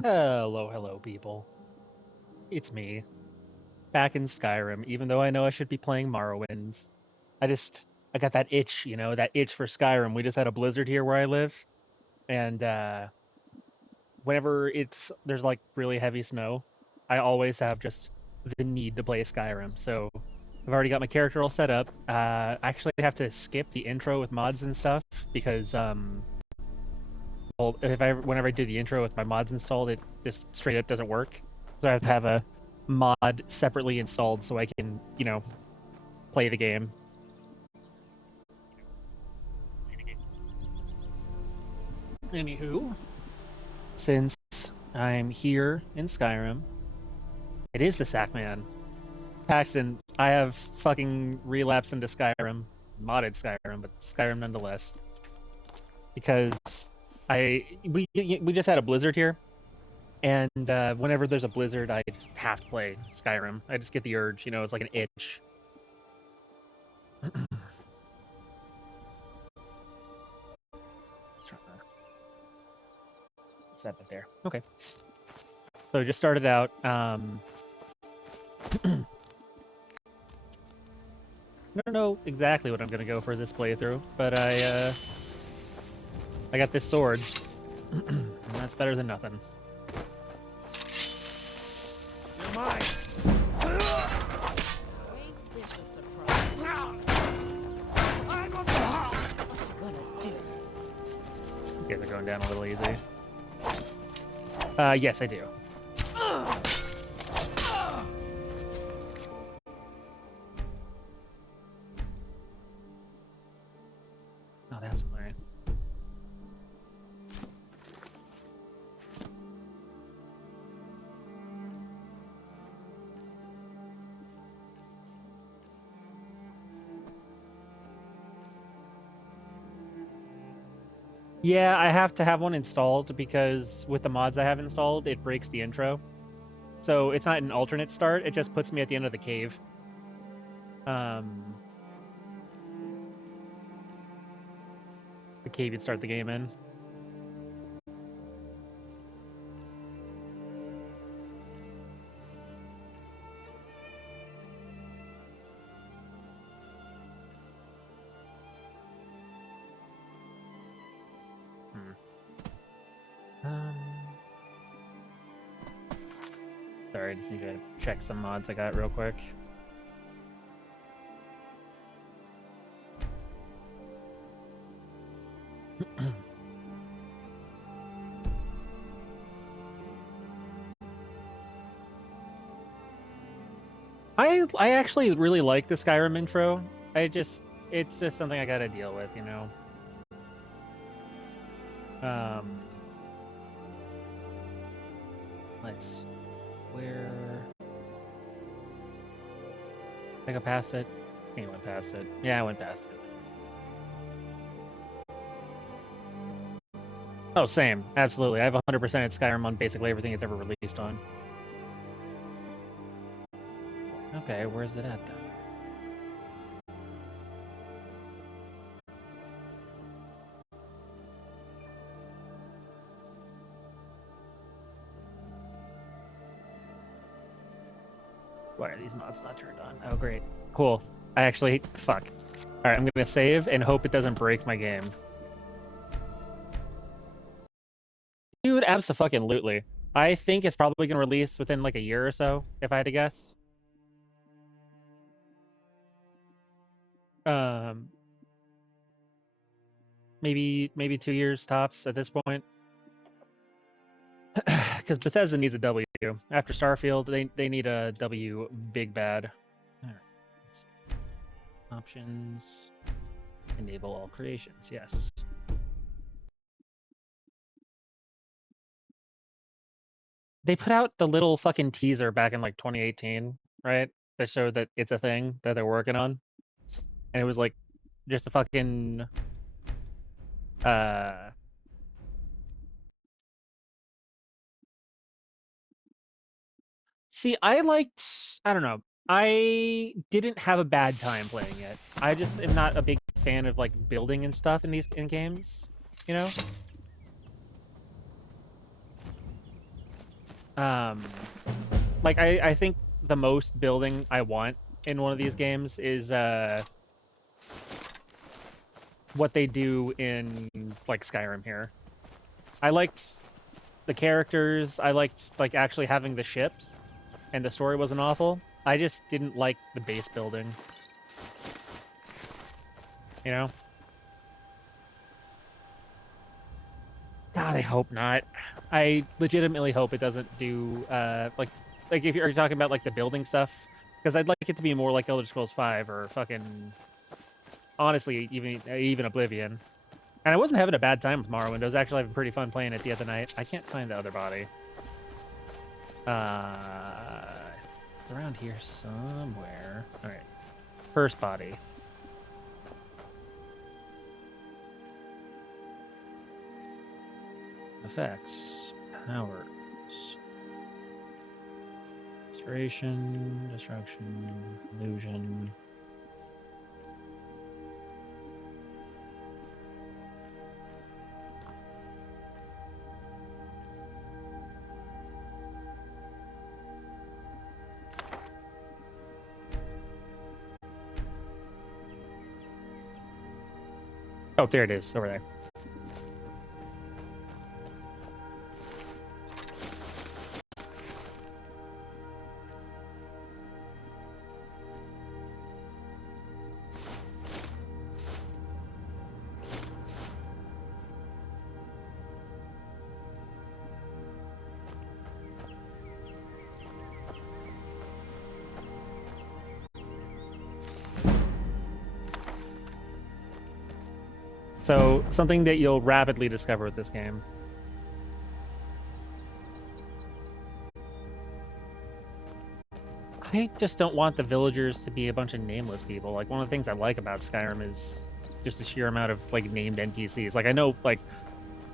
Hello, people. It's me, back in Skyrim, even though I know I should be playing Morrowinds. I got that itch, that itch for Skyrim. We just had a blizzard here where I live, and whenever there's like really heavy snow, I always have just the need to play Skyrim. So I've already got my character all set up. I actually have to skip the intro with mods and stuff because well, whenever I do the intro with my mods installed, it just straight up doesn't work. So I have to have a mod separately installed so I can, play the game. Anywho, since I'm here in Skyrim, it is the Sackman. Paxton, I have fucking relapsed into Skyrim, modded Skyrim, but Skyrim nonetheless. Because we just had a blizzard here, and whenever there's a blizzard, I just have to play Skyrim. I just get the urge, it's like an itch. Set it there. Okay. So just started out. I don't know exactly what I'm gonna go for this playthrough, but I got this sword, and that's better than nothing. You're mine. These guys are going down a little easy. Yes, I do. Oh, that's fine. Yeah, I have to have one installed because with the mods I have installed, it breaks the intro. So it's not an alternate start, it just puts me at the end of the cave. The cave you'd start the game in. Sorry, I just need to check some mods I got real quick. I actually really like the Skyrim intro. It's just something I gotta deal with, Where? I think I passed it. I think I went past it. Yeah, I went past it. Oh, same. Absolutely. I have 100% at Skyrim on basically everything it's ever released on. Okay, where's it at then? Why are these mods not turned on? Oh, great. Cool. Fuck. All right, I'm gonna save and hope it doesn't break my game. Dude, abso-fucking-lutely. I think it's probably gonna release within like a year or so, if I had to guess. Maybe 2 years tops at this point. Because Bethesda needs a W. After Starfield, they need a W big bad. All right. Options. Enable all creations. Yes. They put out the little fucking teaser back in like 2018, right? That showed that it's a thing that they're working on. And it was like just a fucking See, I don't know. I didn't have a bad time playing it. I just am not a big fan of like building and stuff in games, you know? Like I think the most building I want in one of these games is what they do in like Skyrim here. I liked the characters. I liked like actually having the ships, and the story wasn't awful. I just didn't like the base building. You know? God, I hope not. I legitimately hope it doesn't do like if you're talking about like the building stuff, because I'd like it to be more like Elder Scrolls 5 or fucking honestly even Oblivion. And I wasn't having a bad time with Morrowind. I was actually having pretty fun playing it the other night. I can't find the other body. It's around here somewhere. All right. First body. Effects. Powers. Restoration. Destruction. Illusion. Oh, there it is, over there. So, something that you'll rapidly discover with this game. I just don't want the villagers to be a bunch of nameless people. Like, one of the things I like about Skyrim is just the sheer amount of, like, named NPCs. Like, I know, like,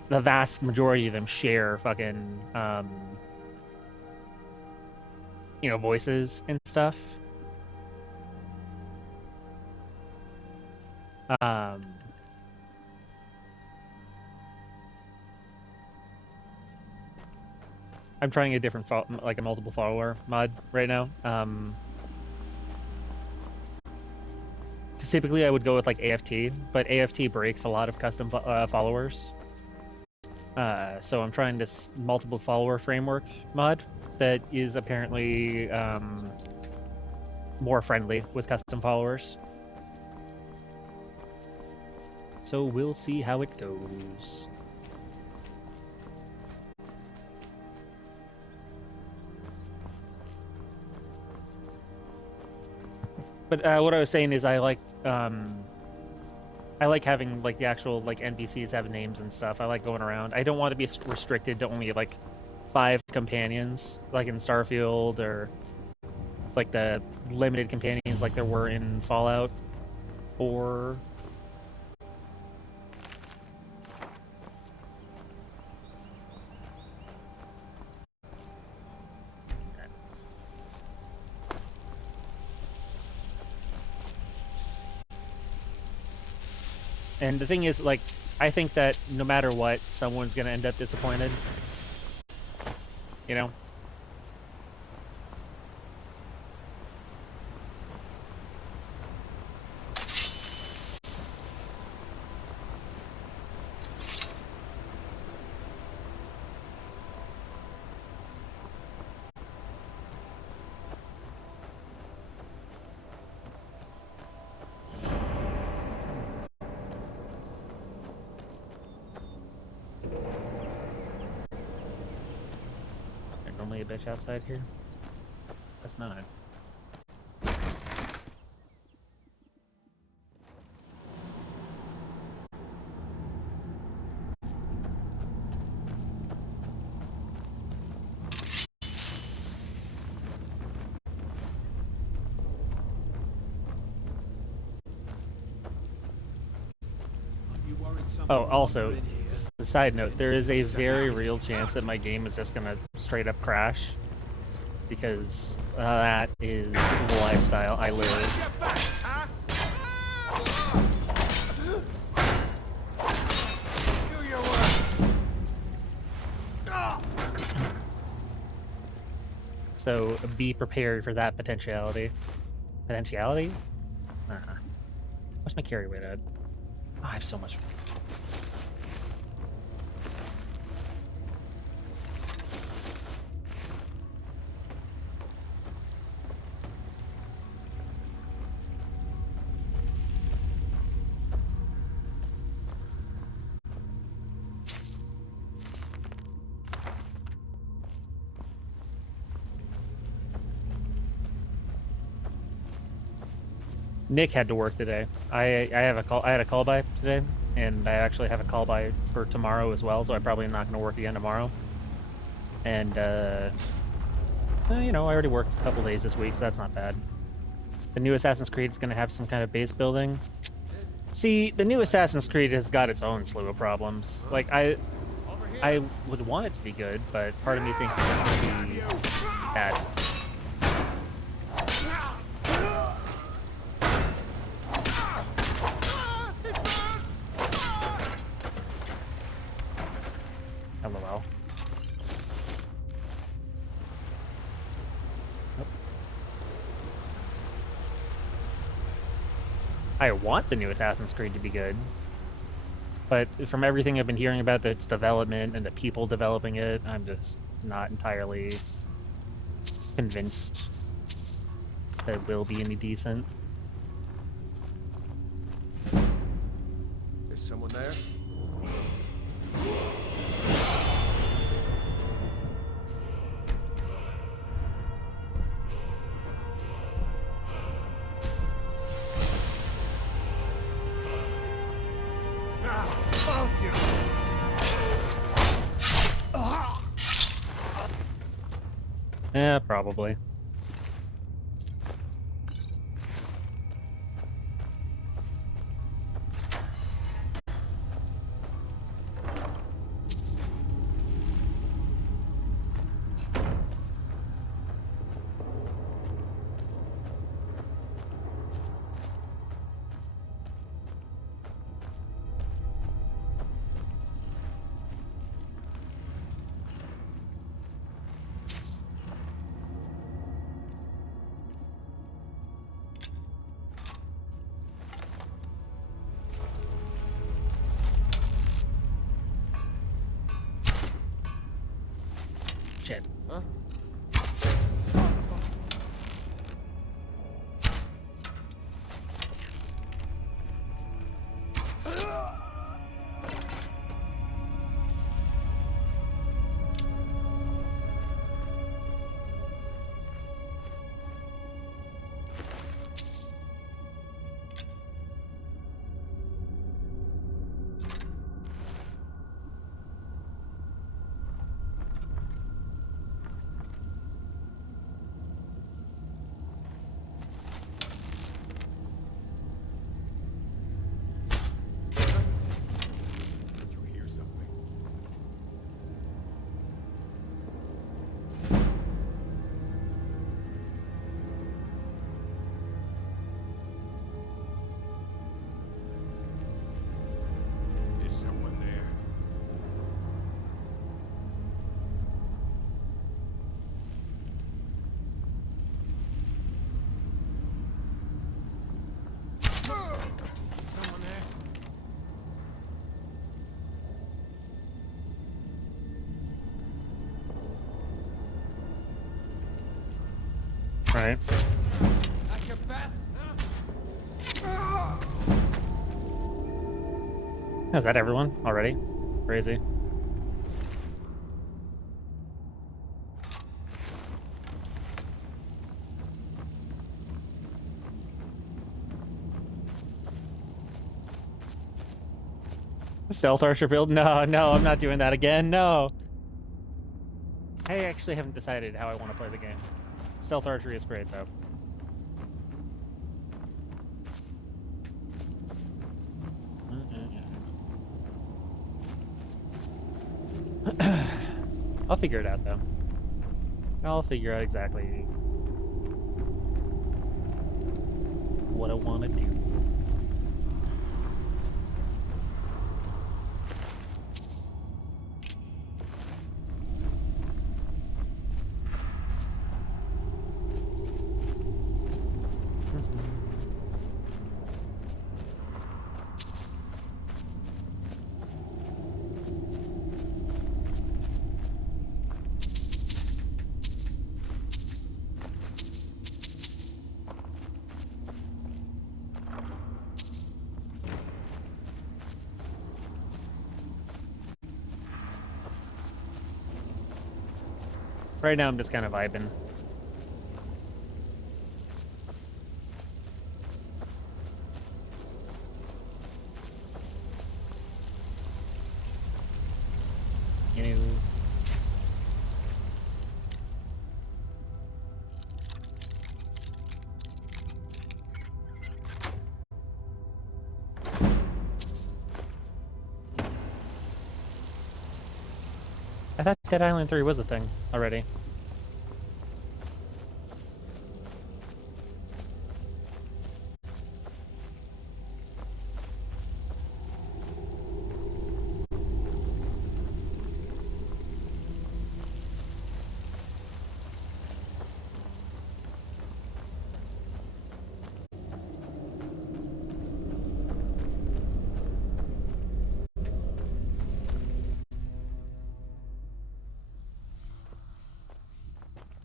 the vast majority of them share fucking, you know, voices and stuff. I'm trying a different, like a multiple follower mod right now. Because typically I would go with like AFT, but AFT breaks a lot of custom followers. So I'm trying this multiple follower framework mod that is apparently more friendly with custom followers. So we'll see how it goes. But what I was saying is I like having like the actual like NPCs have names and stuff. I like going around. I don't want to be restricted to only like 5 companions like in Starfield, or like the limited companions like there were in Fallout 4. And the thing is, like, I think that no matter what, someone's gonna end up disappointed. You know? There's normally a bitch outside here. That's not. Oh, also, just a side note, there is a very real chance that my game is just gonna straight up crash, because that is the lifestyle I live. So be prepared for that potentiality. Potentiality? What's my carry weight at? Oh, I have so much. Nick had to work today. I had a call by today, and I actually have a call by for tomorrow as well, so I'm probably not going to work again tomorrow. And you know, I already worked a couple days this week, so that's not bad. The new Assassin's Creed is going to have some kind of base building. See, the new Assassin's Creed has got its own slew of problems. Like I would want it to be good, but part of me thinks it's going to be bad. LOL. Nope. I want the new Assassin's Creed to be good, but from everything I've been hearing about its development and the people developing it, I'm just not entirely convinced that it will be any decent. Is someone there? Yeah, probably. Shit. Huh? Right. Is that everyone already? Crazy. Stealth Archer build? No, no, I'm not doing that again. No. I actually haven't decided how I want to play the game. Stealth Archery is great, though. I'll figure it out, though. I'll figure out exactly what I want to do. Right now, I'm just kind of vibing. You know. I thought Dead Island 3 was a thing already.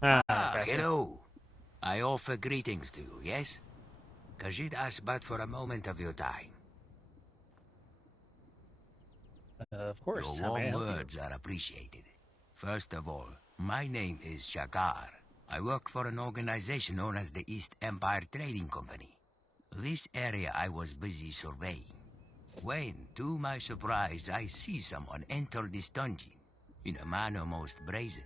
Gotcha. Hello. I offer greetings to you, yes? Khajiit asks but for a moment of your time. Of course. Your warm words are appreciated. First of all, my name is Shakar. I work for an organization known as the East Empire Trading Company. This area I was busy surveying, when, to my surprise, I see someone enter this dungeon in a manner most brazen.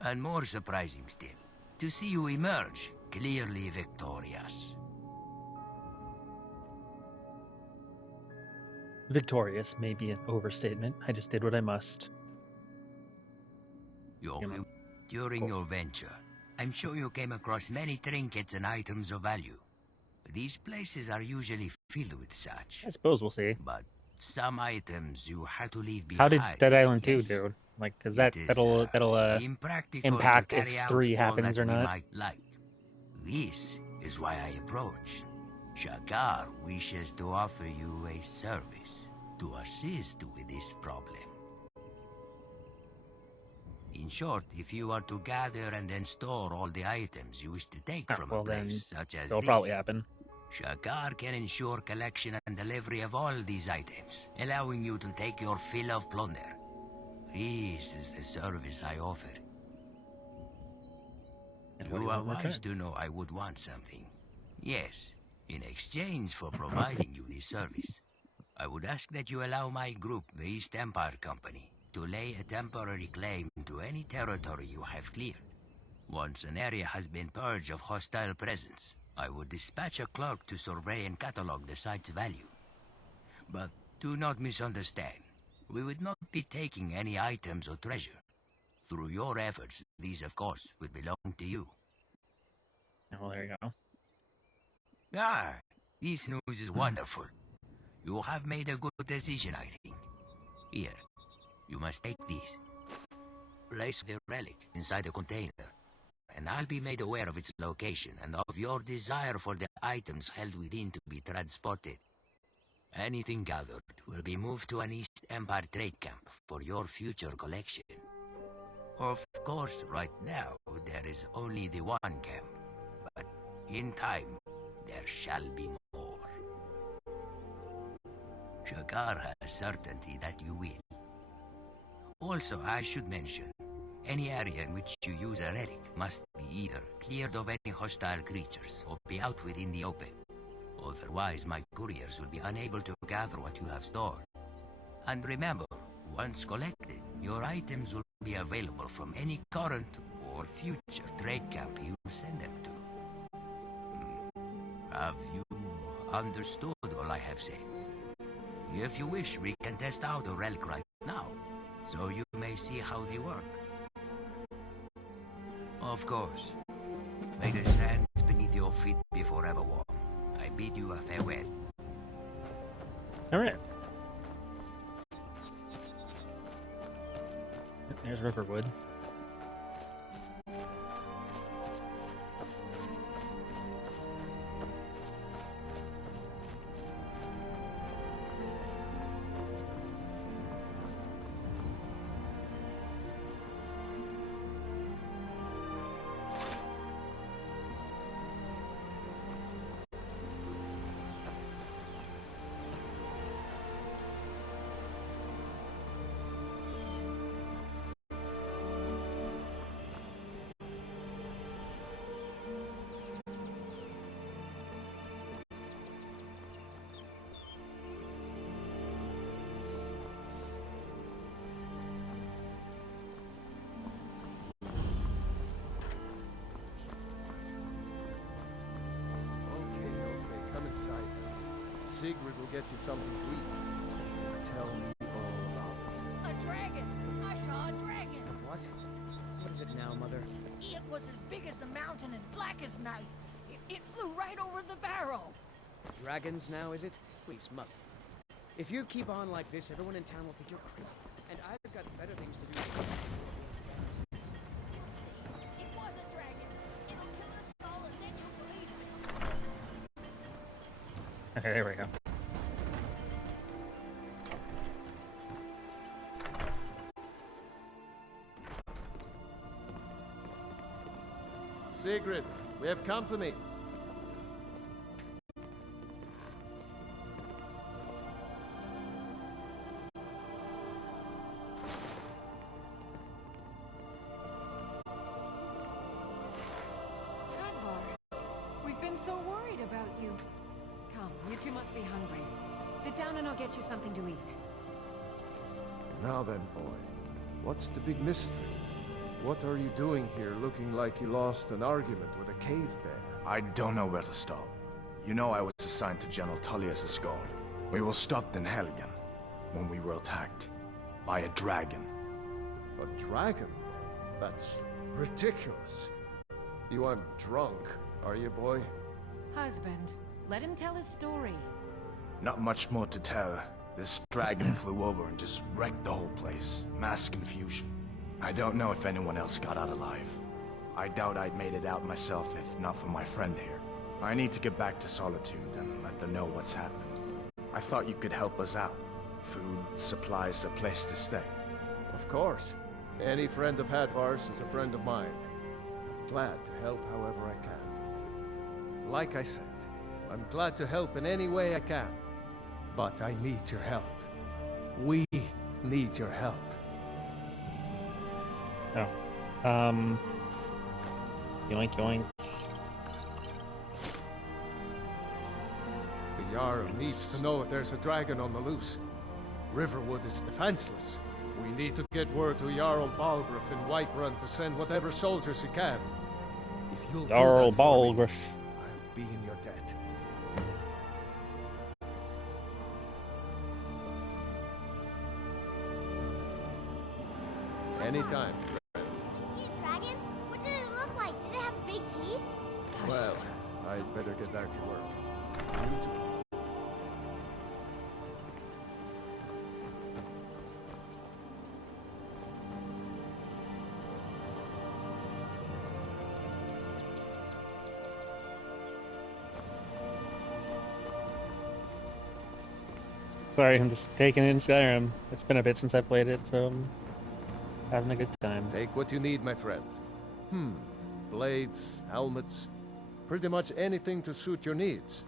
And more surprising still, to see you emerge, clearly victorious. Victorious may be an overstatement. I just did what I must. During your venture, I'm sure you came across many trinkets and items of value. These places are usually filled with such. I suppose we'll see. But some items you had to leave behind. How did Dead Island 2 yes? do? Like, because that'll impact if 3 happens or not. Like. This is why I approached. Shakar wishes to offer you a service to assist with this problem. In short, if you are to gather and then store all the items you wish to take from a place such as it'll probably happen. Shakar can ensure collection and delivery of all these items, allowing you to take your fill of plunder. This is the service I offer. And you are wise to know I would want something. Yes, in exchange for providing you this service, I would ask that you allow my group, the East Empire Company, to lay a temporary claim to any territory you have cleared. Once an area has been purged of hostile presence, I would dispatch a clerk to survey and catalog the site's value. But do not misunderstand. We would not be taking any items or treasure. Through your efforts, these of course would belong to you. Well, there you go. This news is wonderful. You have made a good decision, I think. Here, you must take these. Place the relic inside a container, and I'll be made aware of its location and of your desire for the items held within to be transported. Anything gathered will be moved to an East Empire trade camp for your future collection. Of course, right now, there is only the one camp, but in time, there shall be more. Shakar has certainty that you will. Also, I should mention, any area in which you use a relic must be either cleared of any hostile creatures or be out within the open. Otherwise, my couriers will be unable to gather what you have stored. And remember, once collected, your items will be available from any current or future trade camp you send them to. Have you understood all I have said? If you wish, we can test out a relic right now, so you may see how they work. Of course. May the sands beneath your feet be forever warm. I bid you a farewell. Alright. There's Riverwood. Sigrid will get you something to eat. Tell me all about it. A dragon! I saw a dragon! What? What is it now, Mother? It was as big as the mountain and black as night. It flew right over the barrel. Dragons now, is it? Please, Mother. If you keep on like this, everyone in town will think you're crazy. And I've got better things to do than listen to your damn It was a dragon. It'll kill us all and then you'll believe it. Okay, there we go. Sigrid, we have company. We've been so worried about you. Come, you two must be hungry. Sit down and I'll get you something to eat. Now then, boy, what's the big mystery? What are you doing here looking like you lost an argument with a cave bear? I don't know where to stop. You know I was assigned to General Tullius' guard. We were stopped in Helgen when we were attacked by a dragon. A dragon? That's ridiculous. You aren't drunk, are you, boy? Husband, let him tell his story. Not much more to tell. This dragon flew over and just wrecked the whole place. Mass confusion. I don't know if anyone else got out alive. I doubt I'd made it out myself if not for my friend here. I need to get back to Solitude and let them know what's happened. I thought you could help us out. Food, supplies, a place to stay. Of course. Any friend of Hadvar's is a friend of mine. Glad to help however I can. Like I said, I'm glad to help in any way I can. But I need your help. We need your help. Oh. Yoink yoink. The Jarl needs to know if there's a dragon on the loose. Riverwood is defenseless. We need to get word to Jarl Balgruuf in Whiterun to send whatever soldiers he can. If you'll Jarl do that for me, Balgruuf. I'll be in your debt. Anytime, friend. Did I see a dragon? What did it look like? Did it have big teeth? Well, I'd better get back to work. You too. Sorry, I'm just taking it in Skyrim. It's been a bit since I played it, so I'm having a good time. Take what you need, my friend. Blades, helmets, pretty much anything to suit your needs.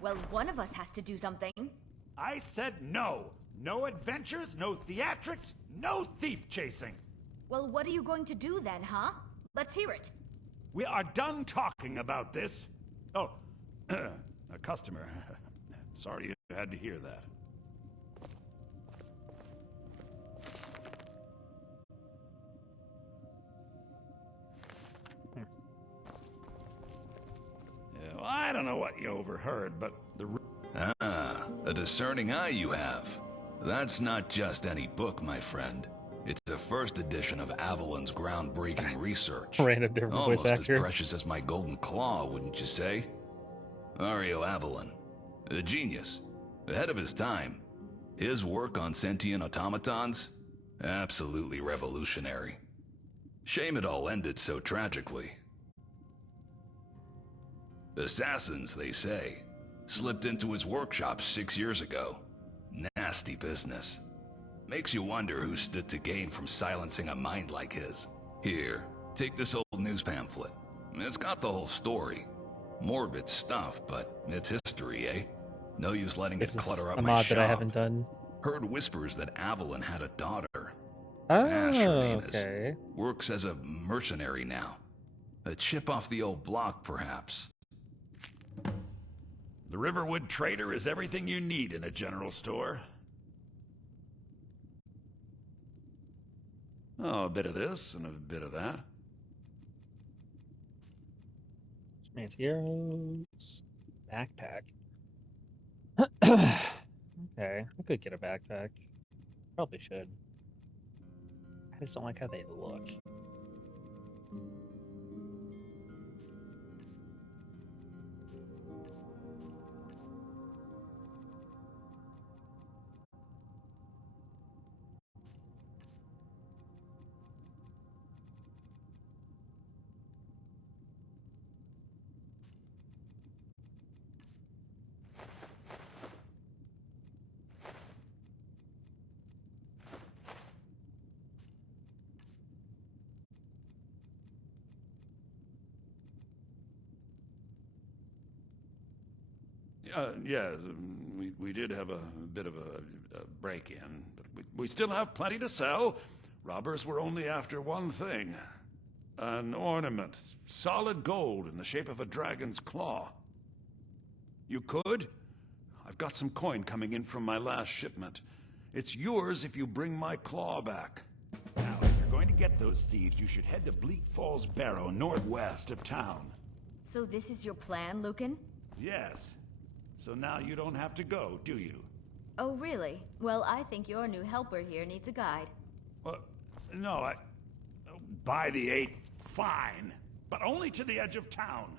Well, one of us has to do something. I said no. No adventures, no theatrics, no thief chasing. Well, what are you going to do then, huh? Let's hear it. We are done talking about this. Oh, a customer. Sorry you had to hear that. Yeah, well, I don't know what you overheard, but the... A discerning eye you have. That's not just any book, my friend. It's the first edition of Avalon's groundbreaking research. Random different voice Almost actor. as precious as my golden claw, wouldn't you say? Ario Avalon, a genius, ahead of his time. His work on sentient automatons, absolutely revolutionary. Shame it all ended so tragically. Assassins, they say, slipped into his workshop 6 years ago. Nasty business. Makes you wonder who stood to gain from silencing a mind like his. Here, Take this old news pamphlet. It's got the whole story. Morbid stuff, but it's history, eh? No use letting it clutter up a my mod shop. that I haven't done. Heard whispers that Avalon had a daughter. Oh, Ash, her name okay. is. Works as a mercenary now. A chip off the old block, perhaps. The Riverwood Trader is everything you need in a general store. Oh, a bit of this and a bit of that. Man's Heroes. Backpack. Okay, I could get a backpack. Probably should. I just don't like how they look. Yeah, we did have a bit of a break-in, but we still have plenty to sell. Robbers were only after one thing. An ornament, solid gold in the shape of a dragon's claw. You could? I've got some coin coming in from my last shipment. It's yours if you bring my claw back. Now, if you're going to get those thieves, you should head to Bleak Falls Barrow, northwest of town. So this is your plan, Lucan? Yes. So now you don't have to go, do you? Oh, really? Well, I think your new helper here needs a guide. Well, no, by the 8, fine. But only to the edge of town.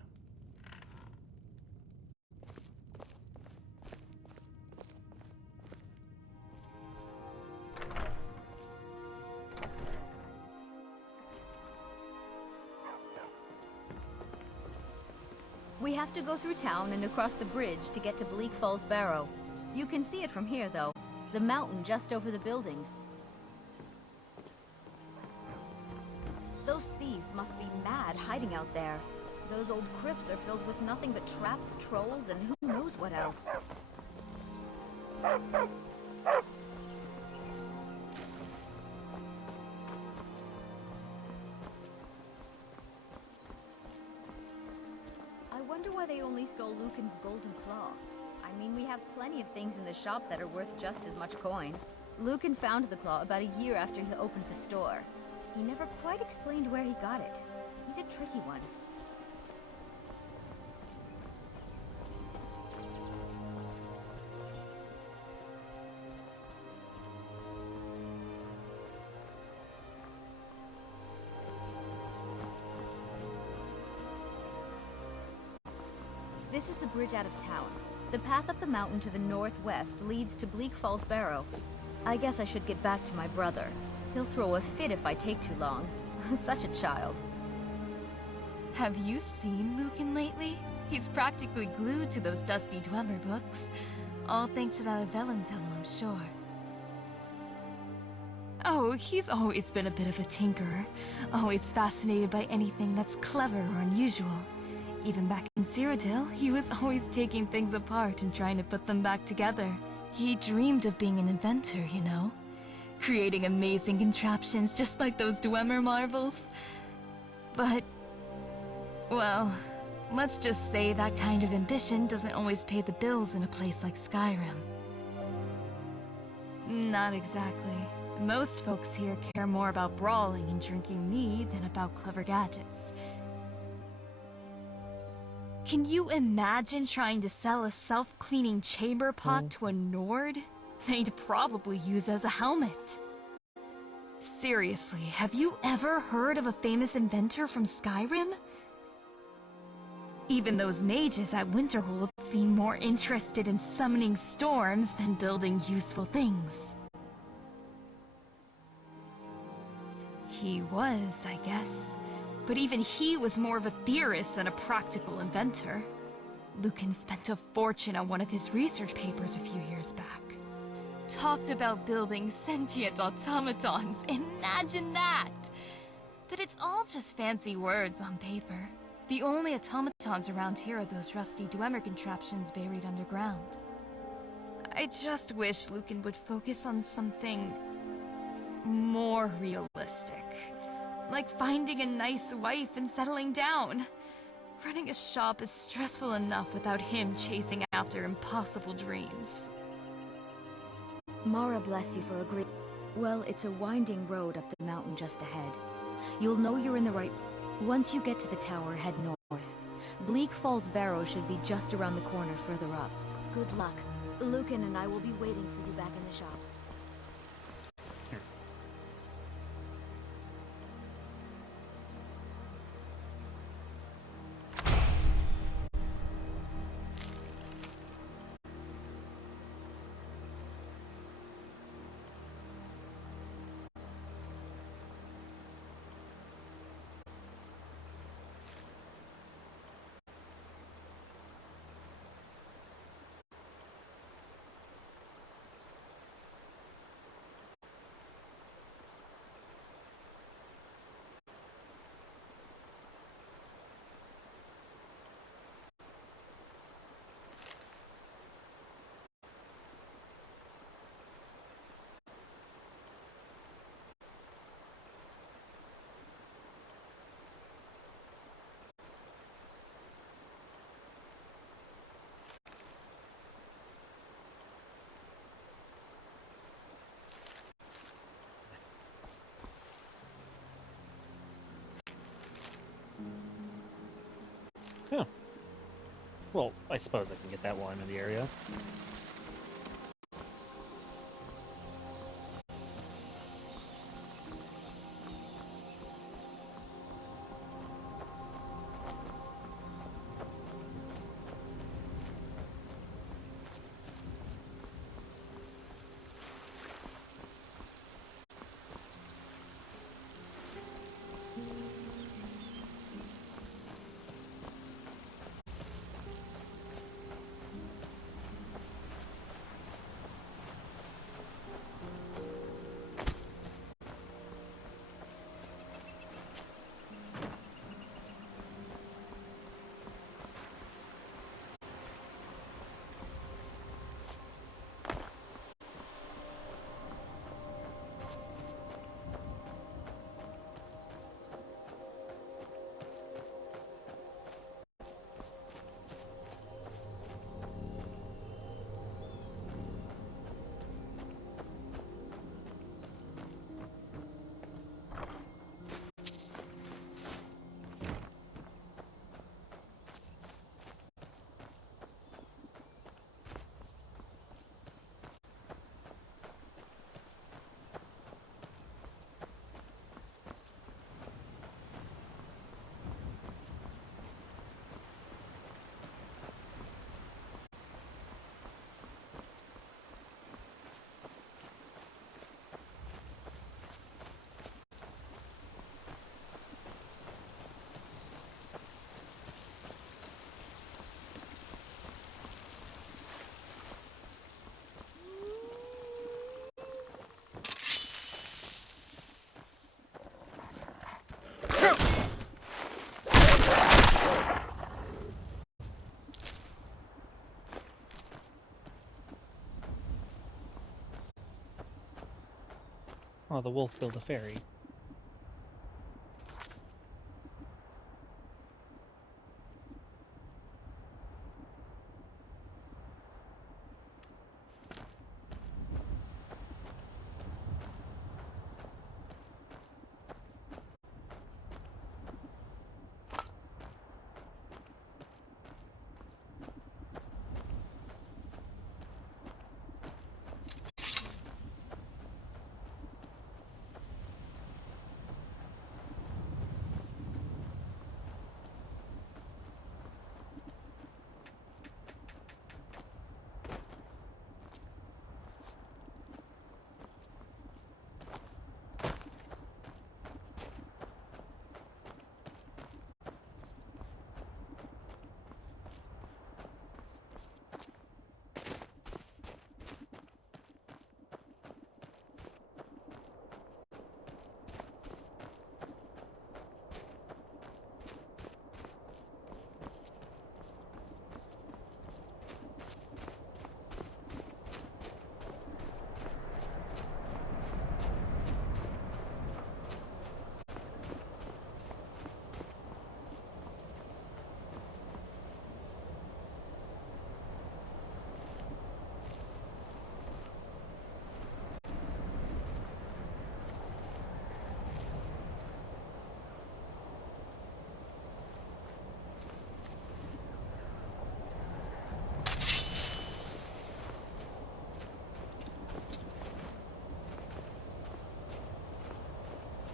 We have to go through town and across the bridge to get to Bleak Falls Barrow. You can see it from here, though. The mountain just over the buildings. Those thieves must be mad hiding out there. Those old crypts are filled with nothing but traps, trolls, and who knows what else. I wonder why they only stole Lucan's golden claw. I mean, we have plenty of things in the shop that are worth just as much coin. Lucan found the claw about a year after he opened the store. He never quite explained where he got it. He's a tricky one. This is the bridge out of town. The path up the mountain to the northwest leads to Bleak Falls Barrow. I guess I should get back to my brother. He'll throw a fit if I take too long. Such a child. Have you seen Lucan lately? He's practically glued to those dusty Dwemer books. All thanks to that Velen fellow, I'm sure. Oh, he's always been a bit of a tinkerer. Always fascinated by anything that's clever or unusual. Even back in Cyrodiil, he was always taking things apart and trying to put them back together. He dreamed of being an inventor, you know? Creating amazing contraptions just like those Dwemer marvels. But, well, let's just say that kind of ambition doesn't always pay the bills in a place like Skyrim. Not exactly. Most folks here care more about brawling and drinking mead than about clever gadgets. Can you imagine trying to sell a self-cleaning chamber pot to a Nord? They'd probably use as a helmet. Seriously, have you ever heard of a famous inventor from Skyrim? Even those mages at Winterhold seem more interested in summoning storms than building useful things. He was, I guess. But even he was more of a theorist than a practical inventor. Lucan spent a fortune on one of his research papers a few years back. Talked about building sentient automatons. Imagine that! that it's all just fancy words on paper. The only automatons around here are those rusty Dwemer contraptions buried underground. I just wish Lucan would focus on something more realistic. Like finding a nice wife and settling down. Running a shop is stressful enough without him chasing after impossible dreams. Mara bless you for agreeing. Well, it's a winding road up the mountain just ahead. You'll know you're in the right place. Once you get to the tower, head north. Bleak Falls Barrow should be just around the corner further up. Good luck. Lucan and I will be waiting for you back in the shop. Yeah. Well, I suppose I can get that while I'm in the area. Oh, the wolf killed the fairy.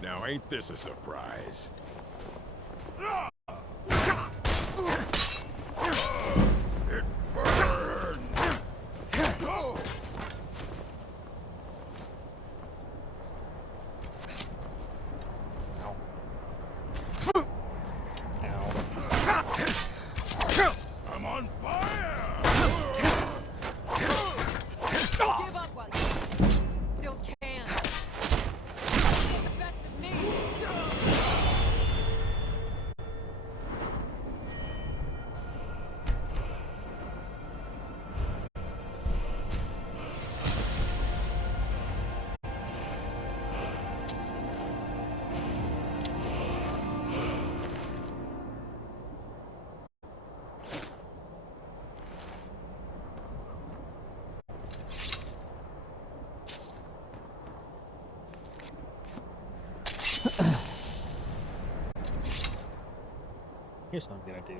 Now ain't this a surprise? It burns! Oh! I'm on fire! Give up while you still can. Get the best of me. Here's what I'm gonna do.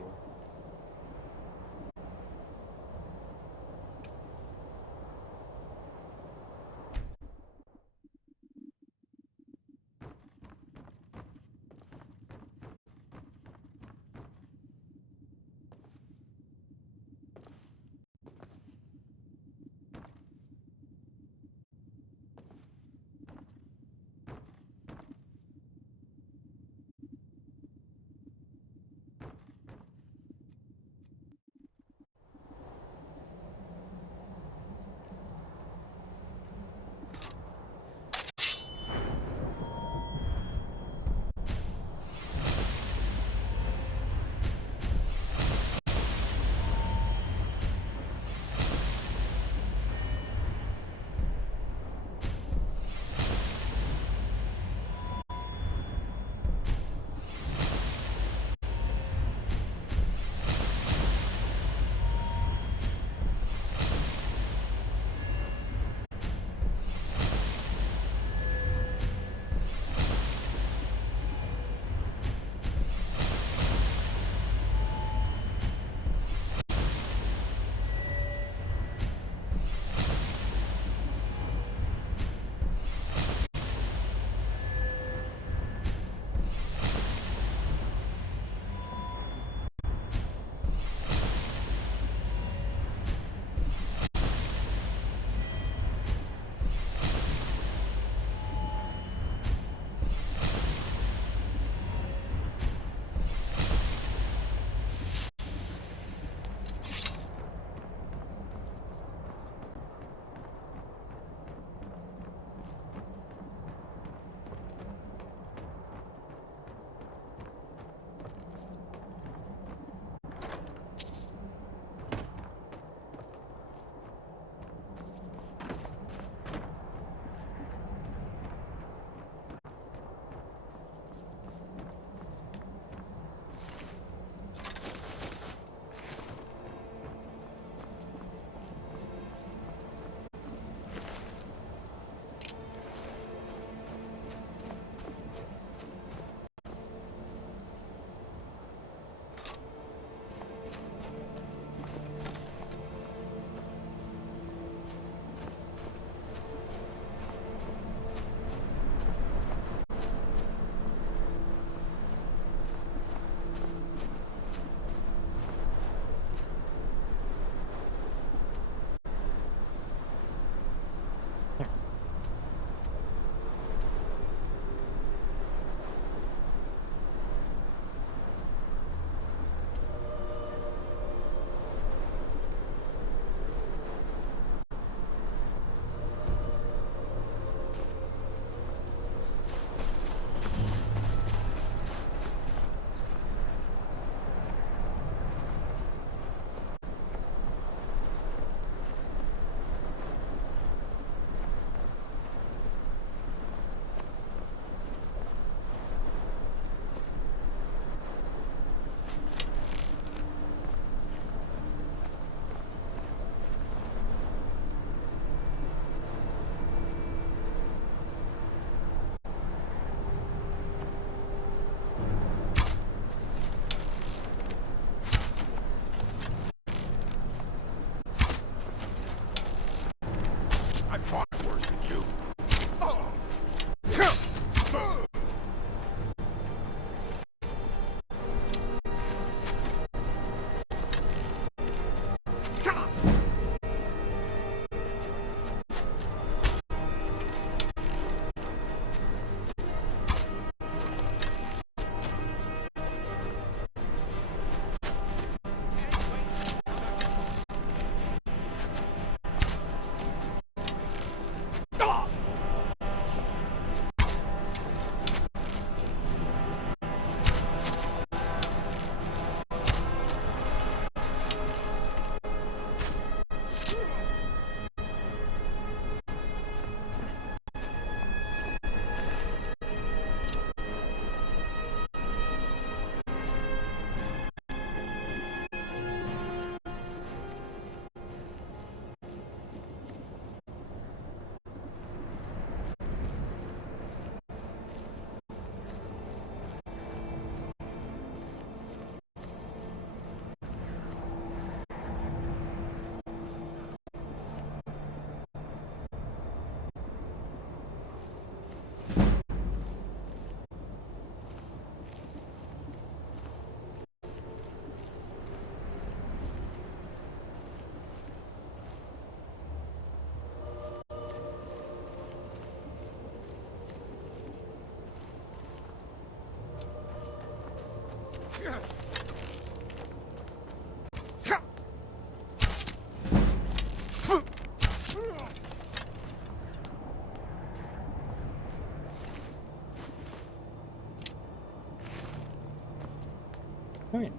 All right.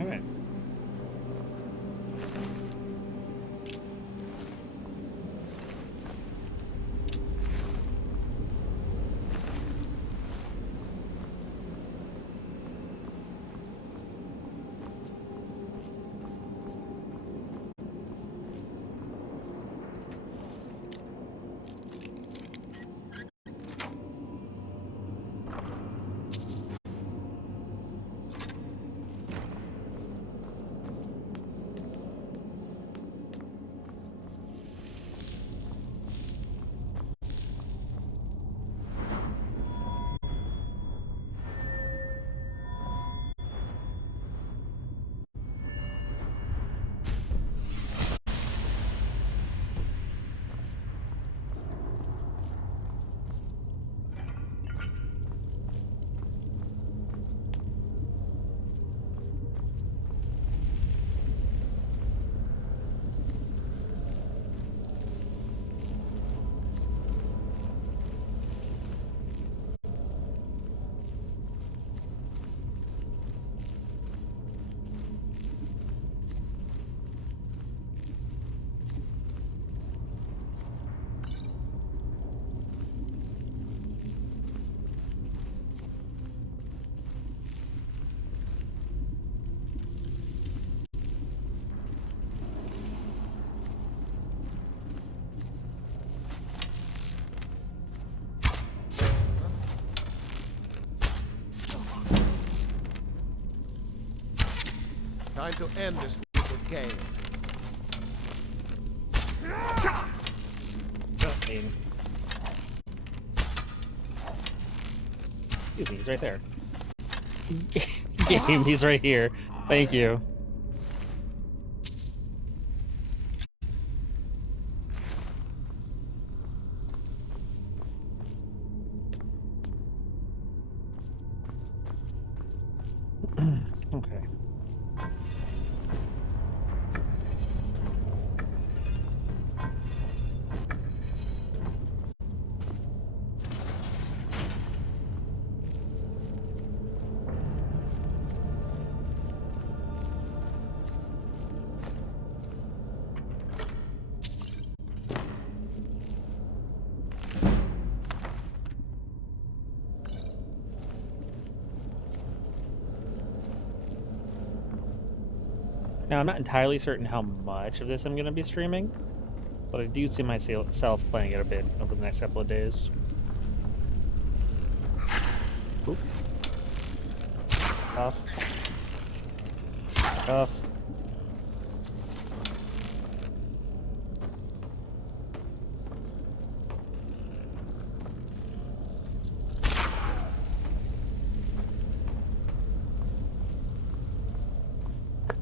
All right. Time to end this little game. Excuse me, he's right there. Game, he's right here. Thank you. Okay. Now, I'm not entirely certain how much of this I'm going to be streaming, but I do see myself playing it a bit over the next couple of days. Oop. Tough. Tough.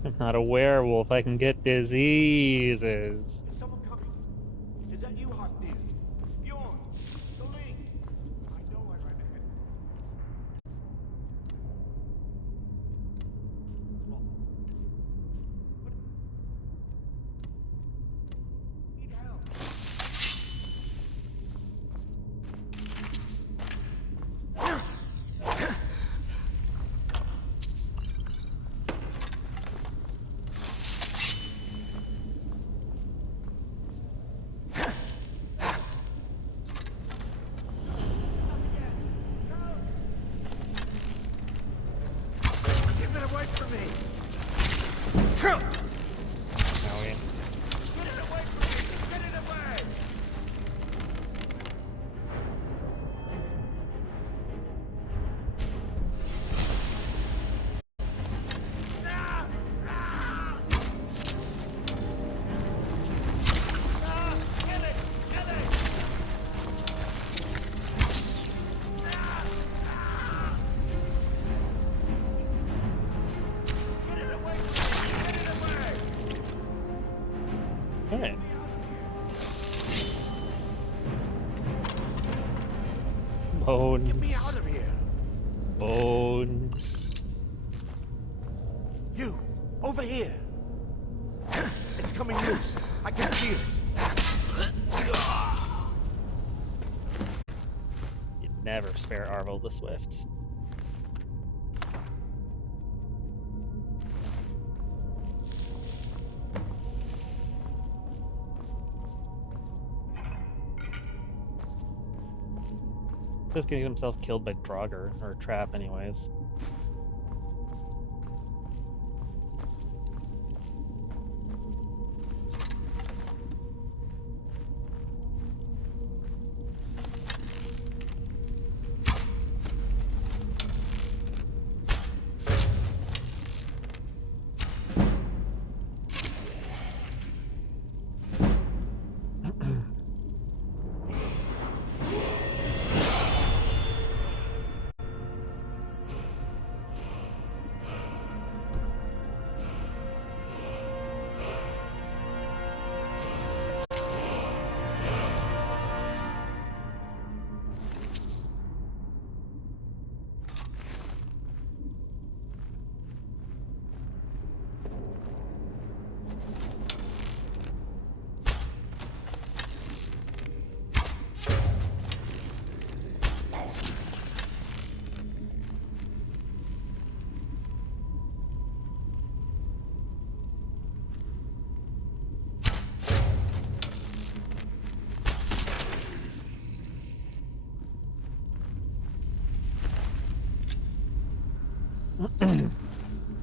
I'm not a werewolf. I can get diseases. Is someone coming? Is that you, Hartnell? Bjorn? Doling? I know I ran ahead. Need help. Alright. Bones. Get me out of here! Bones. You, over here! It's coming loose. I can feel it. You never spare Arvel the Swift. Just getting himself killed by Draugr, or Trap anyways.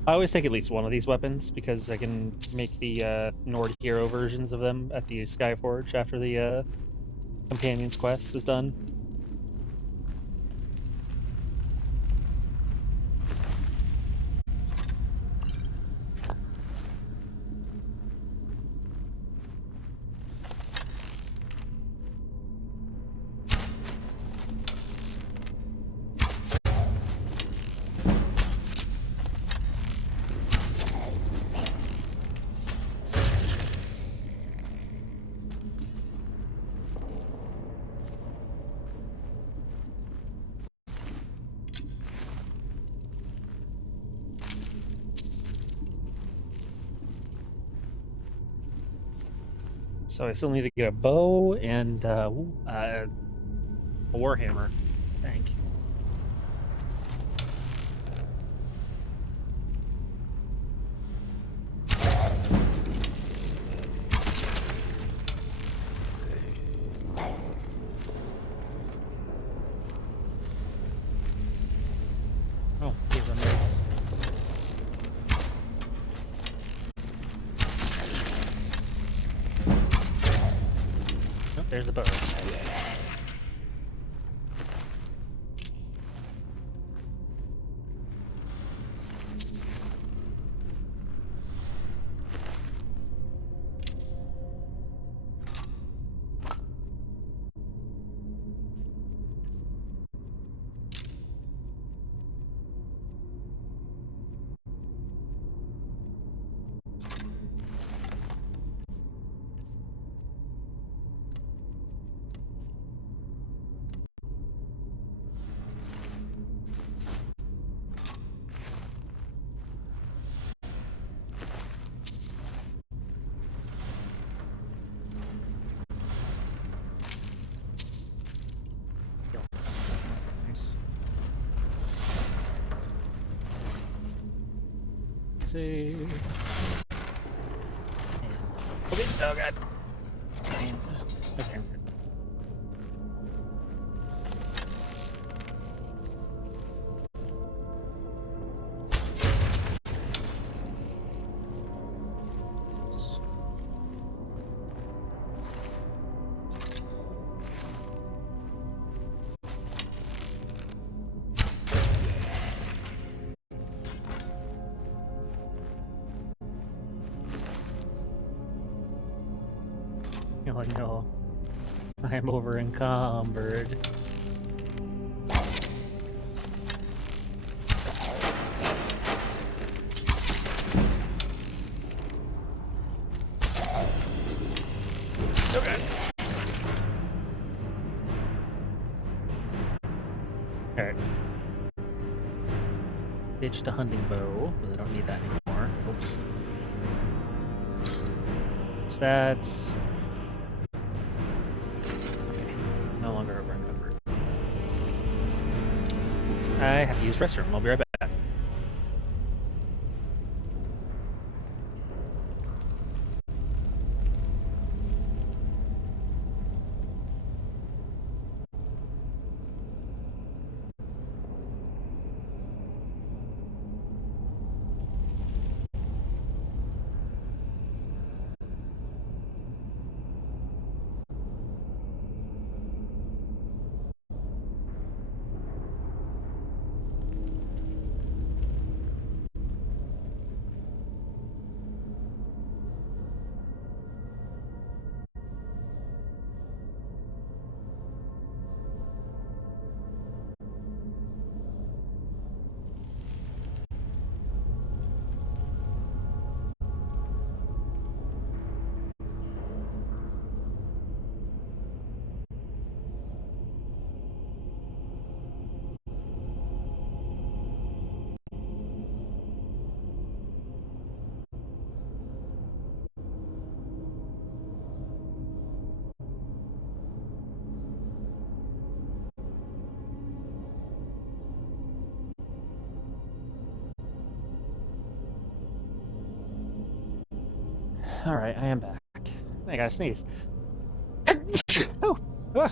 I always take at least one of these weapons because I can make the Nord hero versions of them at the Skyforge after the Companion's quest is done. So I still need to get a bow and a warhammer, I think. Oh, here's a nice. There's the bow. See. Okay. Oh god. Okay. Oh no, I'm over encumbered. Okay. Alright. Ditch the hunting bow, because I don't need that anymore. Oops. So that's... Okay. No longer over encumbered. I have to use restroom. I'll be right back. Alright, I am back. I gotta sneeze. Oh! Ugh.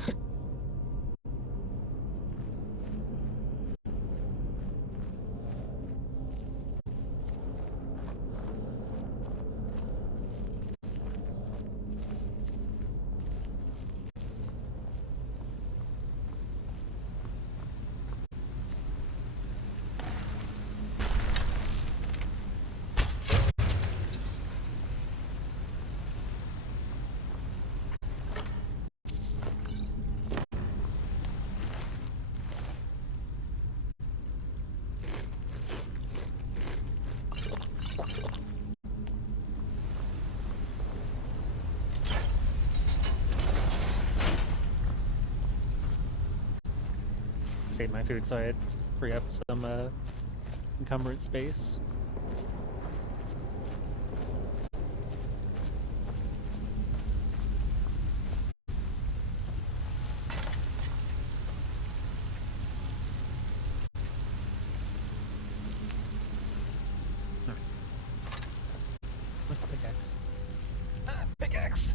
Save my food so I free up some encumbrance space. What's the pickaxe? Pickaxe!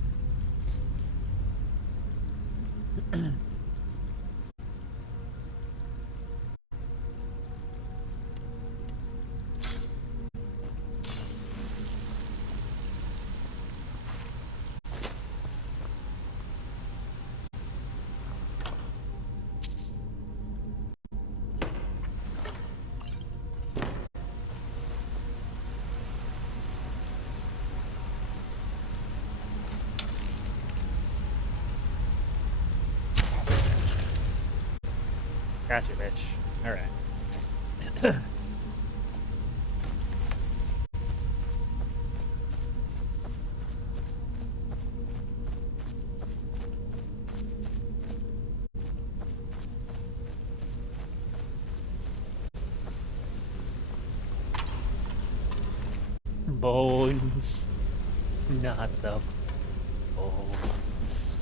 Gotcha, bitch. Alright. Bones. Not the bones.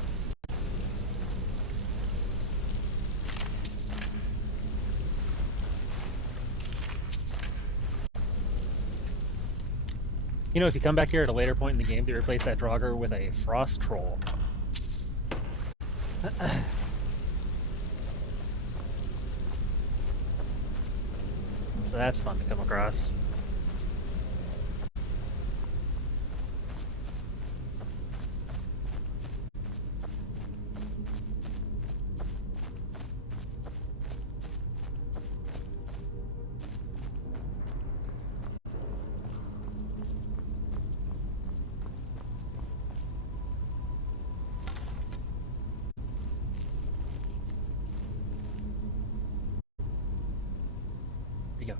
You know, if you come back here at a later point in the game, they replace that Draugr with a Frost Troll. So that's fun to come across. Here you go.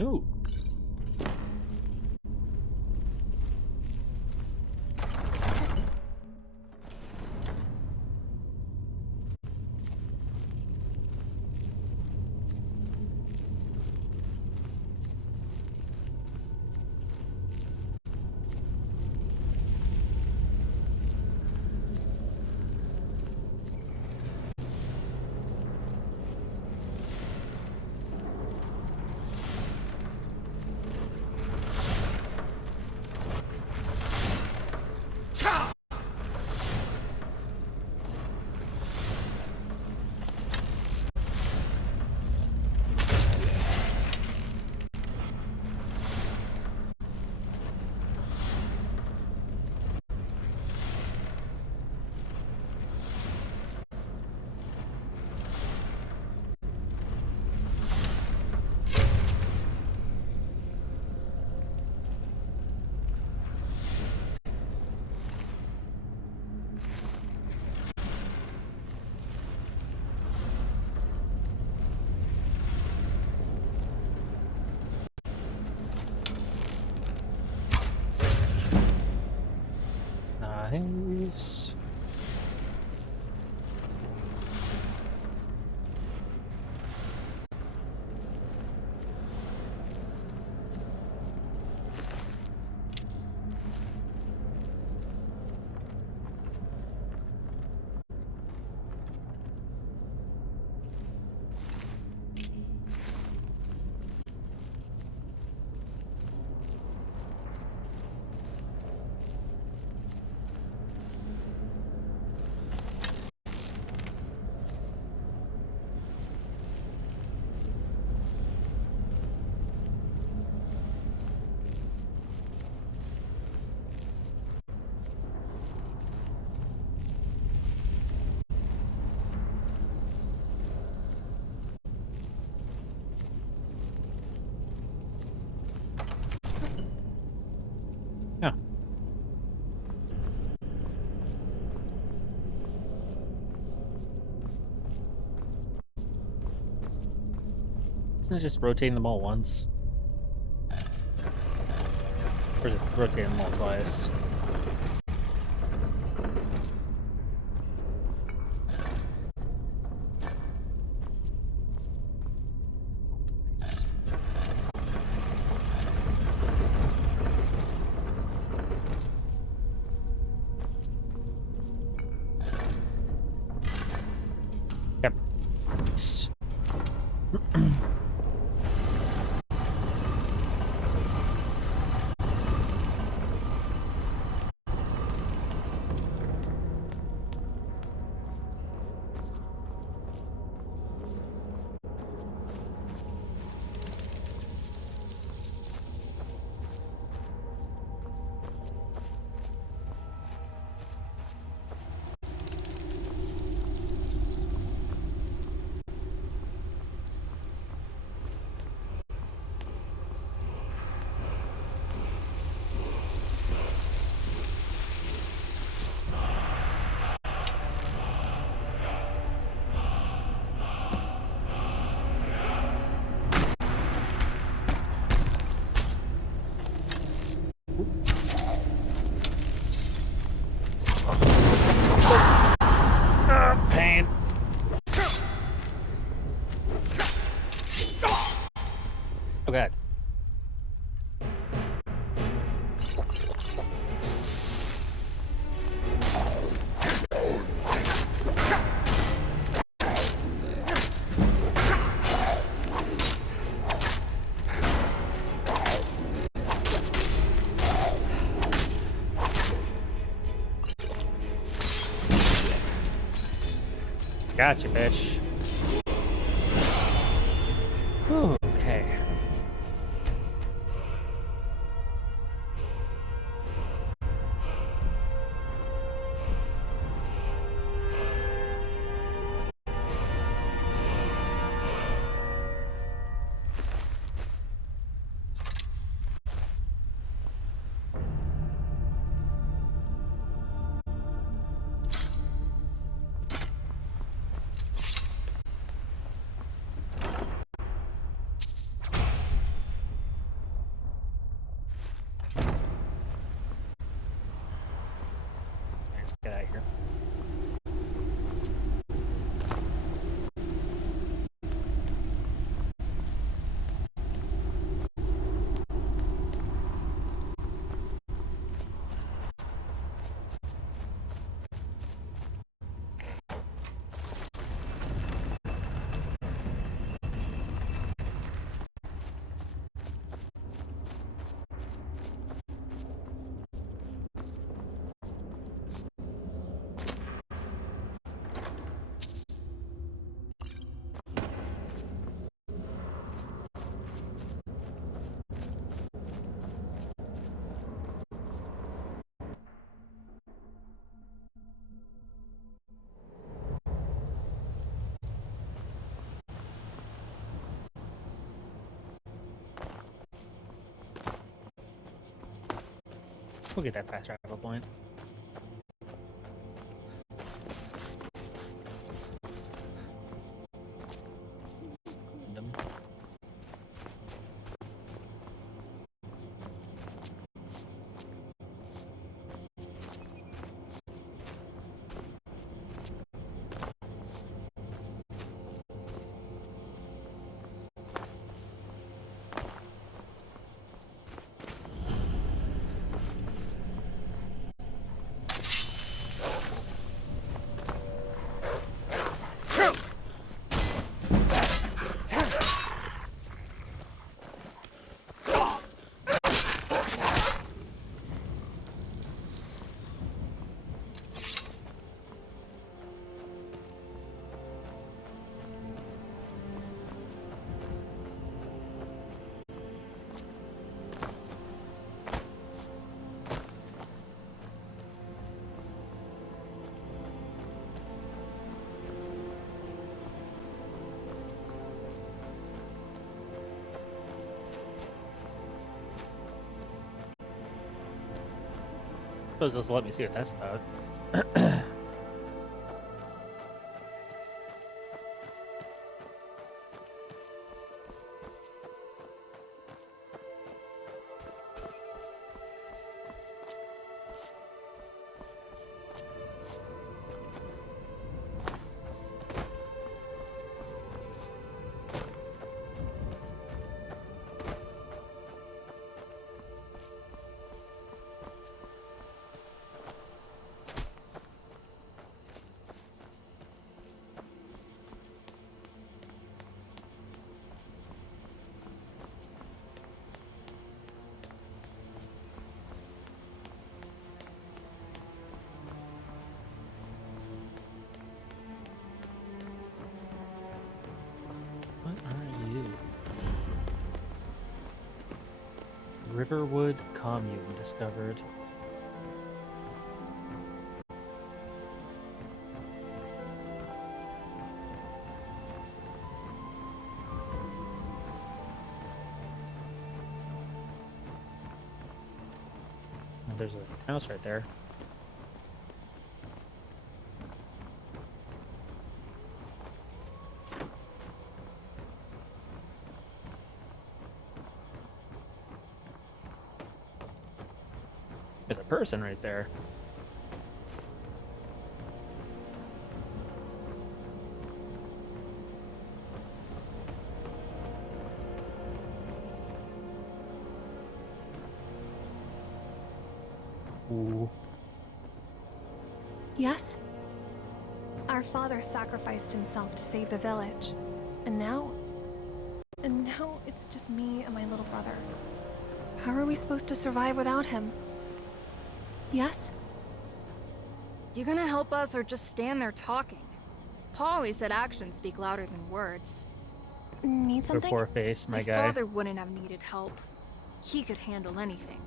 Ooh. Nice. Yeah. Isn't it just rotating them all once? Or is it rotating them all twice? Yep. Pain. Oh god. Gotcha, bitch. Ooh, okay. We'll get that fast travel point. Suppose this will let me see what that's about. Riverwood Commune discovered. Oh, there's a house right there. There's a person right there. Ooh. Yes? Our father sacrificed himself to save the village. And now it's just me and my little brother. How are we supposed to survive without him? Yes? You gonna help us or just stand there talking? Paul always said actions speak louder than words. Need something? Poor face, my guy. father wouldn't have needed help. He could handle anything.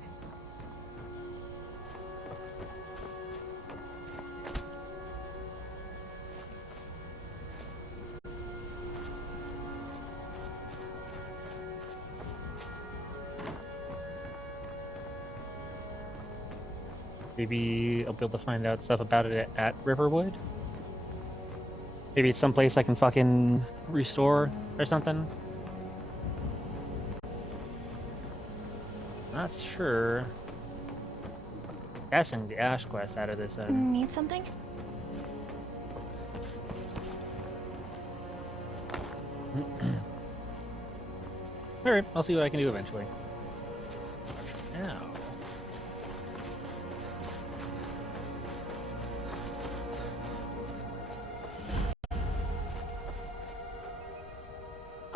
Maybe I'll be able to find out stuff about it at Riverwood. Maybe it's someplace I can fucking restore or something. Not sure. Guessing the Ash quest out of this. Need something? Alright, I'll see what I can do eventually. Now.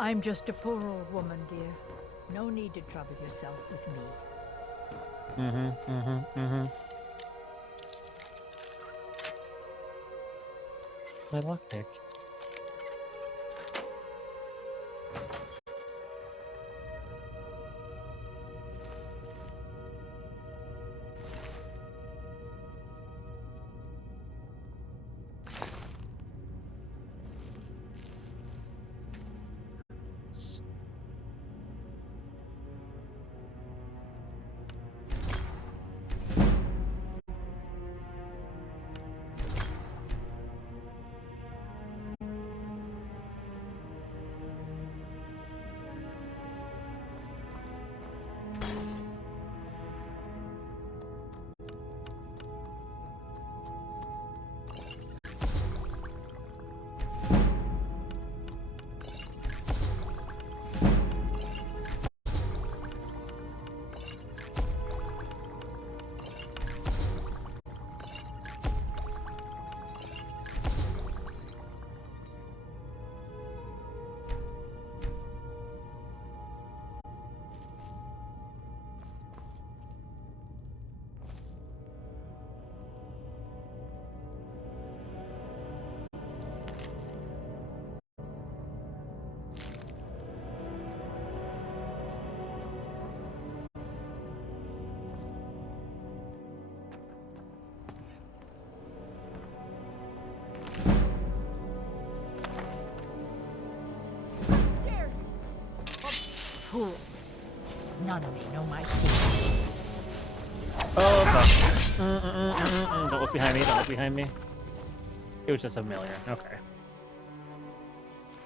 I'm just a poor old woman, dear. No need to trouble yourself with me. My lockpick. fool. None may know my secret. Oh, fuck. Don't look behind me, don't look behind me. It was just a familiar. Okay.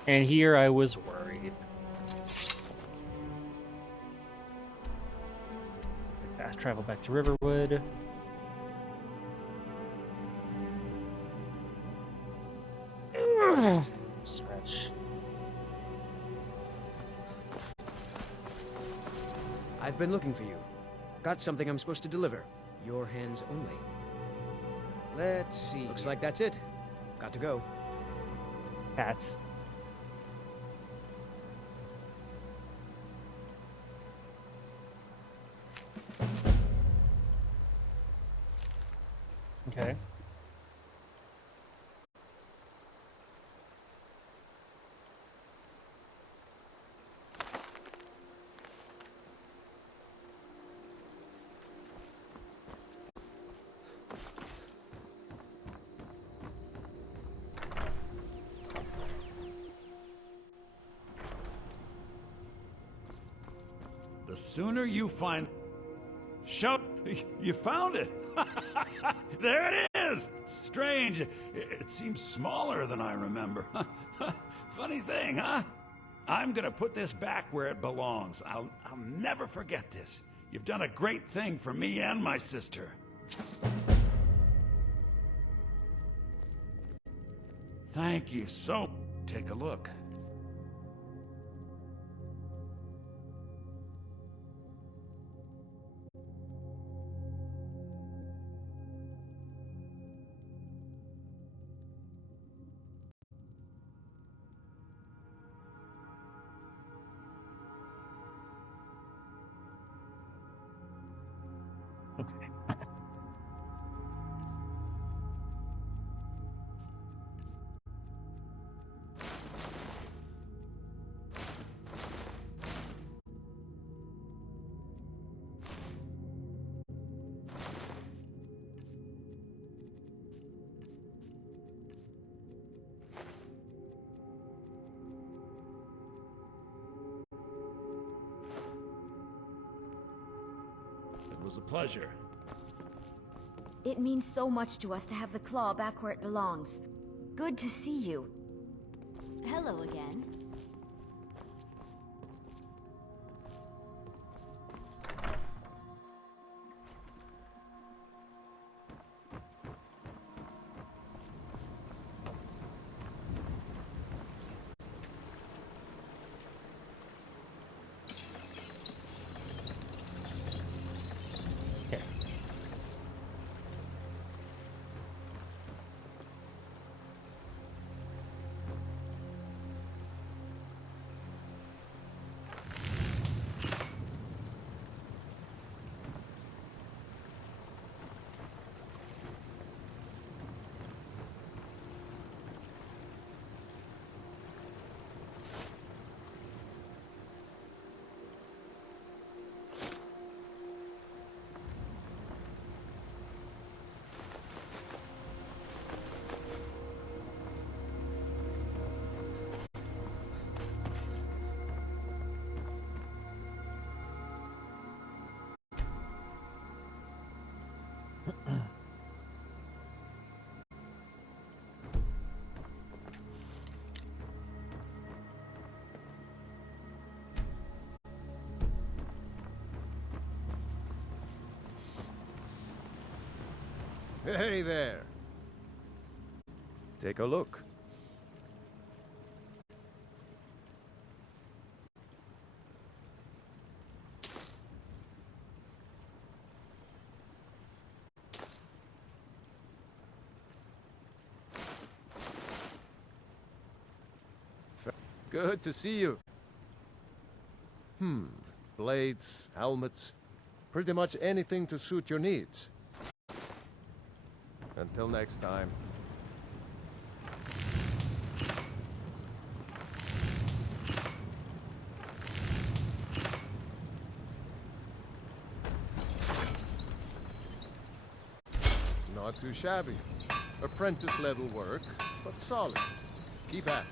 And here I was worried. Fast travel back to Riverwood. Stretch. I've been looking for you. Got something I'm supposed to deliver. Your hands only. Let's see. Looks like that's it. Got to go. Cat. Okay. The sooner you find... Show... You found it! There it is! Strange. It seems smaller than I remember. Funny thing, huh? I'm gonna put this back where it belongs. I'll never forget this. You've done a great thing for me and my sister. Thank you so... Take a look. It was a pleasure. It means so much to us to have the claw back where it belongs. Good to see you. Hello again. Hey there. Take a look. Good to see you. Blades, helmets, pretty much anything to suit your needs. Until next time. Not too shabby. Apprentice-level work, but solid. Keep at it.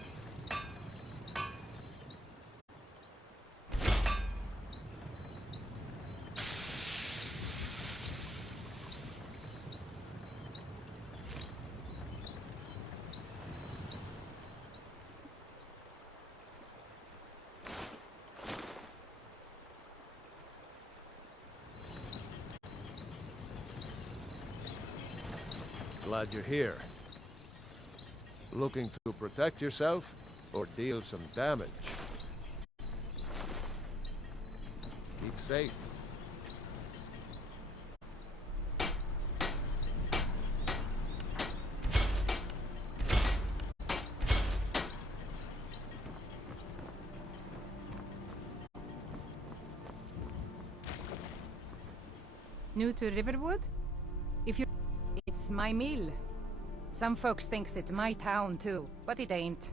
glad you're here. Looking to protect yourself or deal some damage? Keep safe. New to Riverwood? If you... It's my mill. Some folks thinks it's my town too, but it ain't.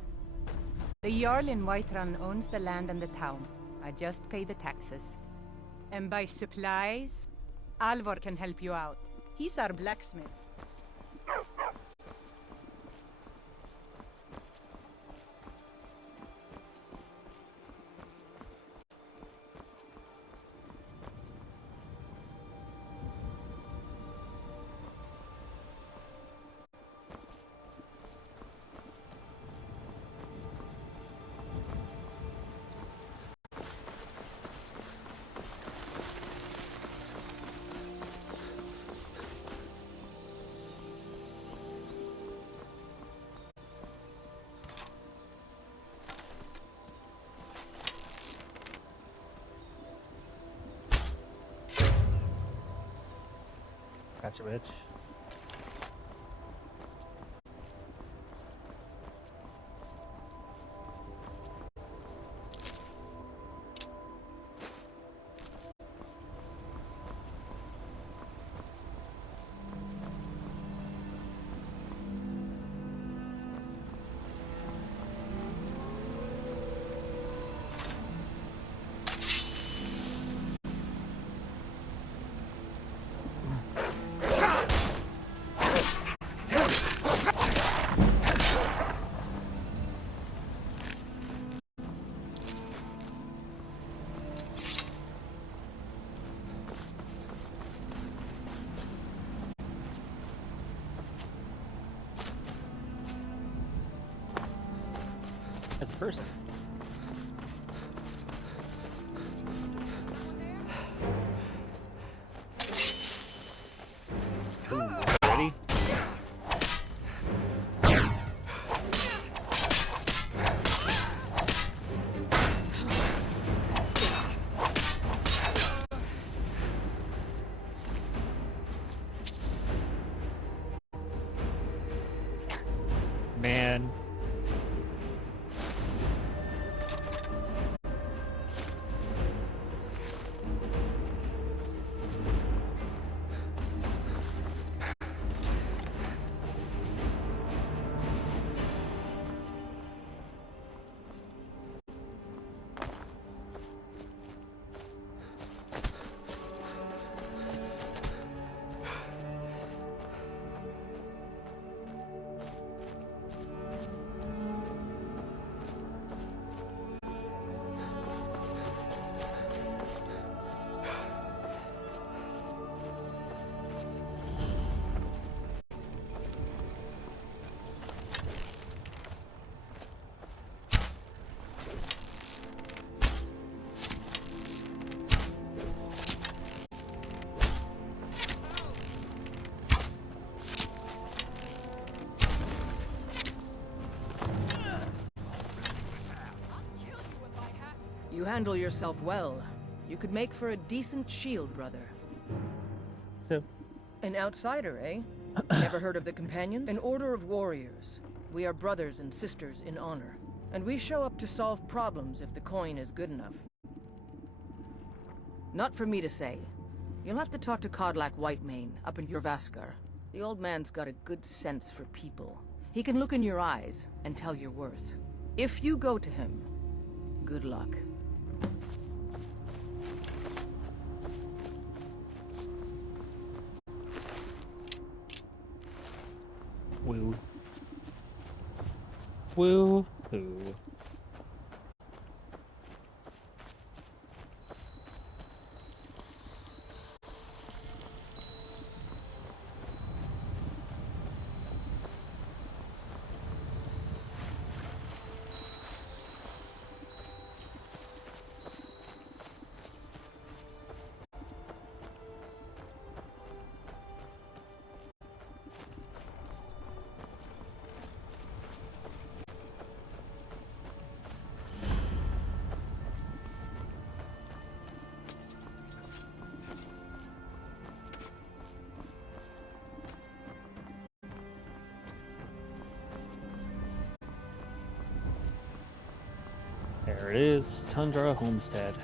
The Jarl in Whiterun owns the land and the town. I just pay the taxes. And by supplies, Alvor can help you out. He's our blacksmith. Gotcha, bitch. As a person. Ooh, ready? Man. You handle yourself well. You could make for a decent shield, brother. So? An outsider, eh? Never heard of the Companions? An order of warriors. We are brothers and sisters in honor. And we show up to solve problems if the coin is good enough. Not for me to say. You'll have to talk to Kodlak Whitemane up in Jorvaskar. The old man's got a good sense for people. He can look in your eyes and tell your worth. If you go to him, good luck. Woo. Woo hoo. There it is, Tundra Homestead.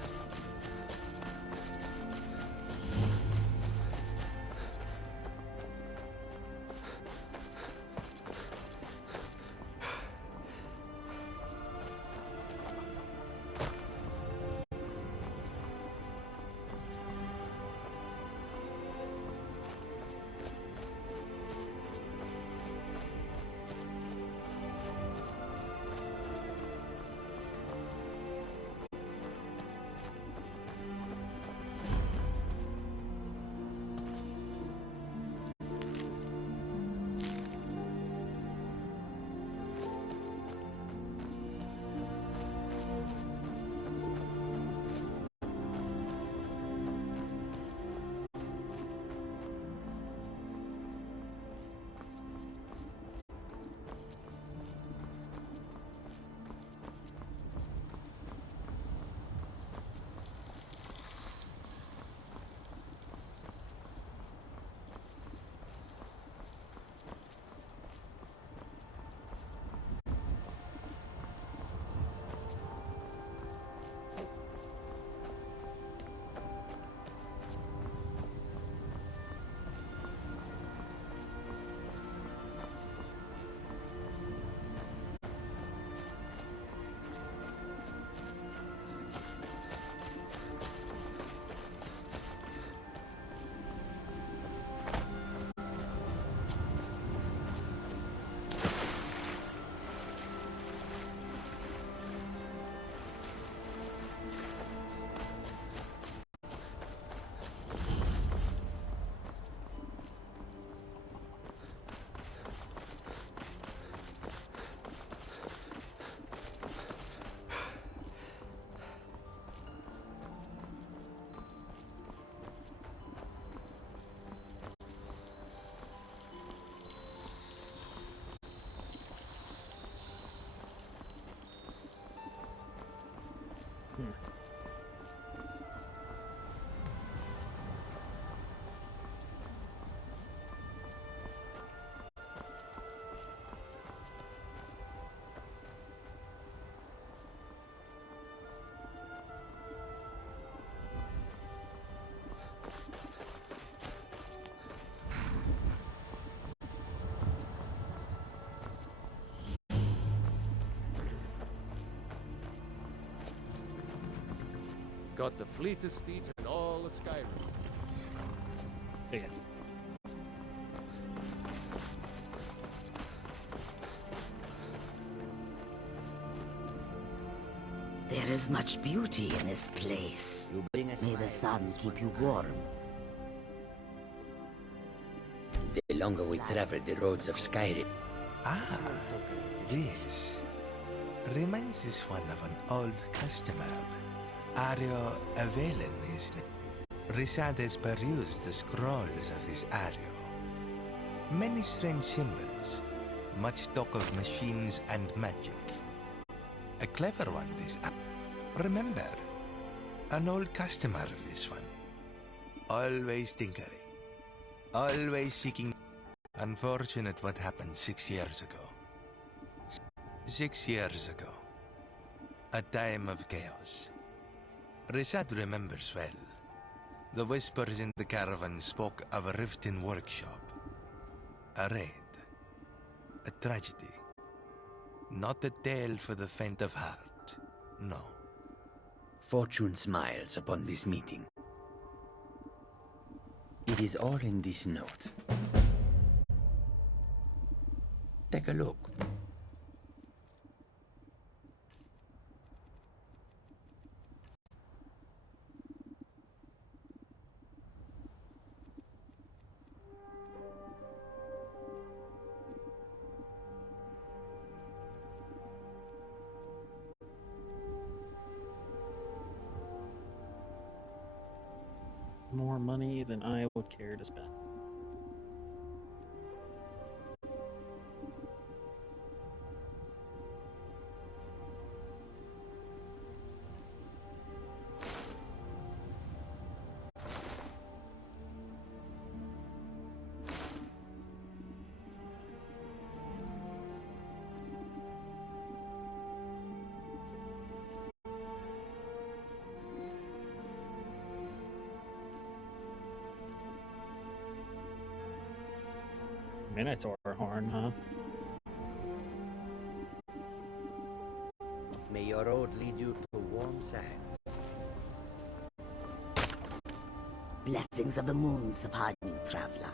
Got the fleetest steeds in all of Skyrim. Yeah. There is much beauty in this place. May the sun keep you warm. The longer we travel the roads of Skyrim. Ah, this reminds this one of an old customer. Ario Avelen is Risad has perused the scrolls of this Ario. Many strange symbols, much talk of machines and magic. A clever one, this Remember, an old customer of this one. Always tinkering. Always seeking. Unfortunate what happened 6 years ago. 6 years ago. A time of chaos. Risad remembers well. The whispers in the caravan spoke of a rift in workshop. A raid. A tragedy. Not a tale for the faint of heart. No. Fortune smiles upon this meeting. It is all in this note. Take a look. More money than I would care to spend. Minotaur horn, huh? May your road lead you to warm sands. Blessings of the moons upon you, traveler.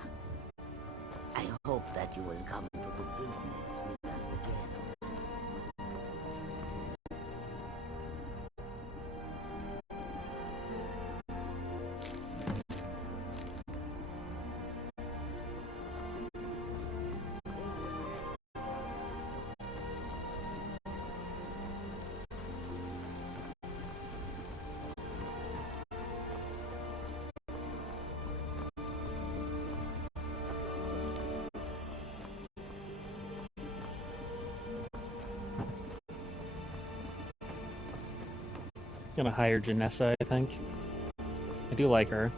I hope that you will come to do business with us again. Gonna hire Janessa, I think. I do like her.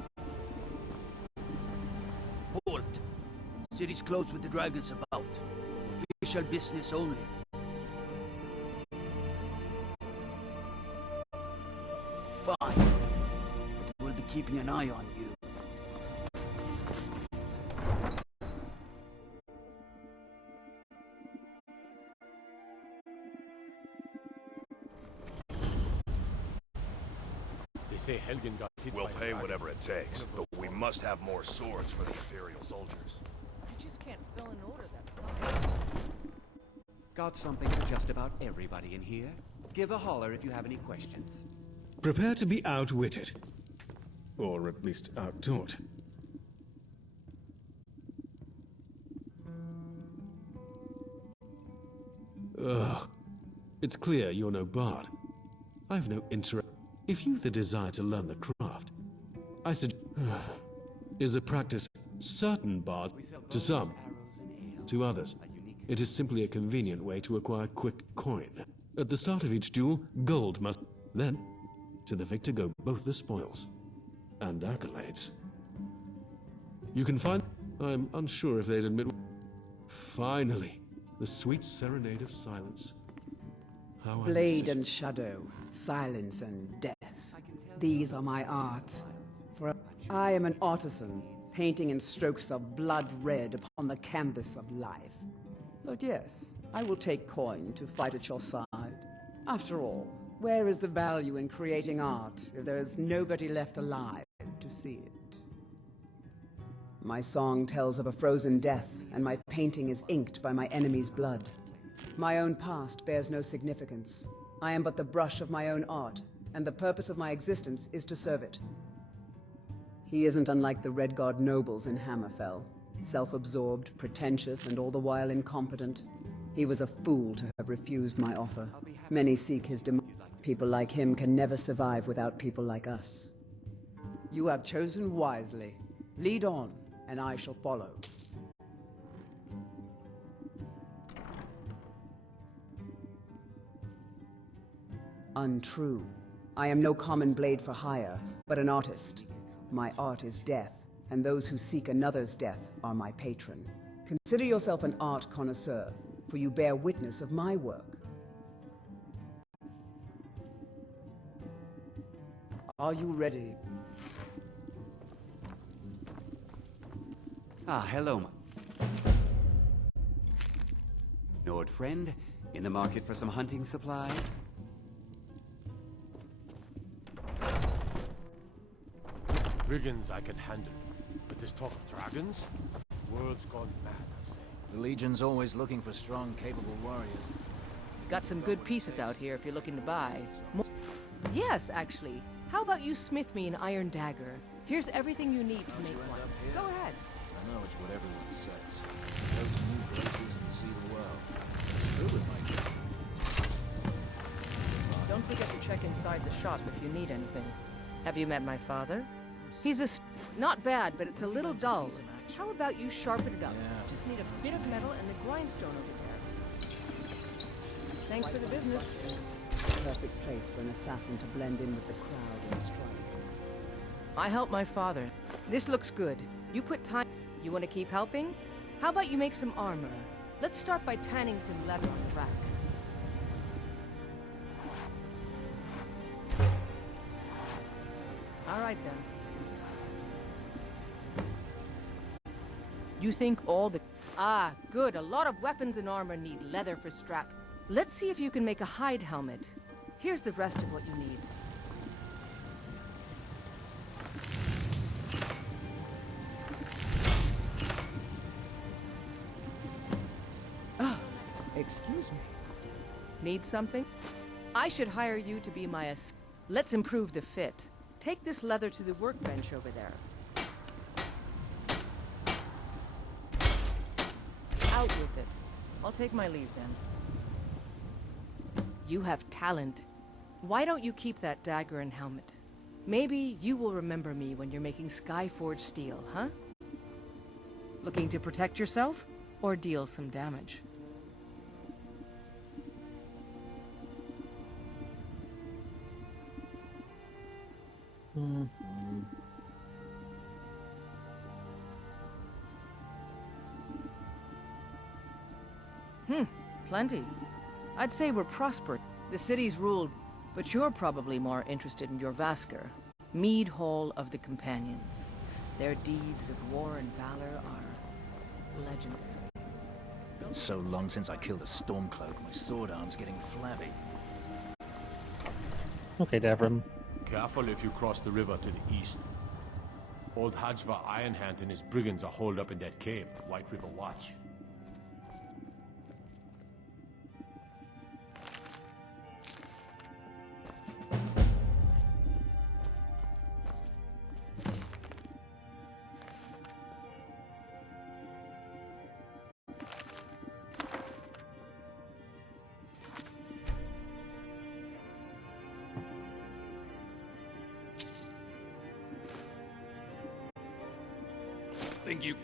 Halt! City's closed with the dragons about. Official business only. Fine. But we'll be keeping an eye on you. They say Helgen got hit We'll by a pay dragon. whatever it takes, but we must have more swords for the Imperial soldiers. I just can't fill an order that size. Got something for just about everybody in here? Give a holler if you have any questions. Prepare to be outwitted. Or at least outtaught. Ugh. It's clear you're no bard. I've no interest. If you've the desire to learn the craft, I suggest is a practice certain bards to some, to others. It is simply a convenient way to acquire quick coin. At the start of each duel, gold must. Then, to the victor go both the spoils and accolades. You can find. I'm unsure if they'd admit. Finally, the sweet serenade of silence. How I Blade miss it. and shadow, silence and death. These are my arts. For I am an artisan, painting in strokes of blood red upon the canvas of life. But yes, I will take coin to fight at your side. After all, where is the value in creating art if there is nobody left alive to see it? My song tells of a frozen death, and my painting is inked by my enemy's blood. My own past bears no significance. I am but the brush of my own art, and the purpose of my existence is to serve it. He isn't unlike the Red Guard nobles in Hammerfell. Self-absorbed, pretentious, and all the while incompetent. He was a fool to have refused my offer. Many seek his demise. People like him can never survive without people like us. You have chosen wisely. Lead on, and I shall follow. Untrue. I am no common blade for hire, but an artist. My art is death, and those who seek another's death are my patron. Consider yourself an art connoisseur, for you bear witness of my work. Are you ready? Ah, hello. Nord friend, in the market for some hunting supplies? Brigands I can handle, but this talk of dragons? World's gone mad, I say. The Legion's always looking for strong, capable warriors. Got some good pieces out here if you're looking to buy. Yes, actually. How about you smith me an iron dagger? Here's everything you need to make one. Go ahead. I know it's what everyone says. Go to new places and see the world. It's true it might be. Don't forget to check inside the shop if you need anything. Have you met my father? He's not bad, but it's a little dull. How about you sharpen it up? Just need a bit of metal and the grindstone over there. Thanks for the business. Perfect place for an assassin to blend in with the crowd and strike. I help my father. This looks good. You put time. You want to keep helping? How about you make some armor? Let's start by tanning some leather on the rack. All right then. You think all the... Ah, good. A lot of weapons and armor need leather for straps. Let's see if you can make a hide helmet. Here's the rest of what you need. Ah, excuse me. Need something? I should hire you to be my Let's improve the fit. Take this leather to the workbench over there. Out with it. I'll take my leave then. You have talent. Why don't you keep that dagger and helmet? Maybe you will remember me when you're making Skyforged steel, huh? Looking to protect yourself or deal some damage? Plenty. I'd say we're prosperous. The city's ruled, but you're probably more interested in your Vasker, Mead Hall of the Companions. Their deeds of war and valor are legendary. Been so long since I killed a Stormcloak, my sword arm's getting flabby. Okay, Davram. Careful if you cross the river to the east. Old Hajva Ironhand and his brigands are holed up in that cave, White River Watch. Thank you.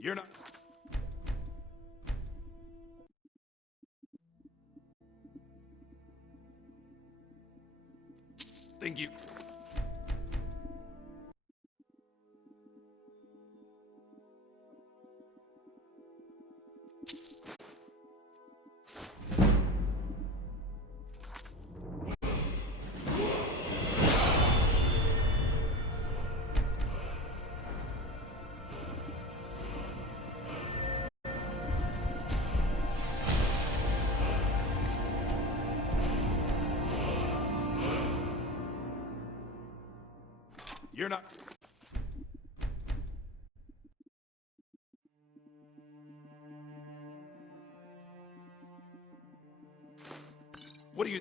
You're not. Thank you. You're not. What are you?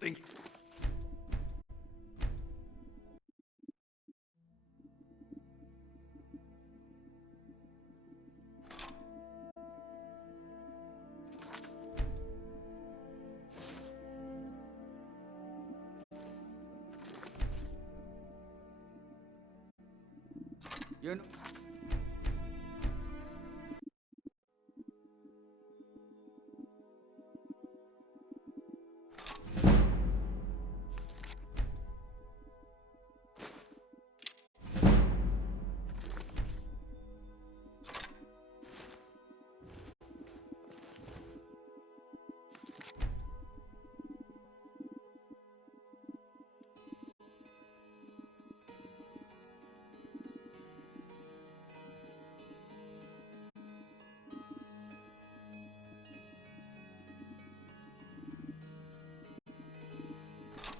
Thank you. You're not.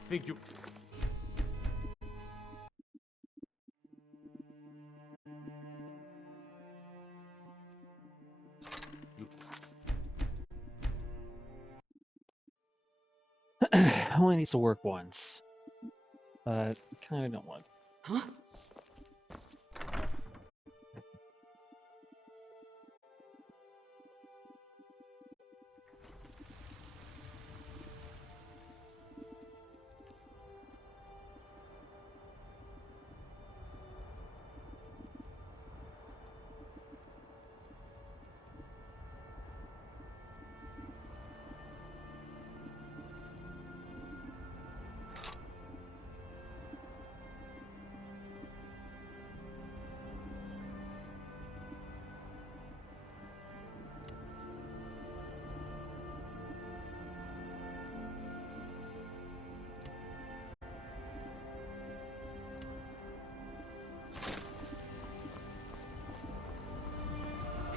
Think you... Only needs to work once. But kind of don't want. Huh?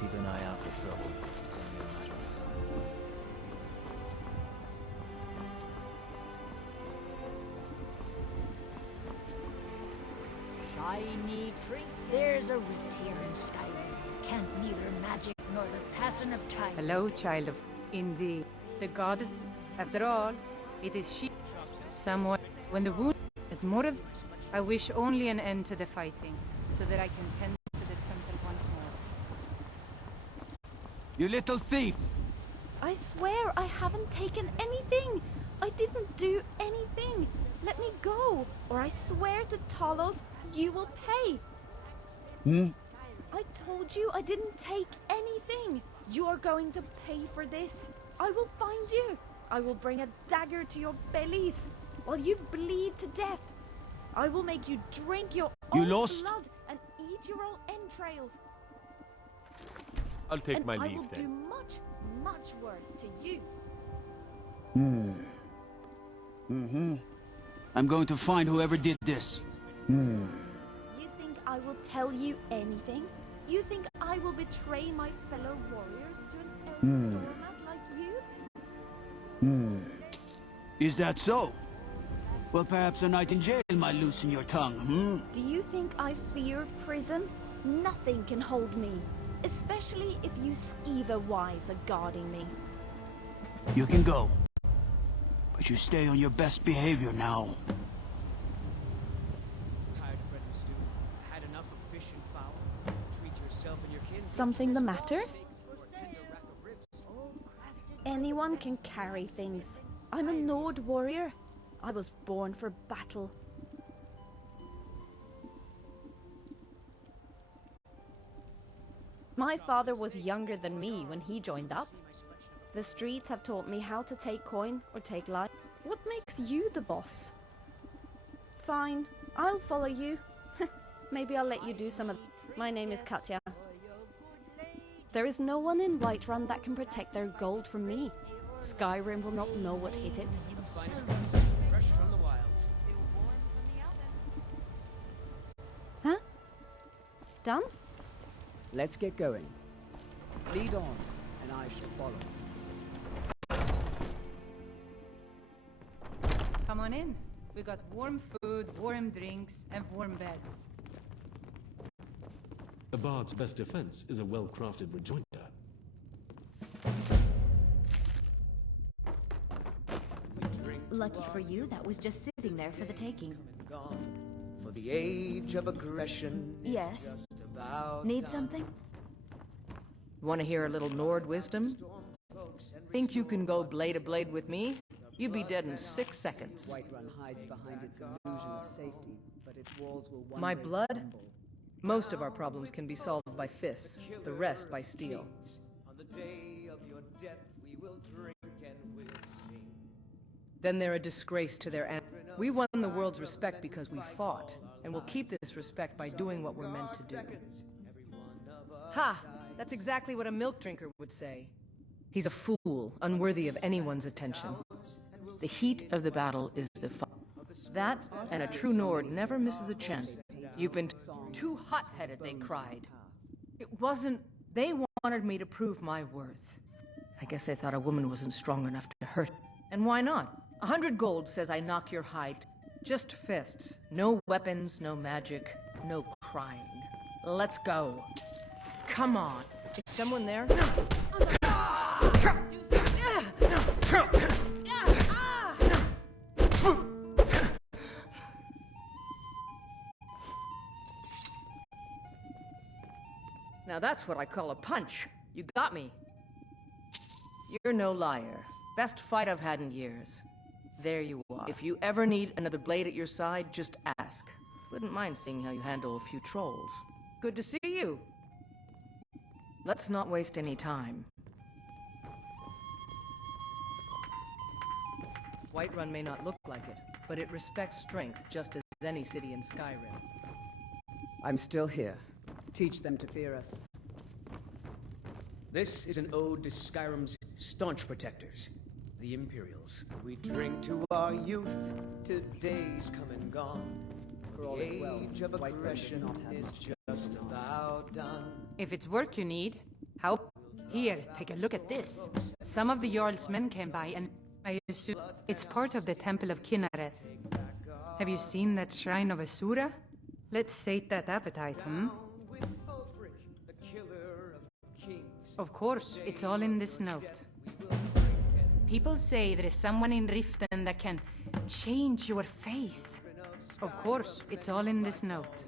Keep an eye out for trouble. It's only a matter of time. Shiny drink. There's a rift here in Skyrim. Can't neither magic nor the passing of time. Hello, child of... Indeed. The goddess... After all, it is she... Somewhat... When the wound is more of... I wish only an end to the fighting, so that I can tend to the temple once more. You little thief! I swear I haven't taken anything! I didn't do anything! Let me go, or I swear to Talos, you will pay! Hmm? I told you I didn't take anything! You are going to pay for this! I will find you! I will bring a dagger to your bellies, while you bleed to death! I will make you drink your own blood and eat your own entrails! I'll take and my I leave will then. do much, much worse to you. I'm going to find whoever did this. You think I will tell you anything? You think I will betray my fellow warriors to an elf doormat like you? Is that so? Well, perhaps a night in jail might loosen your tongue, Do you think I fear prison? Nothing can hold me. Especially if you skeever wives are guarding me. You can go. But you stay on your best behavior now. Tired of bread and stew? Had enough of fish and fowl? Treat yourself and your kin. Something the matter? Anyone can carry things. I'm a Nord warrior. I was born for battle. My father was younger than me when he joined up. The streets have taught me how to take coin or take life. What makes you the boss? Fine, I'll follow you. Maybe I'll let you do some of... My name is Katya. There is no one in Whiterun that can protect their gold from me. Skyrim will not know what hit it. Finest guns, fresh from the wilds. Huh? Done? Let's get going. Lead on, and I shall follow. Come on in. We got warm food, warm drinks, and warm beds. A bard's best defense is a well-crafted rejoinder. Lucky for you, that was just sitting there for the taking. For the age of aggression. Yes. Need something? Want to hear a little Nord wisdom? Think you can go blade to blade with me? You'd be dead in 6 seconds. Whiterun hides behind its illusion of safety, but its walls will one My day blood? crumble. Most of our problems can be solved by fists, the rest by steel. On the day of your death, we will drink and we'll sing. Then they're a disgrace to their We won the world's respect because we fought, and we'll keep this respect by doing what we're meant to do. Ha! That's exactly what a milk drinker would say. He's a fool, unworthy of anyone's attention. The heat of the battle is the fun. That, and a true Nord never misses a chance. You've been too hot-headed, they cried. It wasn't... They wanted me to prove my worth. I guess they thought a woman wasn't strong enough to hurt. And why not? 100 gold says I knock your hide. Just fists. No weapons, no magic, no crying. Let's go. Come on. Is someone there? Now that's what I call a punch. You got me. You're no liar. Best fight I've had in years. There you are. If you ever need another blade at your side, just ask. Wouldn't mind seeing how you handle a few trolls. Good to see you. Let's not waste any time. Whiterun may not look like it, but it respects strength just as any city in Skyrim. I'm still here. Teach them to fear us. This is an ode to Skyrim's staunch protectors, the Imperials. We drink to our youth, to days come and gone. For all its wealth, Age of Whiterun does aggression not have is much just about done. If it's work you need, How? Here, take a look at this. Some of the Jarl's men came by, and I assume it's part of the Temple of Kinnareth. Have you seen that shrine of Asura? Let's sate that appetite, hmm? Of course, it's all in this note. People say there is someone in Riften that can change your face. Of course, it's all in this note.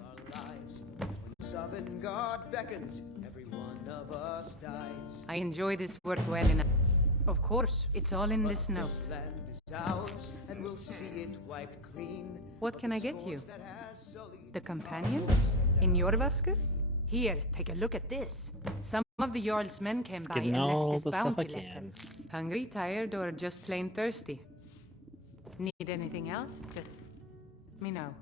I enjoy this work well enough. Of course, it's all in this note. What can I get you? The companions? In Jorvaskr? Here, take a look at this. Some of the Jarl's men came by and left this bounty letter. Hungry, tired, or just plain thirsty? Need anything else? Just let me know.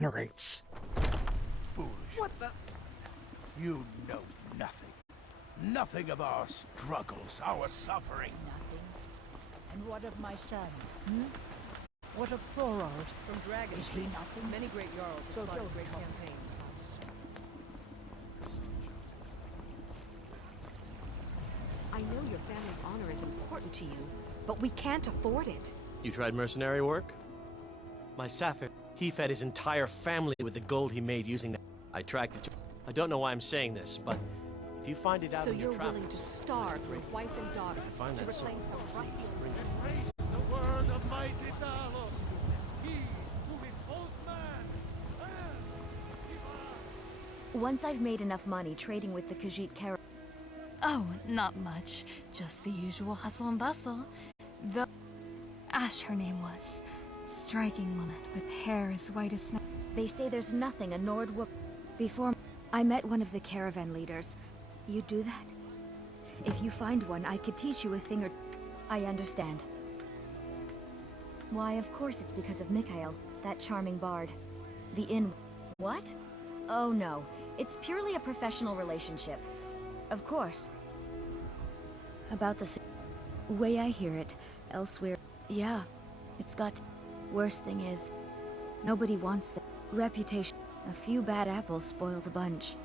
Alright. Foolish. What the? You know nothing. Nothing of our struggles, our suffering. Nothing. And what of my son? Hmm? What of Thorold? From Dragon Is he nothing? Many great jarls have fought in great campaigns. I know your family's honor is important to you, but we can't afford it. You tried mercenary work? My Sapphire, he fed his entire family with the gold he made using that. I tracked it to... I don't know why I'm saying this, but if you find it out So in your you're travels... willing to starve your wife and daughter find to that sword, reclaim some rusty... The word of mighty Talos, he who is both man and Once I've made enough money trading with the Khajiit Kara... Oh, not much. Just the usual hustle and bustle. The... Ash, her name was. Striking woman with hair as white as snow. They say there's nothing a Nord would... Before I met one of the caravan leaders. You do that? If you find one, I could teach you a thing or... I understand. Why, of course it's because of Mikhail, that charming bard. The inn... What? Oh no, it's purely a professional relationship. Of course. About the way I hear it, elsewhere... Yeah, it's got... Worst thing is, nobody wants the reputation. A few bad apples spoiled a bunch.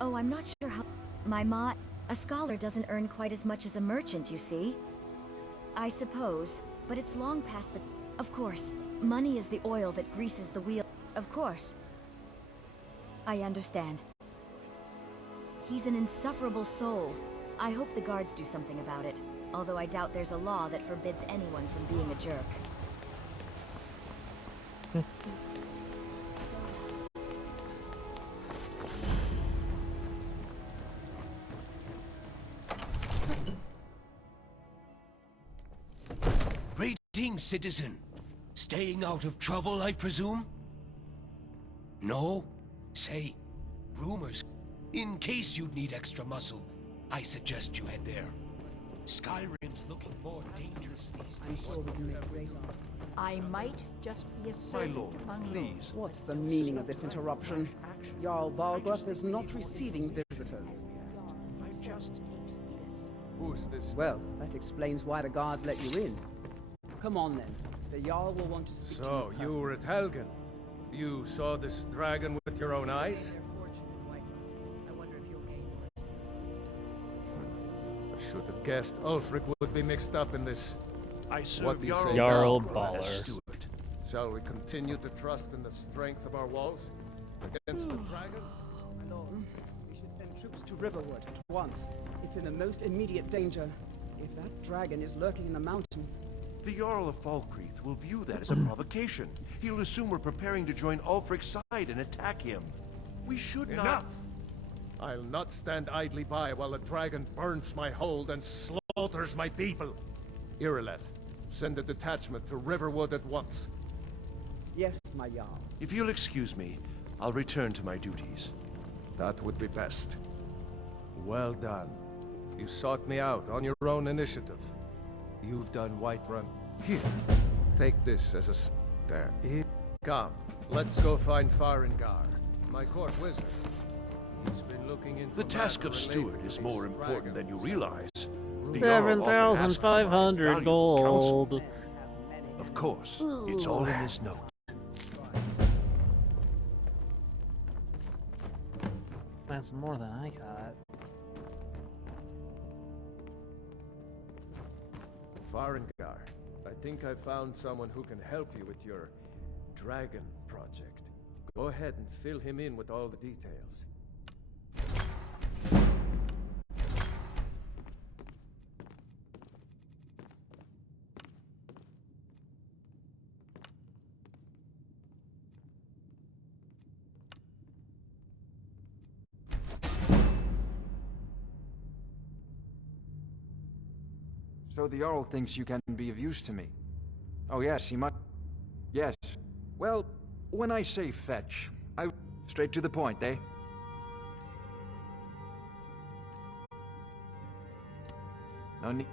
Oh, I'm not sure how... My ma... A scholar doesn't earn quite as much as a merchant, you see? I suppose, but it's long past the... Of course, money is the oil that greases the wheel. Of course. I understand. He's an insufferable soul. I hope the guards do something about it, although I doubt there's a law that forbids anyone from being a jerk. Greetings, citizen. Staying out of trouble, I presume? No? Say, rumors. In case you'd need extra muscle, I suggest you head there. Skyrim's looking more dangerous these days. I might just be a My servant lord, among please. What's the meaning of this interruption? Jarl Balgruth is not receiving visitors. Who's this? Well, that explains why the guards let you in. Come on then. The Jarl will want to speak to you. So, you were at Helgen. You saw this dragon with your own eyes? I should have guessed Ulfric would be mixed up in this. I serve What do you Jarl say? Jarl Balgruth as Baller. steward. Shall we continue to trust in the strength of our walls? Against the dragon? My lord, we should send troops to Riverwood at once. It's in the most immediate danger. If that dragon is lurking in the mountains... The Jarl of Falkreath will view that as a provocation. He'll assume we're preparing to join Ulfric's side and attack him. We should not... Enough! I'll not stand idly by while the dragon burns my hold and slaughters my people. Irileth, send a detachment to Riverwood at once. Yes, my Jarl. If you'll excuse me, I'll return to my duties. That would be best. Well done. You sought me out on your own initiative. You've done Whiterun. Here, take this as a... There. Come, let's go find Farengar, my court wizard. He's been looking into... The task of steward is more important than you realize. 7,500 gold. Of course, it's all in this note. That's more than I got. Farengar, I think I found someone who can help you with your dragon project. Go ahead and fill him in with all the details. So the Jarl thinks you can be of use to me. Oh yes, he might... Yes. Well, when I say fetch, I... Straight to the point, eh? No need...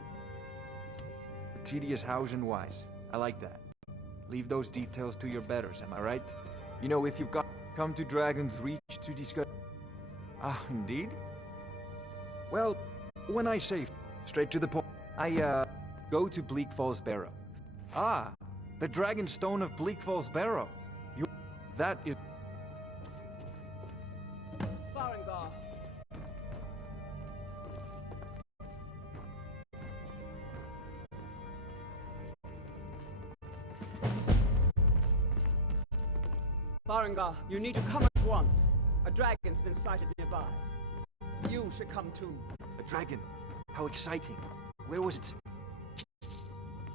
Tedious house and wise. I like that. Leave those details to your betters, am I right? You know, if you've got... Come to Dragon's Reach to discuss... Ah, indeed? Well, when I say... Straight to the point... go to Bleak Falls Barrow. Ah, the Dragon Stone of Bleak Falls Barrow. That is... Farengar! Farengar, you need to come at once. A dragon's been sighted nearby. You should come too. A dragon? How exciting. Where was it?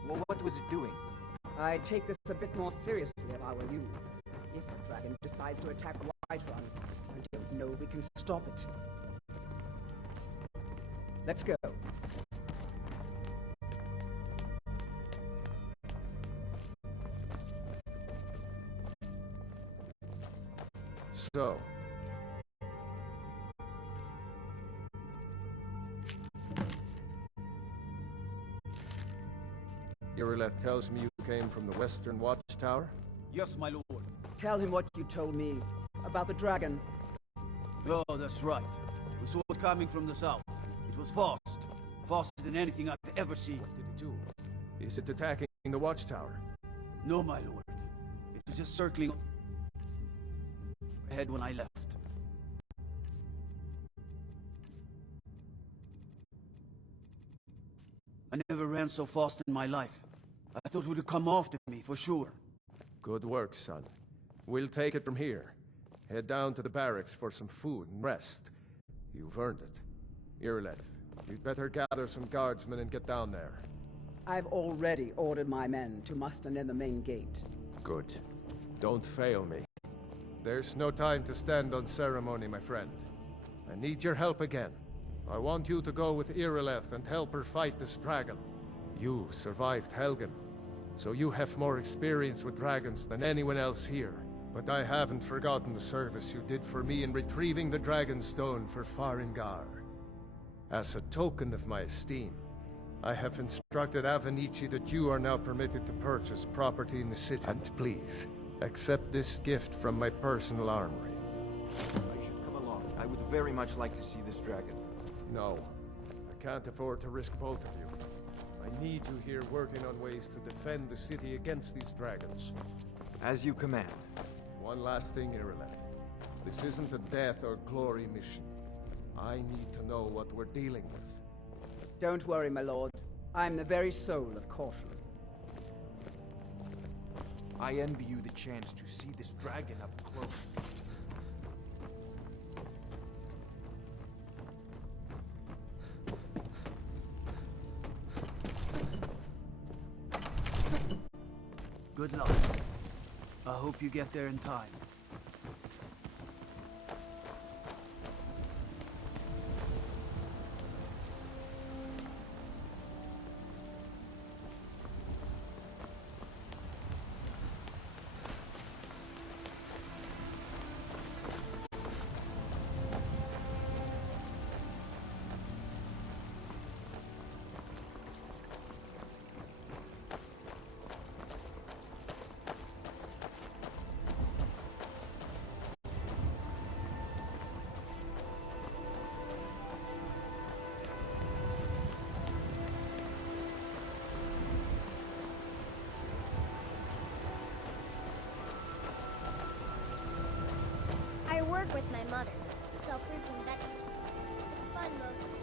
Well, what was it doing? I'd take this a bit more seriously if I were you. If the dragon decides to attack Whiterun, I don't know if we can stop it. Let's go. So... Irileth tells me you came from the Western Watchtower? Yes, my lord. Tell him what you told me about the dragon. Oh, that's right. We saw it coming from the south. It was fast. Faster than anything I've ever seen. What did it do? Is it attacking the Watchtower? No, my lord. It was just circling ahead when I left. I never ran so fast in my life. I thought it would come after me, for sure. Good work, son. We'll take it from here. Head down to the barracks for some food and rest. You've earned it. Irileth, you'd better gather some guardsmen and get down there. I've already ordered my men to muster near the main gate. Good. Don't fail me. There's no time to stand on ceremony, my friend. I need your help again. I want you to go with Irileth and help her fight this dragon. You survived Helgen, so you have more experience with dragons than anyone else here. But I haven't forgotten the service you did for me in retrieving the Dragon Stone for Farengar. As a token of my esteem, I have instructed Avenici that you are now permitted to purchase property in the city. And please, accept this gift from my personal armory. I should come along. I would very much like to see this dragon. No, I can't afford to risk both of you. I need you here working on ways to defend the city against these dragons. As you command. One last thing, Irileth. This isn't a death or glory mission. I need to know what we're dealing with. Don't worry, my lord. I'm the very soul of caution. I envy you the chance to see this dragon up close. Good luck. I hope you get there in time. I work with my mother, sell fruits and vegetables. It's fun most days.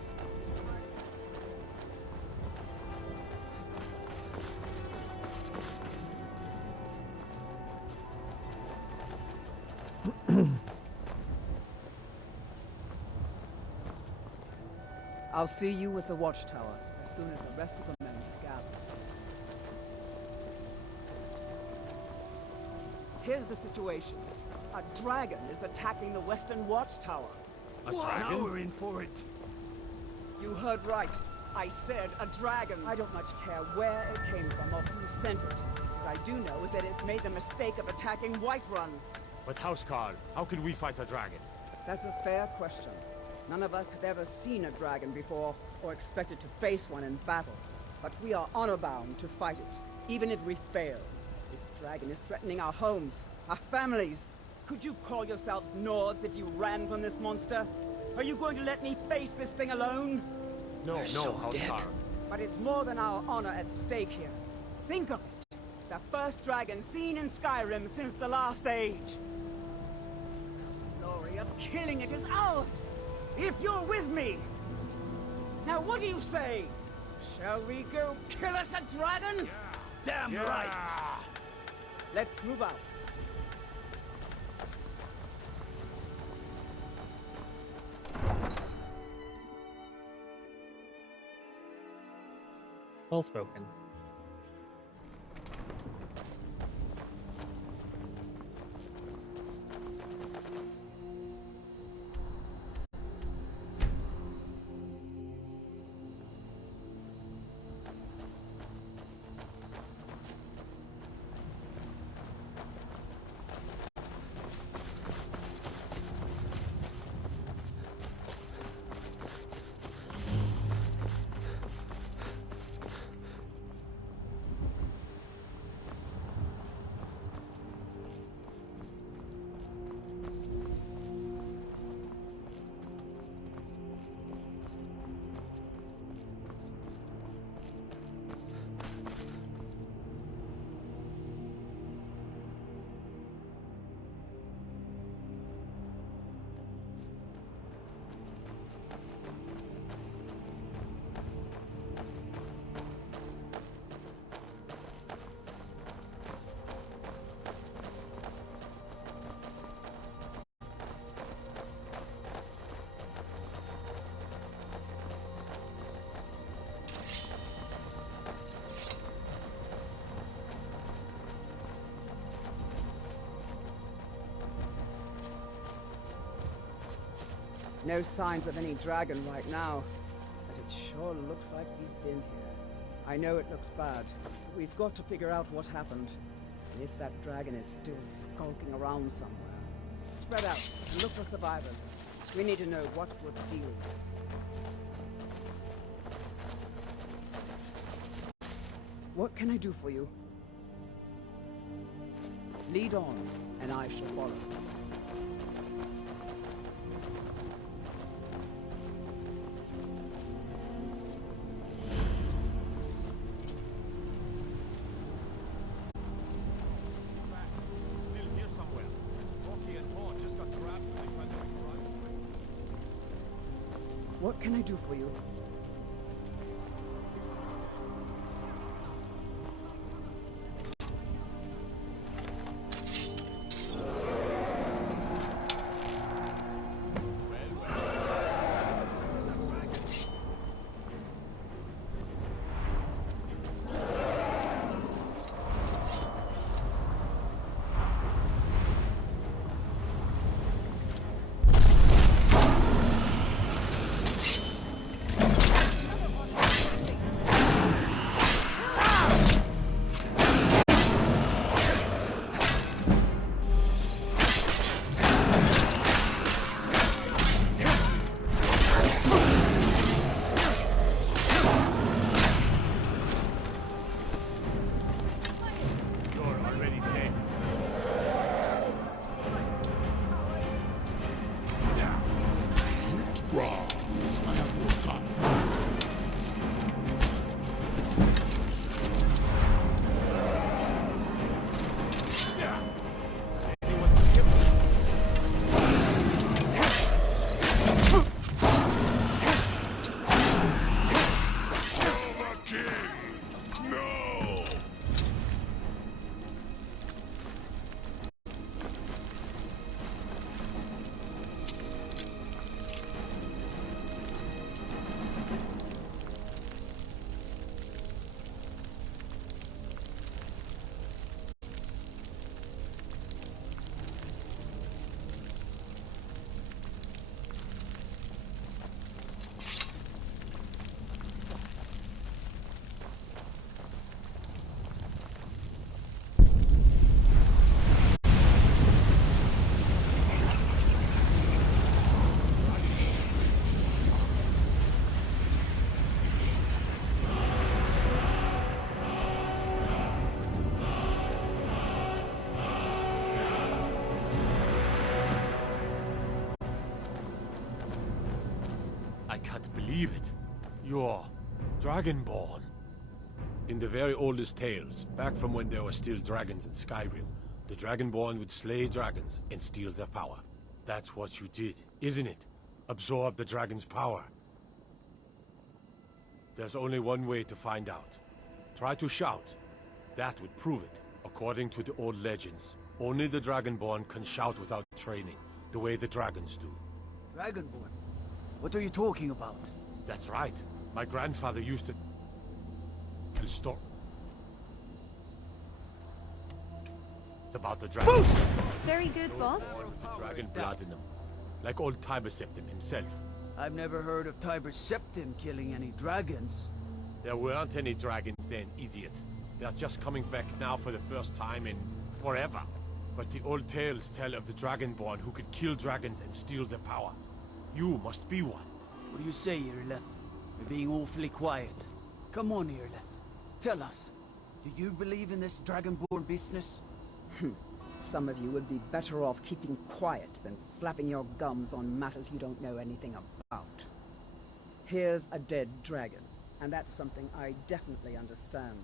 I'll see you at the watchtower as soon as the rest of the men have gathered. Here's the situation. A dragon is attacking the western watchtower. A dragon? Now we're in for it. You heard right. I said a dragon. I don't much care where it came from or who sent it. What I do know is that it's made the mistake of attacking Whiterun. But Housecarl, how can we fight a dragon? That's a fair question. None of us have ever seen a dragon before, or expected to face one in battle. But we are honor-bound to fight it, even if we fail. This dragon is threatening our homes, our families. Could you call yourselves Nords if you ran from this monster? Are you going to let me face this thing alone? No, Housecarl. But it's more than our honor at stake here. Think of it. The first dragon seen in Skyrim since the Last Age. The glory of killing it is ours, if you're with me. Now what do you say? Shall we go kill us a dragon? Yeah. Damn right. Let's move out. Well spoken. No signs of any dragon right now, but it sure looks like he's been here. I know it looks bad, but we've got to figure out what happened. And if that dragon is still skulking around somewhere. Spread out and look for survivors. We need to know what we're dealing with. What can I do for you? Lead on, and I shall follow. What can I do for you? believe it. You're Dragonborn. In the very oldest tales, back from when there were still dragons in Skyrim, the Dragonborn would slay dragons and steal their power. That's what you did, isn't it? Absorb the dragon's power. There's only one way to find out. Try to shout. That would prove it. According to the old legends, only the Dragonborn can shout without training, the way the dragons do. Dragonborn? What are you talking about? That's right. My grandfather used to... store about the dragon. Very good, boss. Born with the dragon blood in them, like old Tiber Septim himself. I've never heard of Tiber Septim killing any dragons. There weren't any dragons then, idiot. They're just coming back now for the first time in forever. But the old tales tell of the Dragonborn who could kill dragons and steal their power. You must be one. What do you say, Irleth? You're being awfully quiet. Come on, Irleth. Tell us. Do you believe in this Dragonborn business? Some of you would be better off keeping quiet than flapping your gums on matters you don't know anything about. Here's a dead dragon, and that's something I definitely understand.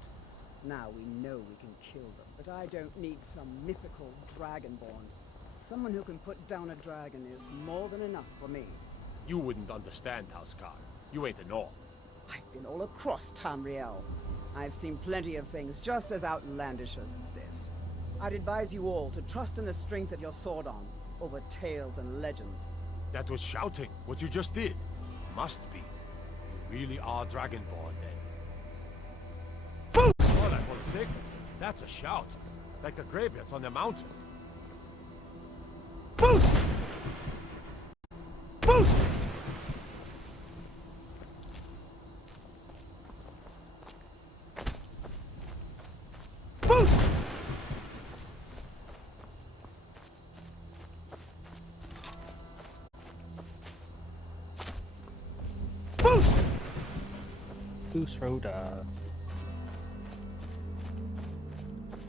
Now we know we can kill them, but I don't need some mythical dragonborn. Someone who can put down a dragon is more than enough for me. You wouldn't understand, Housecar. You ain't a North. I've been all across Tamriel. I've seen plenty of things just as outlandish as this. I'd advise you all to trust in the strength of your sword arm over tales and legends. That was shouting, what you just did. Must be. You really are Dragonborn, then. Oh, that one's sick. That's a shout. Like the graveyards on the mountain. Boost! Boost! Boost! Boost! Boost Rhoda.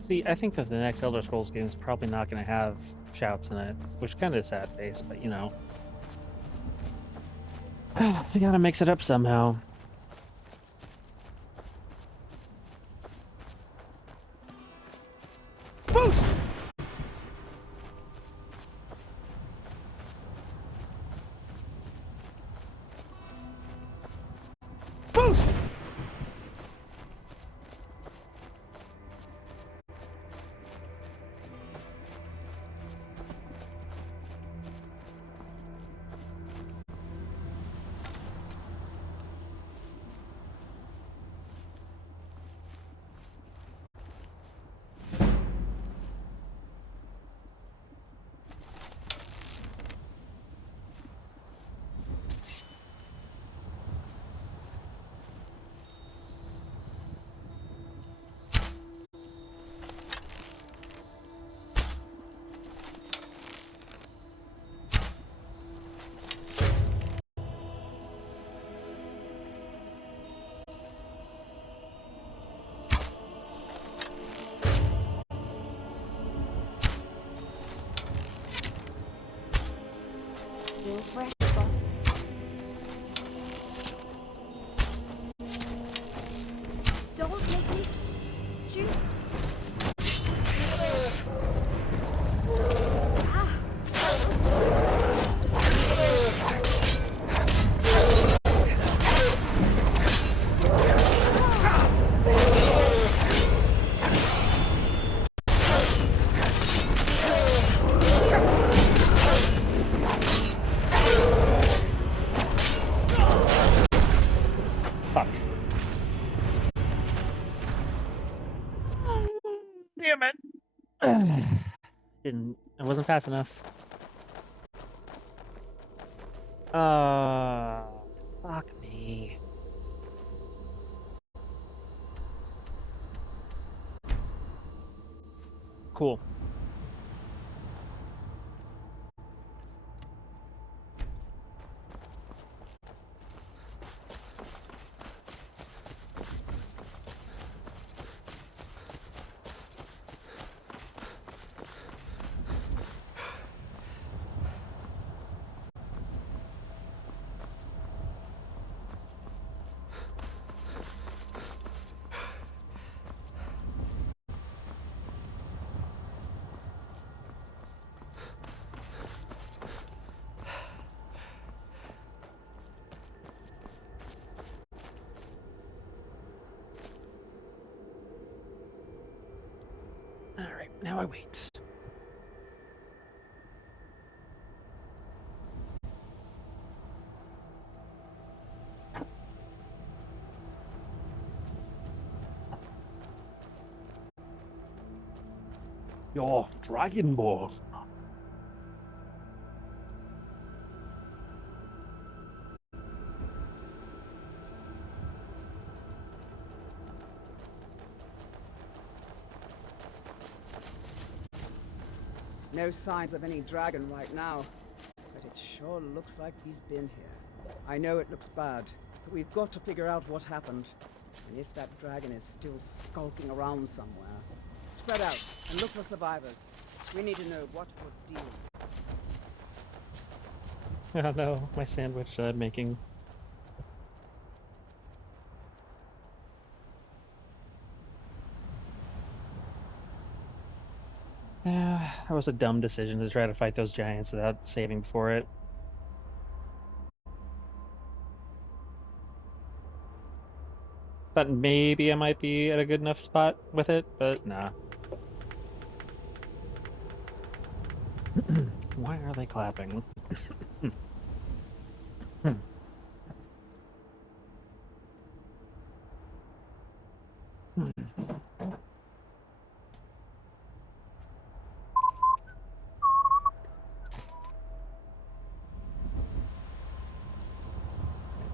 See, I think that the next Elder Scrolls game is probably not going to have shouts in it, which kind of sad face, but you know. They gotta mix it up somehow. Boost! Boost! Still fresh, boss. Don't make me shoot. Fuck. Damn it. It wasn't fast enough. Fuck me. Cool. Now I wait. Your Dragonborn. No signs of any dragon right now, but it sure looks like he's been here. I know it looks bad, but we've got to figure out what happened. And if that dragon is still skulking around somewhere, spread out and look for survivors. We need to know what we're dealing with. Oh no, my sandwich that I'm making. Yeah, that was a dumb decision to try to fight those giants without saving for it. Thought maybe I might be at a good enough spot with it, but nah. Why are they clapping?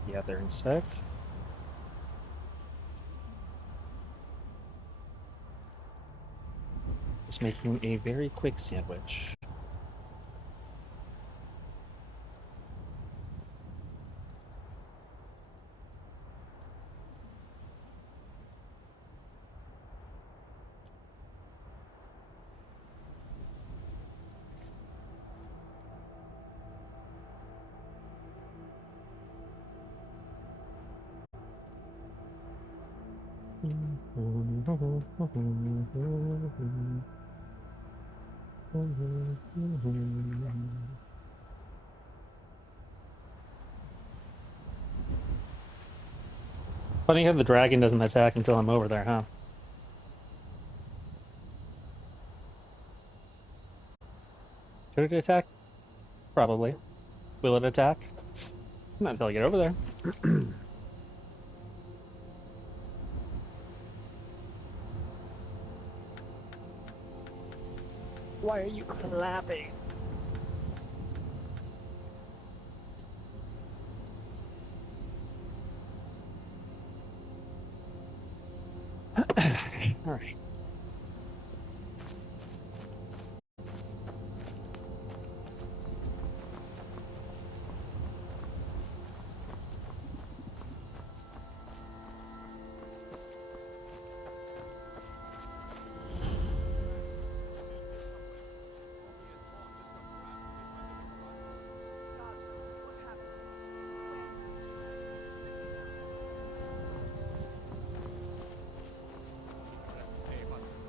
The other insect. Just making a very quick sandwich. Funny how the dragon doesn't attack until I'm over there, huh? Should it attack? Probably. Will it attack? Not until I get over there. Why are you clapping? All right.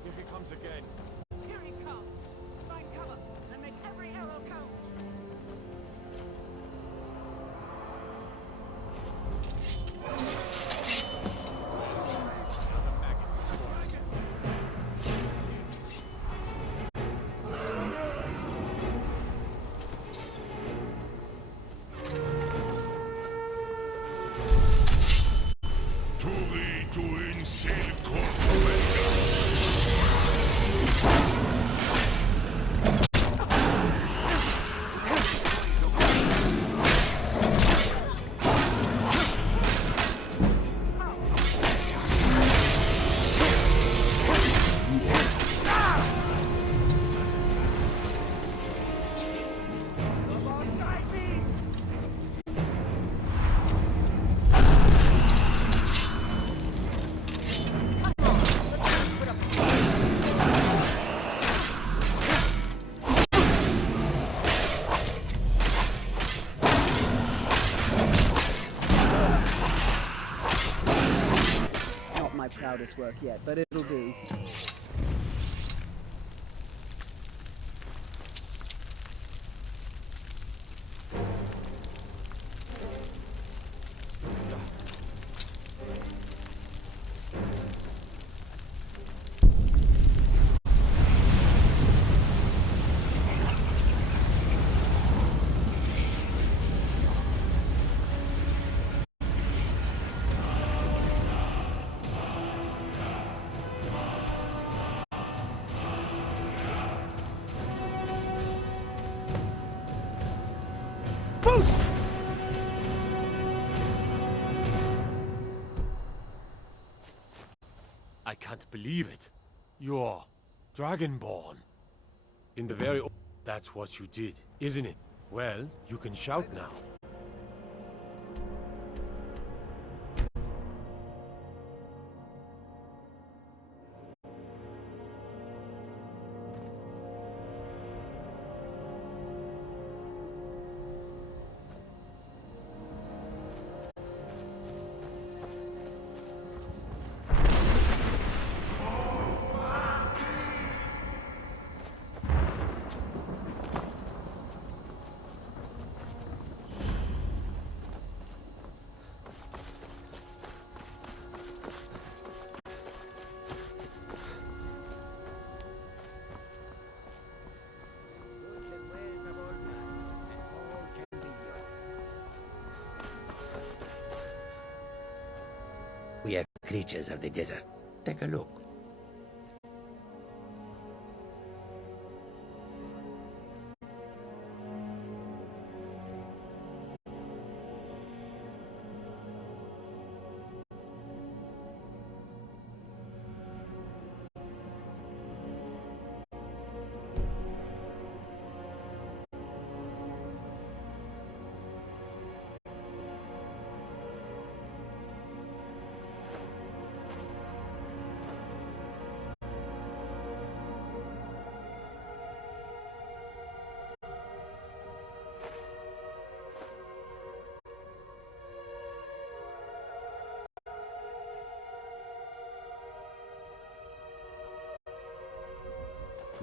Here he comes again. Here he comes! Find cover and make every arrow count! To thee to insil Not my proudest work yet, but it'll do. Boost! I can't believe it. You're Dragonborn. In the very... That's what you did, isn't it? Well, you can shout now. We are creatures of the desert. Take a look.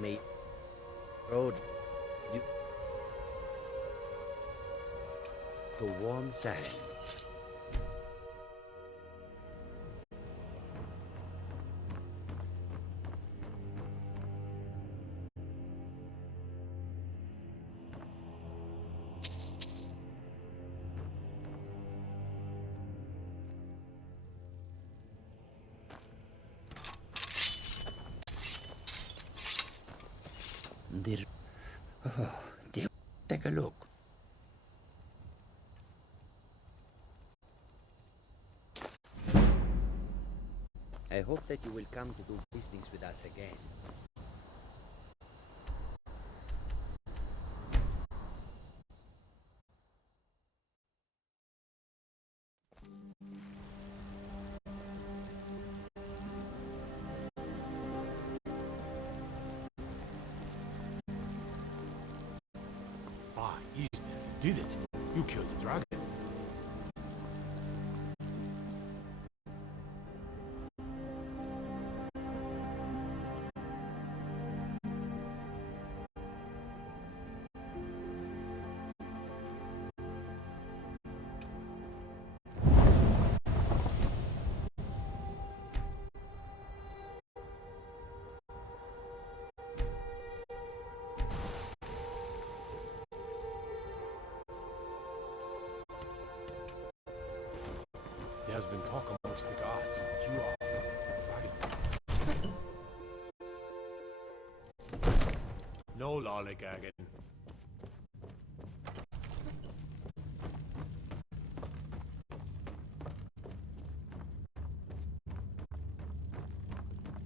Me. Road. You. To warm sands. Oh, dear. Take a look. I hope that you will come to do business with us again. Ah, easy. You did it. You killed the dragon. There's been talk amongst the gods that you are dragon. No lollygagging.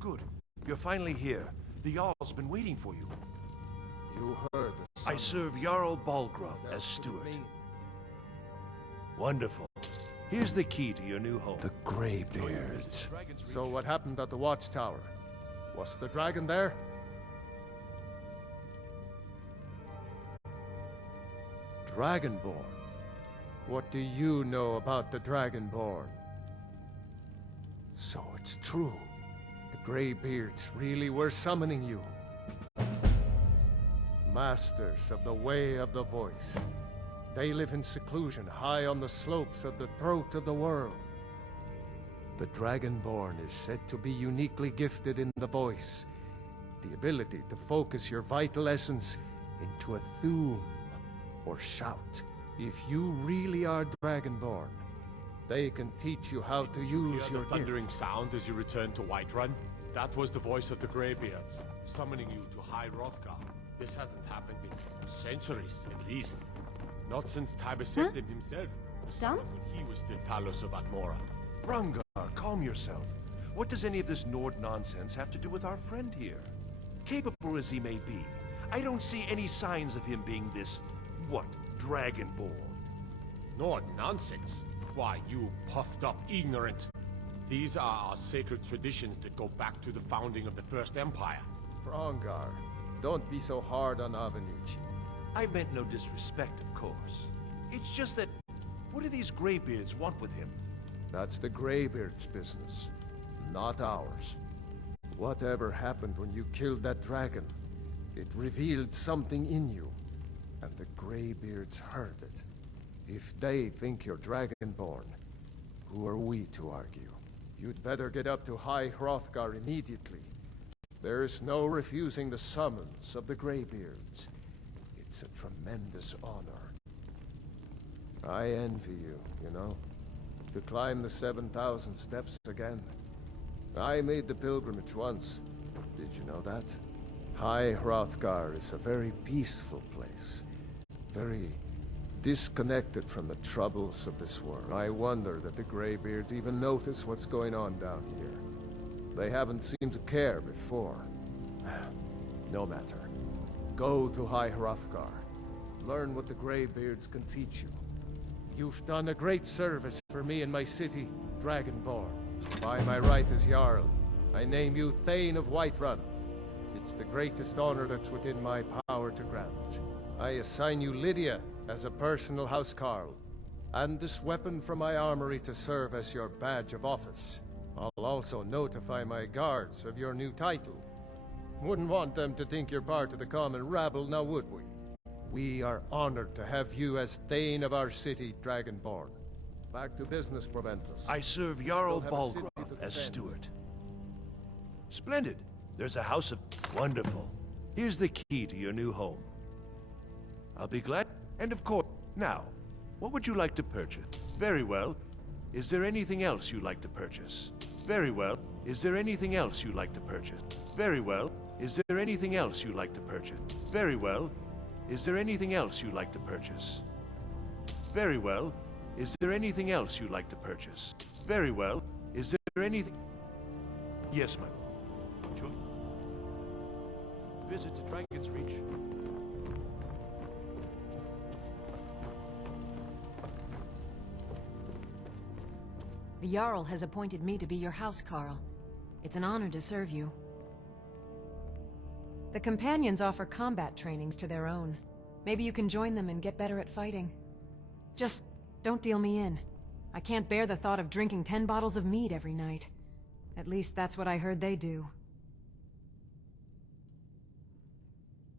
Good. You're finally here. The Jarl's been waiting for you. You heard the I serve Jarl Balgraf as steward. Wonderful. Here's the key to your new home. The Greybeards. So what happened at the watchtower? Was the dragon there? Dragonborn? What do you know about the Dragonborn? So it's true. The Greybeards really were summoning you. Masters of the Way of the Voice. They live in seclusion high on the slopes of the throat of the world. The Dragonborn is said to be uniquely gifted in the voice, the ability to focus your vital essence into a thum or shout. If you really are Dragonborn, they can teach you how to use your the thundering gift. sound as you return to Whiterun? That was the voice of the Greybeards, summoning you to High Hrothgar. This hasn't happened in centuries, at least. Not since Tiber sent him himself. Done? When he was still Talos of Atmora. Rangar, calm yourself. What does any of this Nord nonsense have to do with our friend here? Capable as he may be, I don't see any signs of him being this, what, Dragonborn. Nord nonsense? Why, you puffed up ignorant. These are our sacred traditions that go back to the founding of the First Empire. Rangar, don't be so hard on Avenucci. I meant no disrespect, of course. It's just that, what do these Greybeards want with him? That's the Greybeards' business, not ours. Whatever happened when you killed that dragon, it revealed something in you, and the Greybeards heard it. If they think you're Dragonborn, who are we to argue? You'd better get up to High Hrothgar immediately. There's no refusing the summons of the Greybeards. It's a tremendous honor. I envy you, you know? To climb the 7,000 steps again. I made the pilgrimage once. Did you know that? High Hrothgar is a very peaceful place. Very disconnected from the troubles of this world. I wonder that the Greybeards even notice what's going on down here. They haven't seemed to care before. No matter. Go to High Hrothgar. Learn what the Greybeards can teach you. You've done a great service for me and my city, Dragonborn. By my right as Jarl, I name you Thane of Whiterun. It's the greatest honor that's within my power to grant. I assign you Lydia as a personal housecarl, and this weapon from my armory to serve as your badge of office. I'll also notify my guards of your new title. Wouldn't want them to think you're part of the common rabble, now would we? We are honored to have you as Thane of our city, Dragonborn. Back to business, Proventus. I serve Jarl Balgraf as steward. Splendid. There's a house of... Wonderful. Here's the key to your new home. I'll be glad... And of course... Now, what would you like to purchase? Very well. Is there anything else you'd like to purchase? Very well. Is there anything else you'd like to purchase? Very well. Is there anything else you'd like to purchase? Very well. Is there anything else you'd like to purchase? Very well. Is there anything else you'd like to purchase? Very well. Is there anything... Yes, my lord. Sure. Visit to Dragon's Reach. The Jarl has appointed me to be your housecarl. It's an honor to serve you. The Companions offer combat trainings to their own. Maybe you can join them and get better at fighting. Just don't deal me in. I can't bear the thought of drinking 10 bottles of mead every night. At least that's what I heard they do.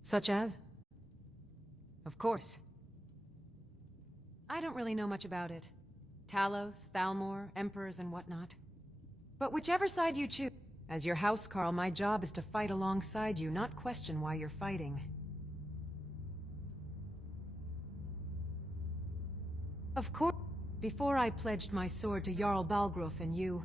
Such as? Of course. I don't really know much about it. Talos, Thalmor, Emperors, and whatnot. But whichever side you choose, as your housecarl, my job is to fight alongside you, not question why you're fighting. Of course, before I pledged my sword to Jarl Balgraf and you,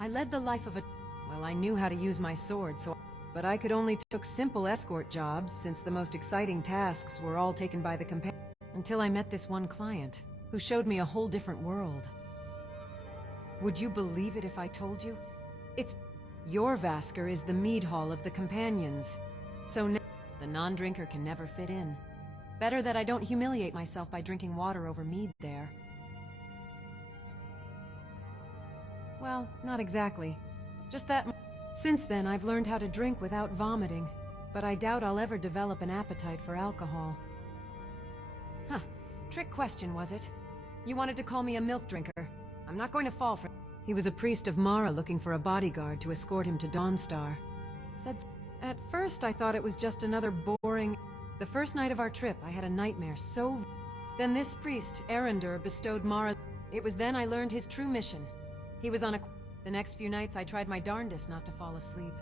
I led the life of a... Well, I knew how to use my sword, so... But I could only took simple escort jobs, since the most exciting tasks were all taken by the companion. Until I met this one client, who showed me a whole different world. Would you believe it if I told you? It's... Your Vasker is the mead hall of the Companions. So the non-drinker can never fit in. Better that I don't humiliate myself by drinking water over mead there. Well, not exactly. Just that... Since then, I've learned how to drink without vomiting, but I doubt I'll ever develop an appetite for alcohol. Huh. Trick question, was it? You wanted to call me a milk drinker. I'm not going to fall for... He was a priest of Mara looking for a bodyguard to escort him to Dawnstar. At first, I thought it was just another boring... The first night of our trip, I had a nightmare so... Then this priest, Erendur, bestowed Mara... It was then I learned his true mission. He was on a... The next few nights, I tried my darndest not to fall asleep.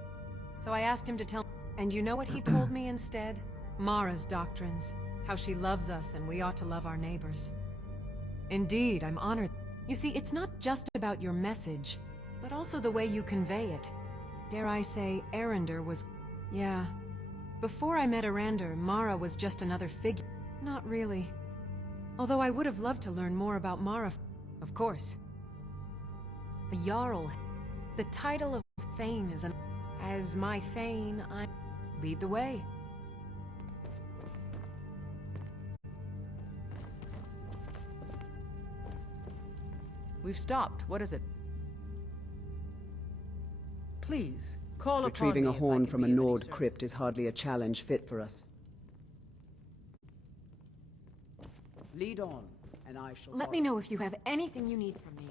So I asked him to tell... And you know what he told me instead? Mara's doctrines. How she loves us and we ought to love our neighbors. Indeed, I'm honored. You see, it's not just about your message, but also the way you convey it. Dare I say, Erendur was... Yeah. Before I met Erendur, Mara was just another figure. Not really. Although I would have loved to learn more about Mara, of course. The Jarl, the title of Thane is an... As my Thane, I lead the way. We've stopped. What is it? Please, call Retrieving upon a me horn if I from a can be of any Nord service. crypt is hardly a challenge fit for us. Lead on, and I shall Let me know if you have anything you need from me.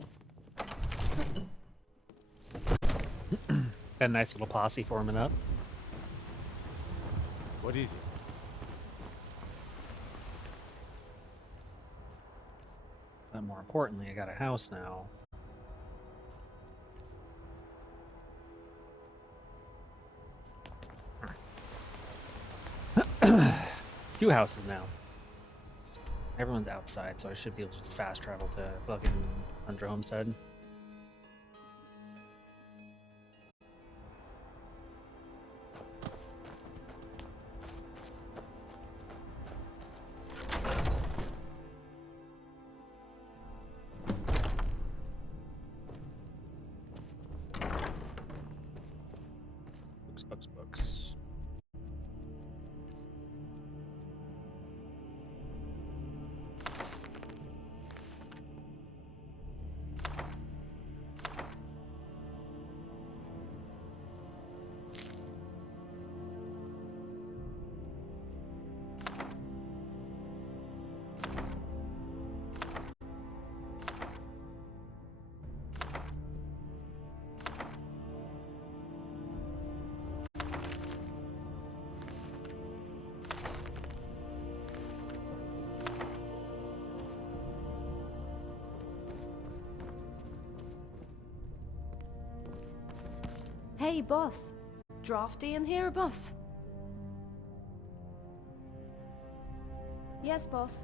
Got a nice little posse forming up. What is it? But more importantly, I got a house now. Two houses now. Everyone's outside, so I should be able to just fast travel to fucking Under Homestead. Books. Hey, boss. Drafty in here, boss? Yes, boss.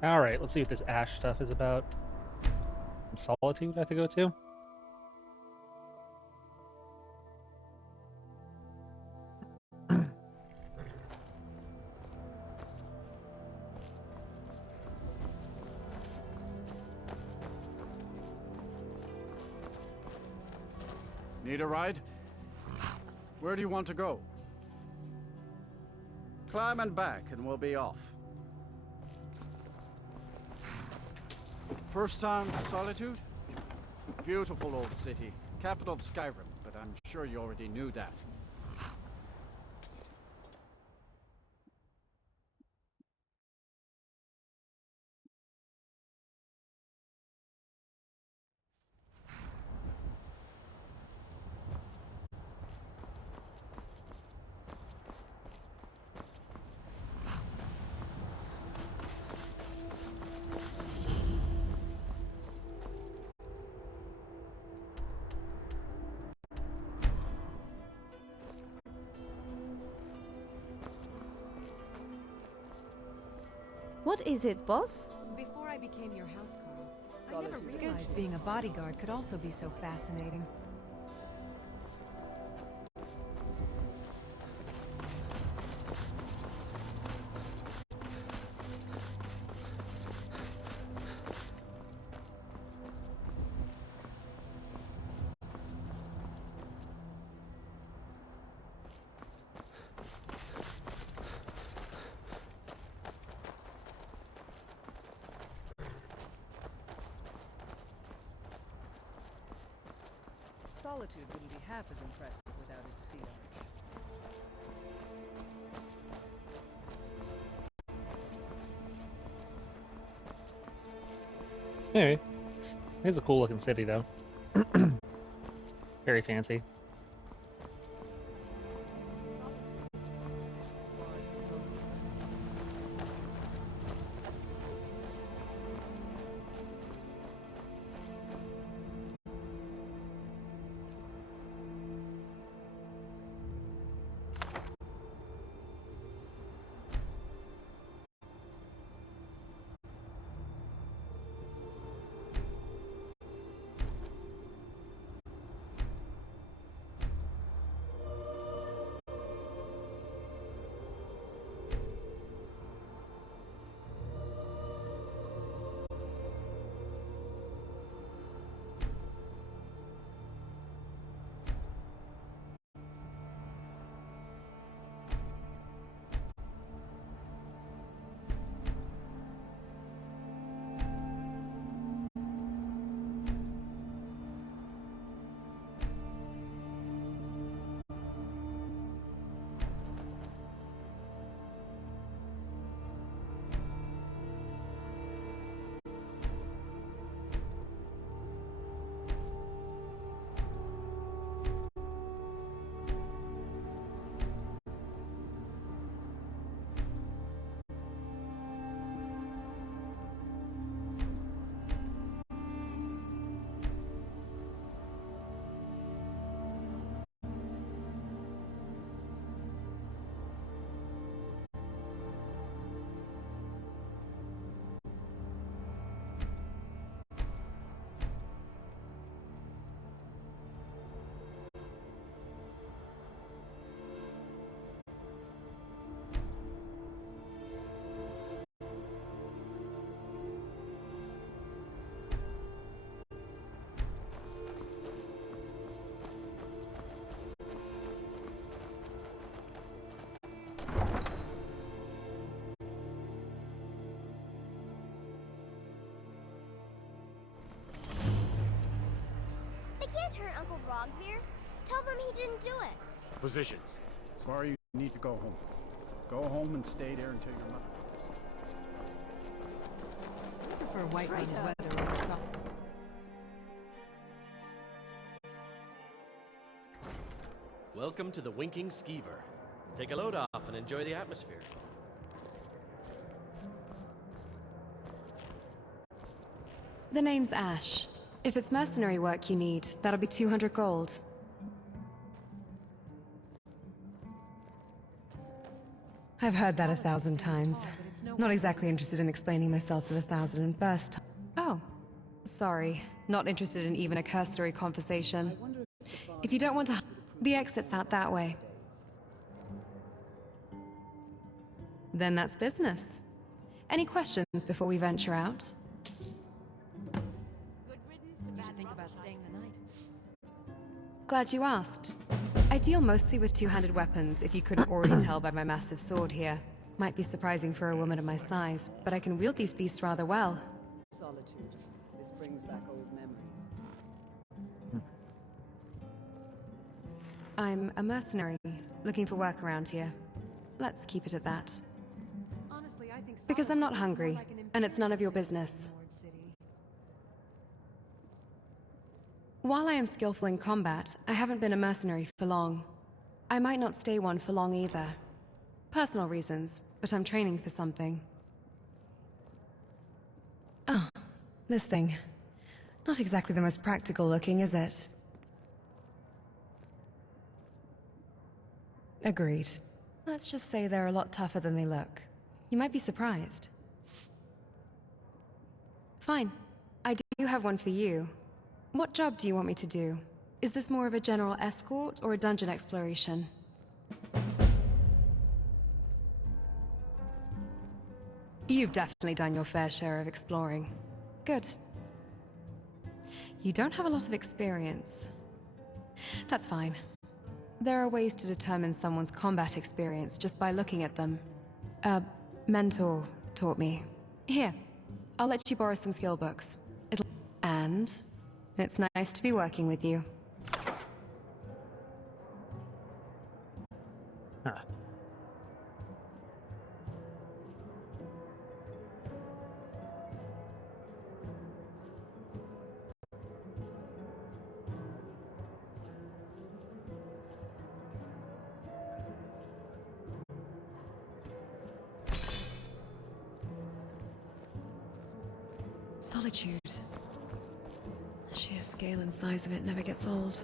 Alright, let's see what this Ash stuff is about. Solitude I have to go to? Need a ride? Where do you want to go? Climb and back and we'll be off. First time to Solitude? Beautiful old city, capital of Skyrim, but I'm sure you already knew that. What is it, boss? Before I became your housecarl, I never realized being a bodyguard could also be so fascinating. Solitude wouldn't be half as impressive without its sea arch. Anyway, it's a cool looking city though. Very fancy. Can't hurt Uncle Rogvir. Tell them he didn't do it. Positions. Sorry, you need to go home. Go home and stay there until your mother I prefer Whiterun's weather over summer. Welcome to the Winking Skeever. Take a load off and enjoy the atmosphere. The name's Ash. If it's mercenary work you need, that'll be 200 gold. I've heard that 1,000 times. Not exactly interested in explaining myself for the 1,001st time. Oh. Sorry. Not interested in even a cursory conversation. If you don't want to... The exit's out that way. Then that's business. Any questions before we venture out? You should think about staying the night. Glad you asked. I deal mostly with two-handed weapons, if you couldn't already tell by my massive sword here. Might be surprising for a woman of my size, but I can wield these beasts rather well. Solitude. This brings back old memories. I'm a mercenary, looking for work around here. Let's keep it at that. Honestly, I think because I'm not hungry, and it's none of your business. While I am skillful in combat, I haven't been a mercenary for long. I might not stay one for long either. Personal reasons, but I'm training for something. Oh, this thing. Not exactly the most practical looking, is it? Agreed. Let's just say they're a lot tougher than they look. You might be surprised. Fine. I do have one for you. What job do you want me to do? Is this more of a general escort or a dungeon exploration? You've definitely done your fair share of exploring. Good. You don't have a lot of experience. That's fine. There are ways to determine someone's combat experience just by looking at them. A mentor taught me. Here, I'll let you borrow some skill books. And it's nice to be working with you. Huh. Solitude. The sheer scale and size of it never gets old.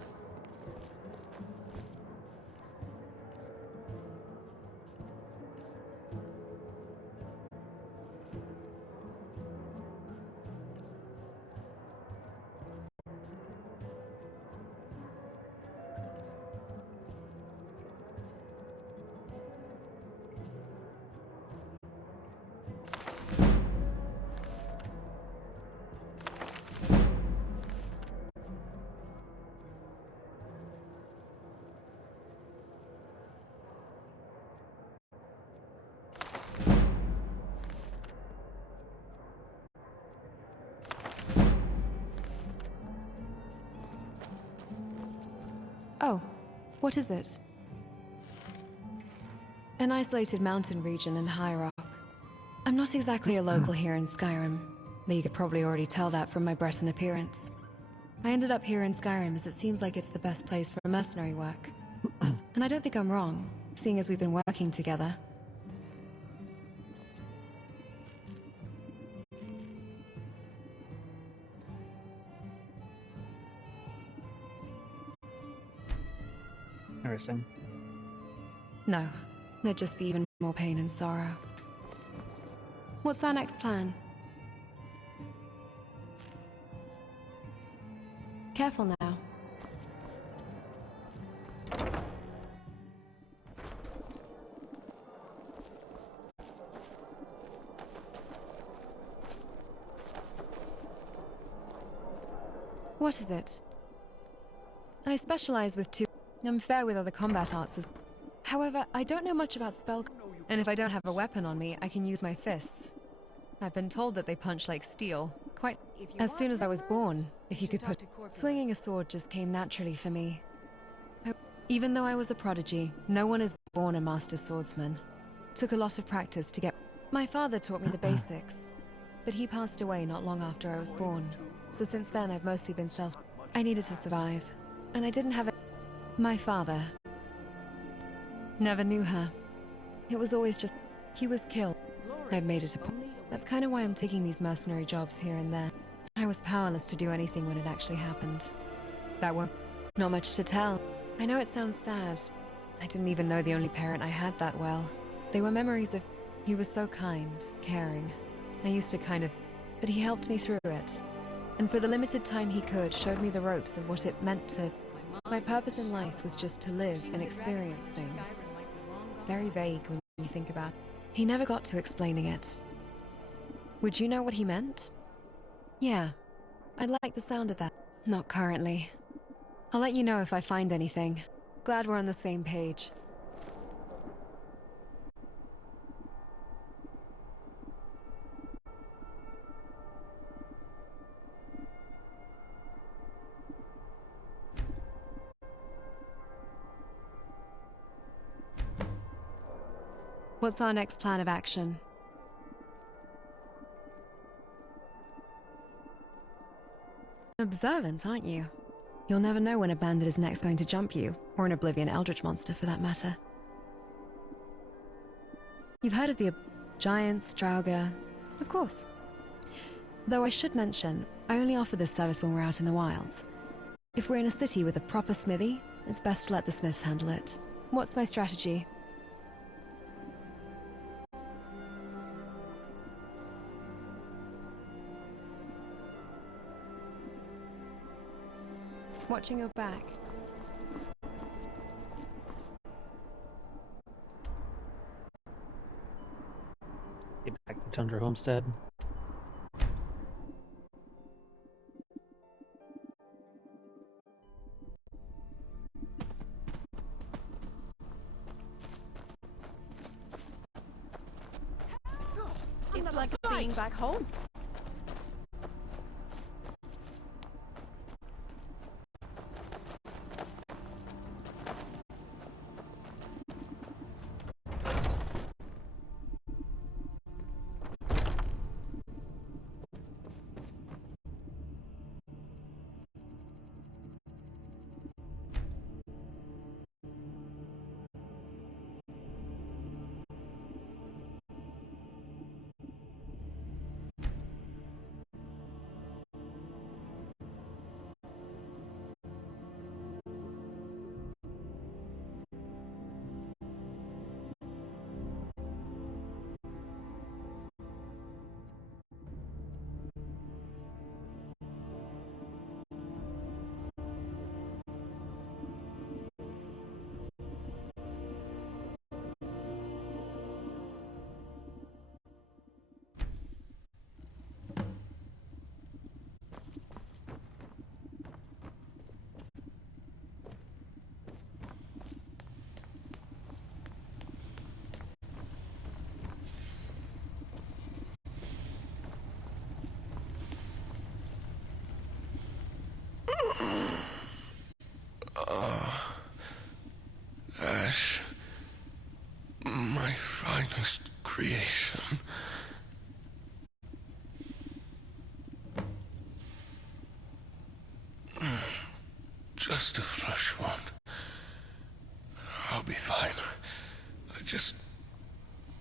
Oh, what is it? An isolated mountain region in High Rock. I'm not exactly a local here in Skyrim, though you could probably already tell that from my Breton appearance. I ended up here in Skyrim as it seems like it's the best place for mercenary work. And I don't think I'm wrong, seeing as we've been working together. Interesting. No, there'd just be even more pain and sorrow. What's our next plan? Careful now. What is it? I specialize with two. I'm fair with other combat arts. However, I don't know much about spell. And if I don't have a weapon on me, I can use my fists. I've been told that they punch like steel. Quite as soon as I was born, if you could put. Swinging a sword just came naturally for me. Even though I was a prodigy, no one is born a master swordsman. Took a lot of practice to get. My father taught me the basics, but he passed away not long after I was born. So since then, I've mostly been self. I needed to survive, and I didn't have it. My father. Never knew her. It was always just. He was killed. I've made it a point. That's kind of why I'm taking these mercenary jobs here and there. I was powerless to do anything when it actually happened. That were not much to tell. I know it sounds sad. I didn't even know the only parent I had that well. They were memories of. He was so kind, caring. I used to kind of. But he helped me through it. And for the limited time he could, showed me the ropes of what it meant to. My purpose in life was just to live and experience things. Very vague when you think about it. He never got to explaining it. Would you know what he meant? Yeah. I'd like the sound of that. Not currently. I'll let you know if I find anything. Glad we're on the same page. What's our next plan of action? Observant, aren't you? You'll never know when a bandit is next going to jump you, or an Oblivion Eldritch monster for that matter. You've heard of the giants, Draugr? Of course. Though I should mention, I only offer this service when we're out in the wilds. If we're in a city with a proper smithy, it's best to let the smiths handle it. What's my strategy? Watching your back. Get back to Tundra Homestead. It's like being back home. Ash, my finest creation. Just a flesh wound. I'll be fine. I just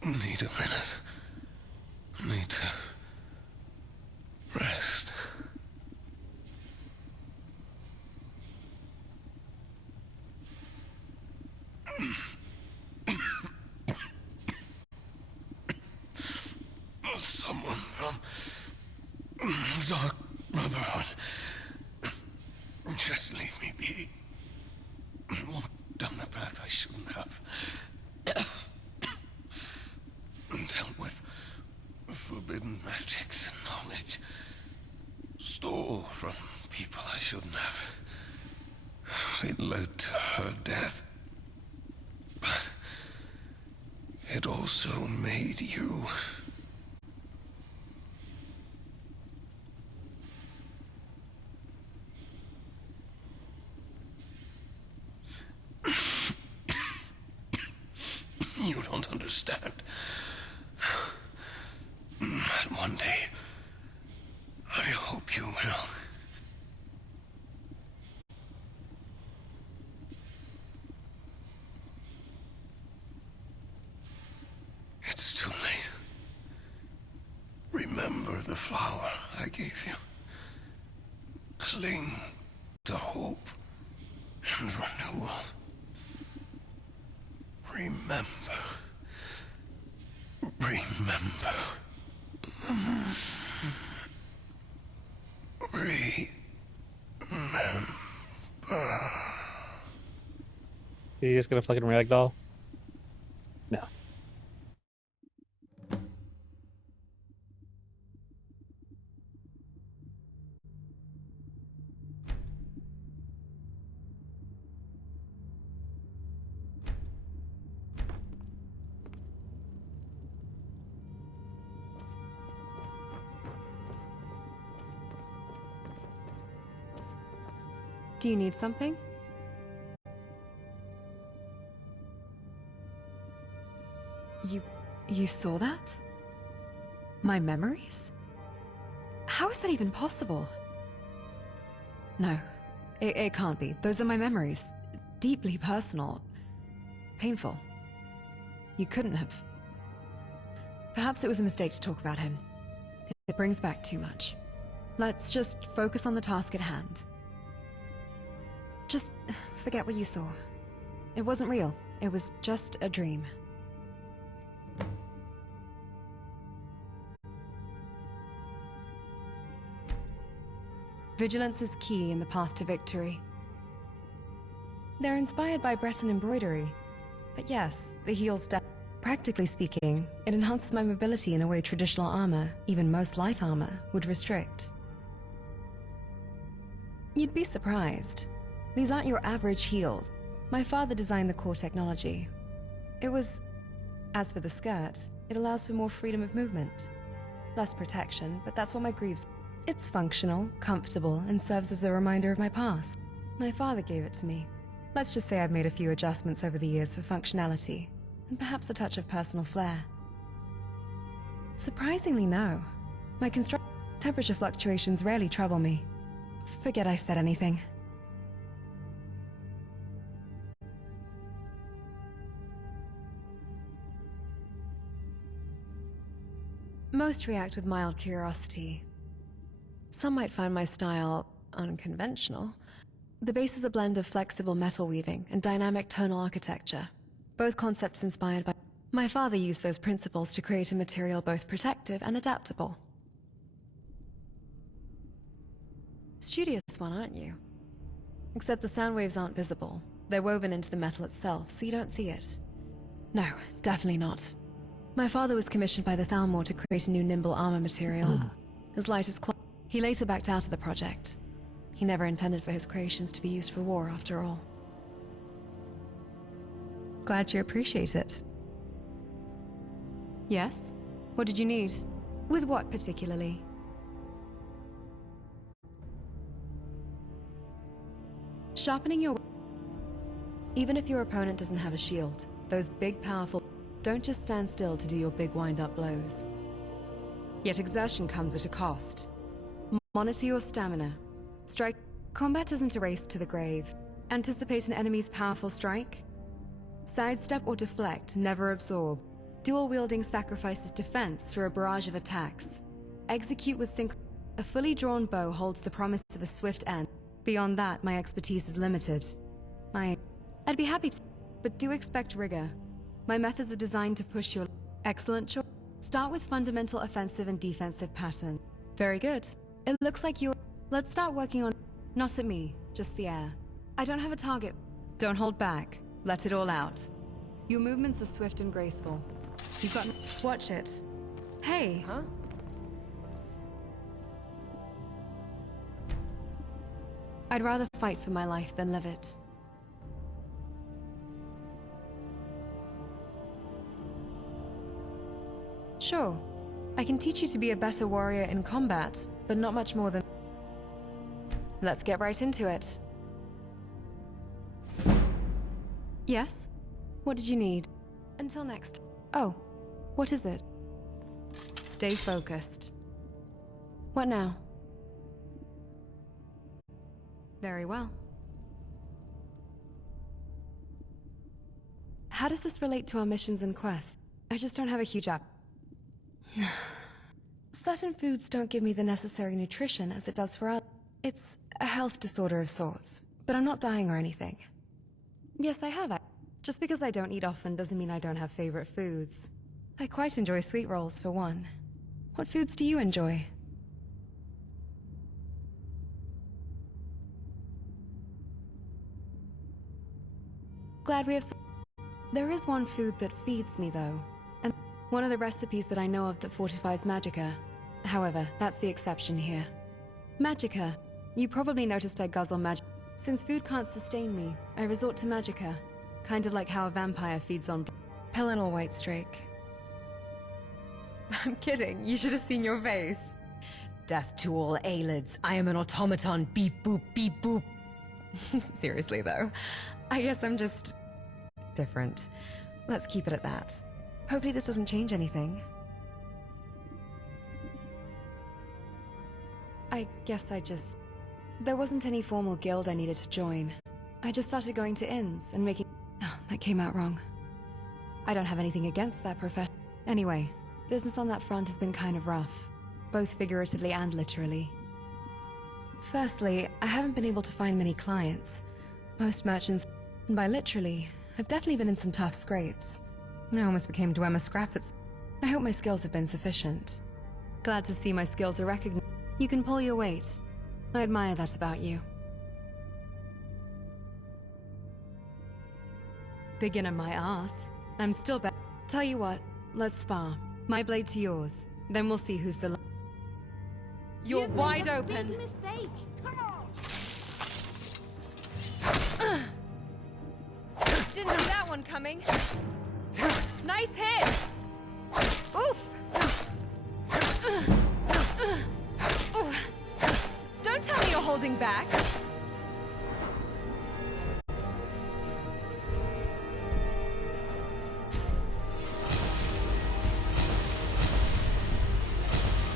need a minute. Need to rest. Someone from the Dark Brotherhood. Just leave me be. Walk down a path I shouldn't have. Dealt with forbidden magics and knowledge. Stole from people I shouldn't have. It led to her death. But it also made you. You don't understand. But one day, I hope you will. It's too late. Remember the flower I gave you. Cling to hope and renewal. Remember. Remember. Remember. Is he just gonna fucking ragdoll? No. Do you need something? You saw that? My memories? How is that even possible? No, it can't be. Those are my memories. Deeply personal. Painful. You couldn't have. Perhaps it was a mistake to talk about him. It brings back too much. Let's just focus on the task at hand. Just forget what you saw. It wasn't real. It was just a dream. Vigilance is key in the path to victory. They're inspired by Breton embroidery. But yes, the heels practically speaking, it enhances my mobility in a way traditional armor, even most light armor, would restrict. You'd be surprised. These aren't your average heels. My father designed the core technology. It was... As for the skirt, it allows for more freedom of movement. Less protection, but that's what my greaves... It's functional, comfortable, and serves as a reminder of my past. My father gave it to me. Let's just say I've made a few adjustments over the years for functionality, and perhaps a touch of personal flair. Surprisingly, no. My temperature fluctuations rarely trouble me. Forget I said anything. Most react with mild curiosity. Some might find my style unconventional. The base is a blend of flexible metal weaving and dynamic tonal architecture, both concepts inspired by... My father used those principles to create a material both protective and adaptable. Studious one, aren't you? Except the sound waves aren't visible. They're woven into the metal itself, so you don't see it. No, definitely not. My father was commissioned by the Thalmor to create a new nimble armor material. As light as cloth. He later backed out of the project. He never intended for his creations to be used for war, after all. Glad you appreciate it. Yes? What did you need? With what particularly? Sharpening your... Even if your opponent doesn't have a shield, those big, powerful... Don't just stand still to do your big wind-up blows. Yet exertion comes at a cost. Monitor your stamina. Strike... Combat isn't a race to the grave. Anticipate an enemy's powerful strike. Sidestep or deflect, never absorb. Dual-wielding sacrifices defense through a barrage of attacks. Execute with sync... A fully drawn bow holds the promise of a swift end. Beyond that, my expertise is limited. I'd be happy to... But do expect rigor. My methods are designed to push your... Excellent choice. Start with fundamental offensive and defensive pattern. Very good. It looks like you're... Let's start working on... Not at me, just the air. I don't have a target. Don't hold back. Let it all out. Your movements are swift and graceful. You've got... Watch it. Hey! Huh? I'd rather fight for my life than live it. Sure. I can teach you to be a better warrior in combat, but not much more than... Let's get right into it. Yes? What did you need? Until next. Oh, what is it? Stay focused. What now? Very well. How does this relate to our missions and quests? I just don't have a huge app. Certain foods don't give me the necessary nutrition as it does for others. It's a health disorder of sorts, but I'm not dying or anything. Yes, I have. Just because I don't eat often doesn't mean I don't have favorite foods. I quite enjoy sweet rolls, for one. What foods do you enjoy? Glad we have... There is one food that feeds me, though. And one of the recipes that I know of that fortifies magicka. However, that's the exception here. Magicka. You probably noticed I guzzle magic. Since food can't sustain me, I resort to magicka. Kind of like how a vampire feeds on Pelennor Whitestrake. I'm kidding. You should have seen your face. Death to all Aelids. I am an automaton. Beep boop, beep boop. Seriously, though. I guess I'm just... different. Let's keep it at that. Hopefully this doesn't change anything. I guess I just... There wasn't any formal guild I needed to join. I just started going to inns and making... Oh, that came out wrong. I don't have anything against that profession. Anyway, business on that front has been kind of rough. Both figuratively and literally. Firstly, I haven't been able to find many clients. Most merchants... And by literally, I've definitely been in some tough scrapes. I almost became Dwemer Scrappets. I hope my skills have been sufficient. Glad to see my skills are recognized. You can pull your weight. I admire that about you. Beginner my ass. I'm still better. Tell you what, let's spar. My blade to yours. Then we'll see who's the. You're wide open. Big mistake. Come on. Didn't see that one coming. Nice hit. Oof. Don't tell me you're holding back.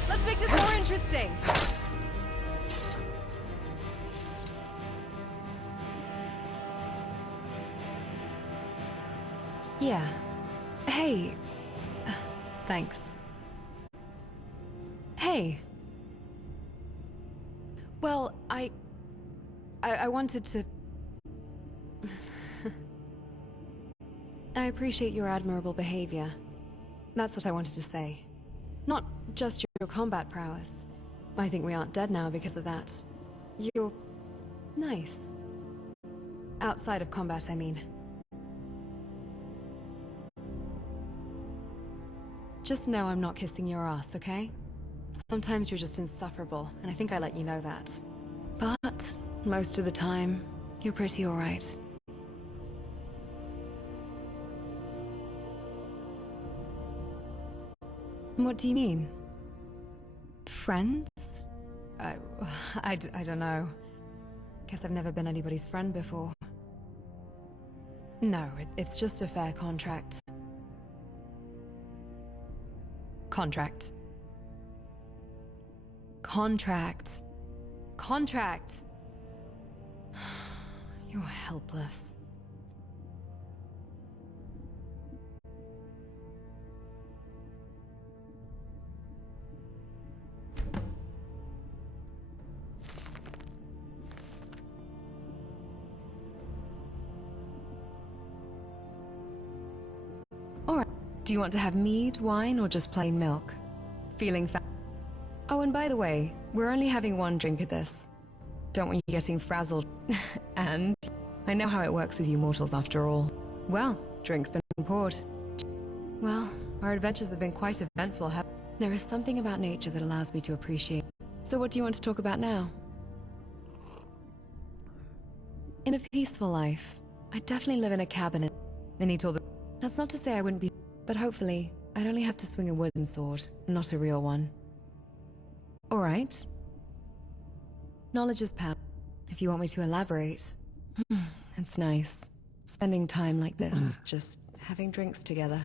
Let's make this more interesting. Yeah. Hey. Thanks. Hey. Well, I wanted to... I appreciate your admirable behavior. That's what I wanted to say. Not just your combat prowess. I think we aren't dead now because of that. You're... nice. Outside of combat, I mean. Just know I'm not kissing your ass, okay? Sometimes you're just insufferable, and I think I let you know that. But most of the time, you're pretty alright. What do you mean? Friends? I don't know. Guess I've never been anybody's friend before. No, it's just a fair contract. Contract. Contract. Contract! You're helpless. Alright. Do you want to have mead, wine, or just plain milk? Feeling fat? Oh, and by the way, we're only having one drink of this. Don't want you getting frazzled. And I know how it works with you mortals after all. Well, drink's been poured. Well, our adventures have been quite eventful. There is something about nature that allows me to appreciate. So what do you want to talk about now? In a peaceful life, I definitely live in a cabin and eat all the... That's not to say I wouldn't be... But hopefully, I'd only have to swing a wooden sword, not a real one. Alright. Knowledge is power. If you want me to elaborate, it's nice. Spending time like this, just having drinks together.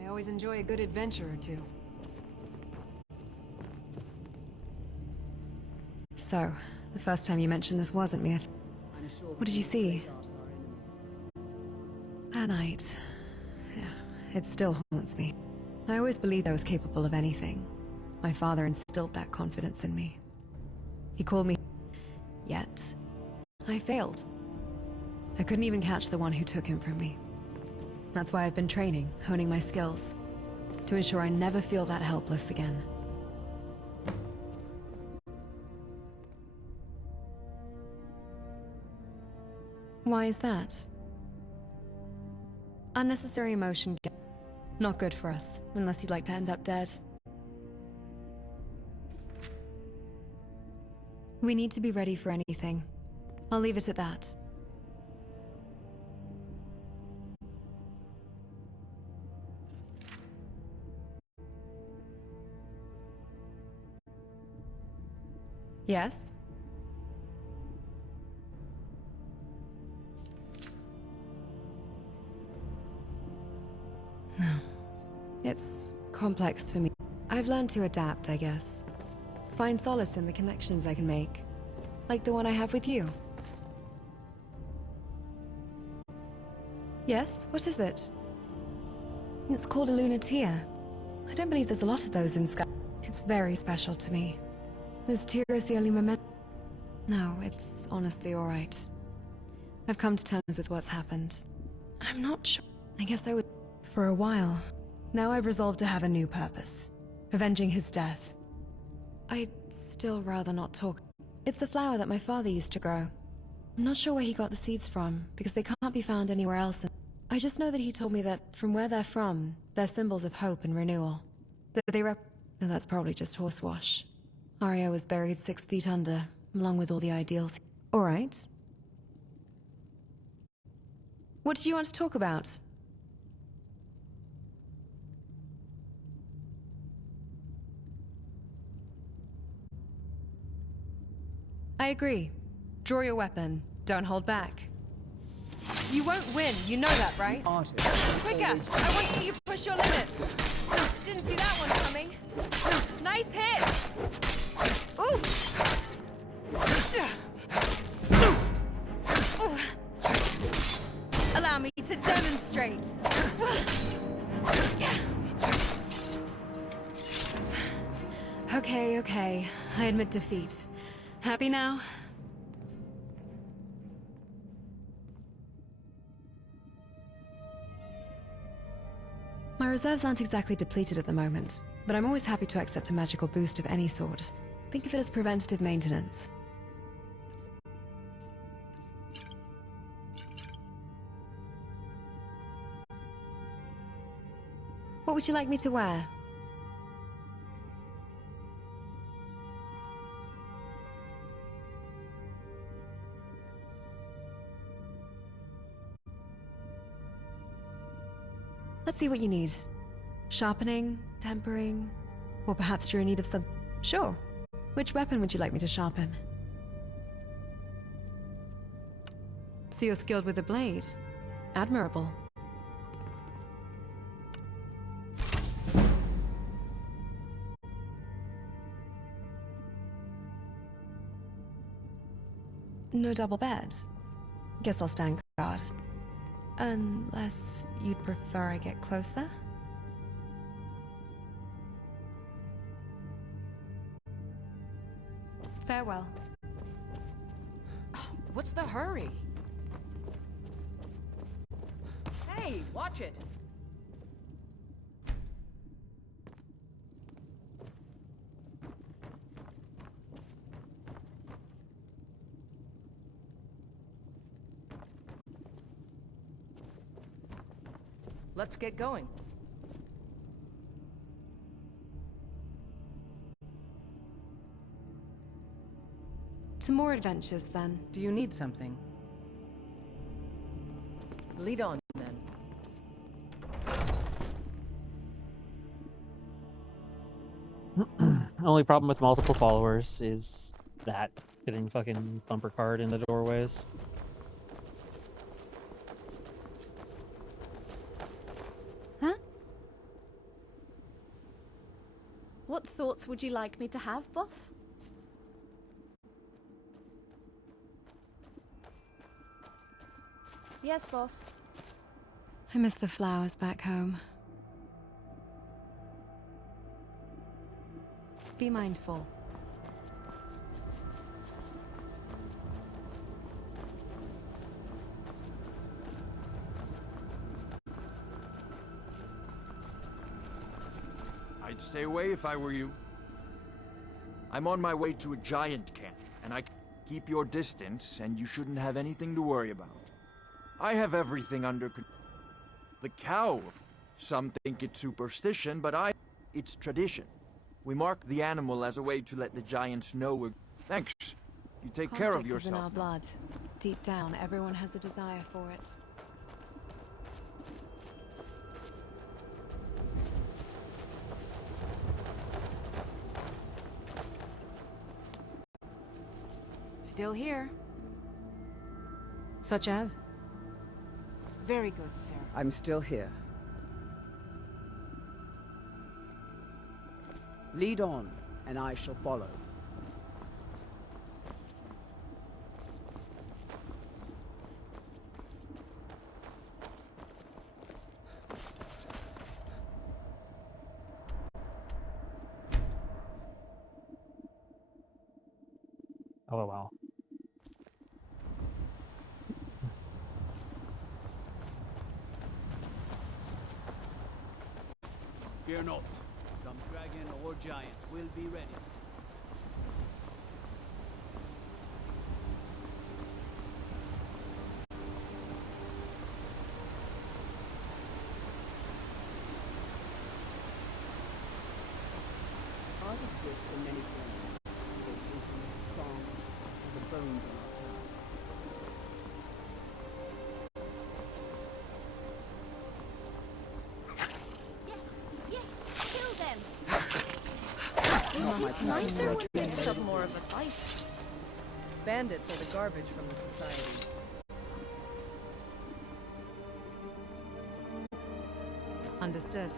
I always enjoy a good adventure or two. So, the first time you mentioned this wasn't me. What did you see? That night. Yeah, it still haunts me. I always believed I was capable of anything. My father instilled that confidence in me. He called me... Yet, I failed. I couldn't even catch the one who took him from me. That's why I've been training, honing my skills, to ensure I never feel that helpless again. Why is that? Unnecessary emotion. Not good for us, unless you'd like to end up dead. We need to be ready for anything. I'll leave it at that. Yes? No. It's complex for me. I've learned to adapt, I guess. Find solace in the connections I can make. Like the one I have with you. Yes? What is it? It's called a lunatia. I don't believe there's a lot of those in Sky. It's very special to me. This tear is the only moment. No, it's honestly alright. I've come to terms with what's happened. I'm not sure. I guess I would. For a while. Now I've resolved to have a new purpose. Avenging his death. I'd still rather not talk. It's a flower that my father used to grow. I'm not sure where he got the seeds from, because they can't be found anywhere else. I just know that he told me that from where they're from, they're symbols of hope and renewal. That they no, that's probably just horsewash. Arya was buried 6 feet under, along with all the ideals. Alright. What did you want to talk about? I agree. Draw your weapon. Don't hold back. You won't win, you know that, right? Quicker! I want to see you push your limits! Didn't see that one coming. Nice hit! Oof! Allow me to demonstrate! Okay. I admit defeat. Happy now? My reserves aren't exactly depleted at the moment, but I'm always happy to accept a magical boost of any sort. Think of it as preventative maintenance. What would you like me to wear? Let's see what you need. Sharpening, tempering, or perhaps you're in need of some... Sure. Which weapon would you like me to sharpen? So you're skilled with a blade. Admirable. No double bed. Guess I'll stand guard. Unless you'd prefer I get closer? Farewell. What's the hurry? Hey, watch it! Let's get going. To more adventures, then. Do you need something? Lead on, then. Only problem with multiple followers is that getting fucking bumper card in the doorways. Huh? What thoughts would you like me to have, boss? Yes, boss. I miss the flowers back home. Be mindful. I'd stay away if I were you. I'm on my way to a giant camp, and I keep your distance, and you shouldn't have anything to worry about. I have everything under control. The cow, some think it's superstition, but it's tradition. We mark the animal as a way to let the giants know we're... Thanks. You take care of yourself. Conflict is in our blood. Deep down, everyone has a desire for it. Still here. Such as? Very good, sir. I'm still here. Lead on, and I shall follow. Oh wow. Fear not. Some dragon or giant will be ready. Art exists in many forms. Paintings, songs, and the bones of our past. It's nicer when they put up more of a fight. Bandits are the garbage from the society. Understood.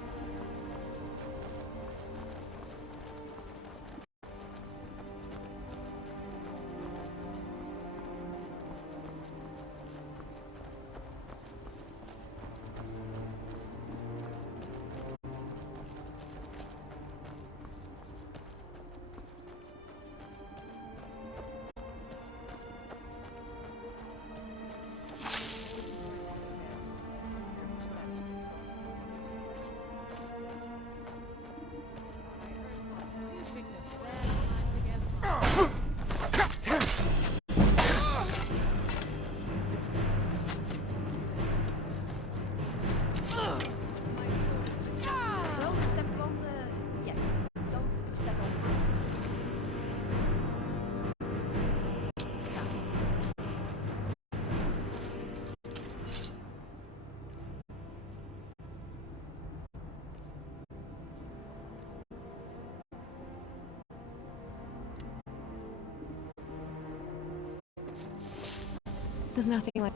There's nothing like...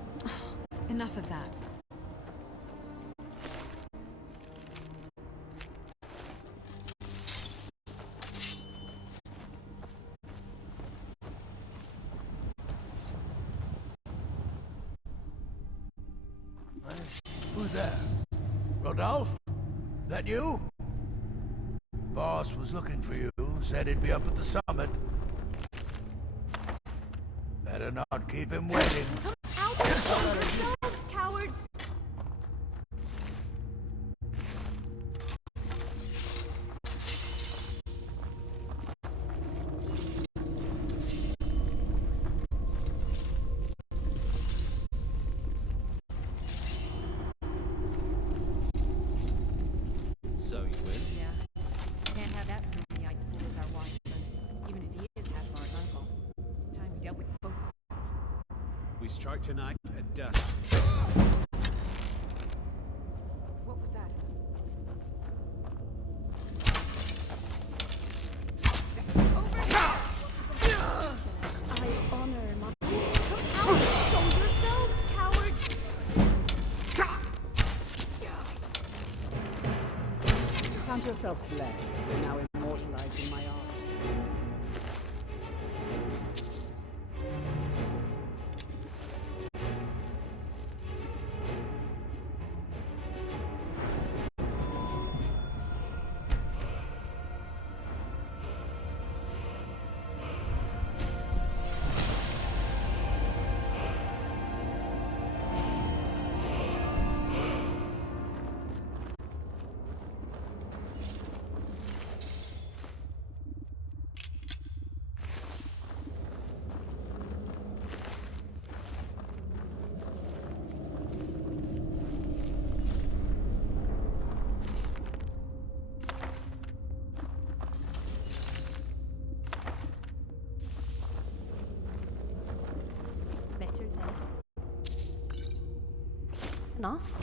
Enough of that. Who's there? Rodolphe? That you? Boss was looking for you. Said he'd be up at the summit. Better not keep him waiting. Out and show yourselves, cowards! So you win? Yeah. Can't have that green-eyed fool as our watchman, even if he is Hadvar's uncle. Time we dealt with both. We strike tonight at dusk. What was that? I honor my... Out and show yourselves, cowards! Count yourself blessed. You're now immortalized in my art. threaten us.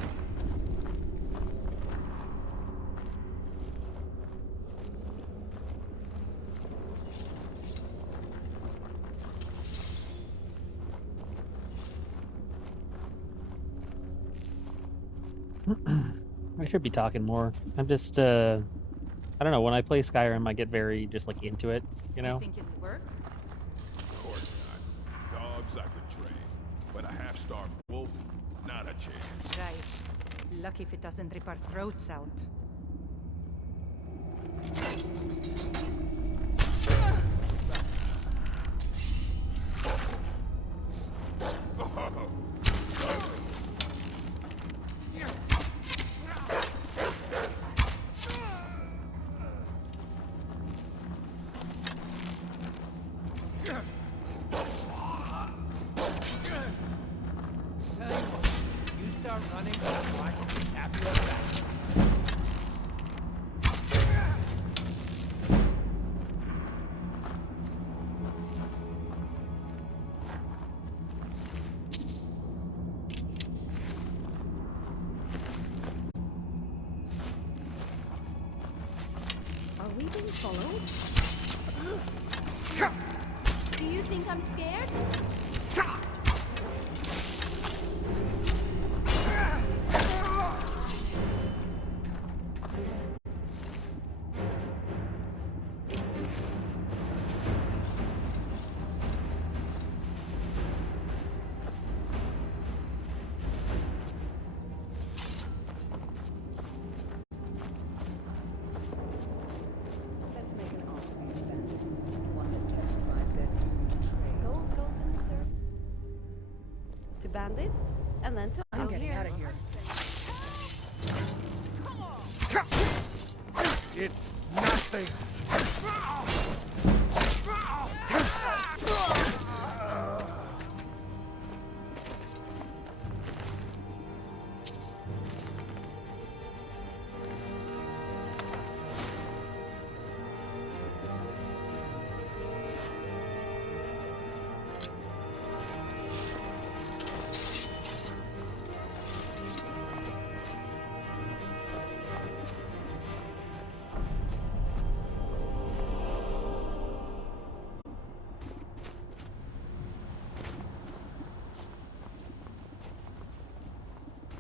I should be talking more. I'm just, I don't know. When I play Skyrim, I get very just like into it, you know? Think it'll work? Of course not. Dogs I could train, but a half-starved wolf, not a chance. Right. Lucky if it doesn't rip our throats out. Are we being followed? Do you think I'm scared? Let's make an art of these bandits. One that testifies their doomed trade. Gold goes in the circle. To bandits, and then to I'm us. getting out of here. It's nothing.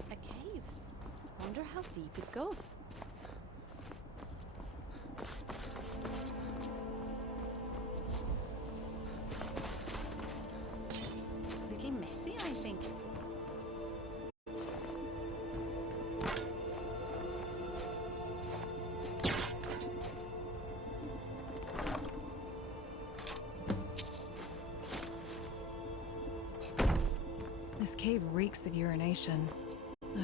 A cave. Wonder how deep it goes. Little messy, I think. This cave reeks of urination. Ugh.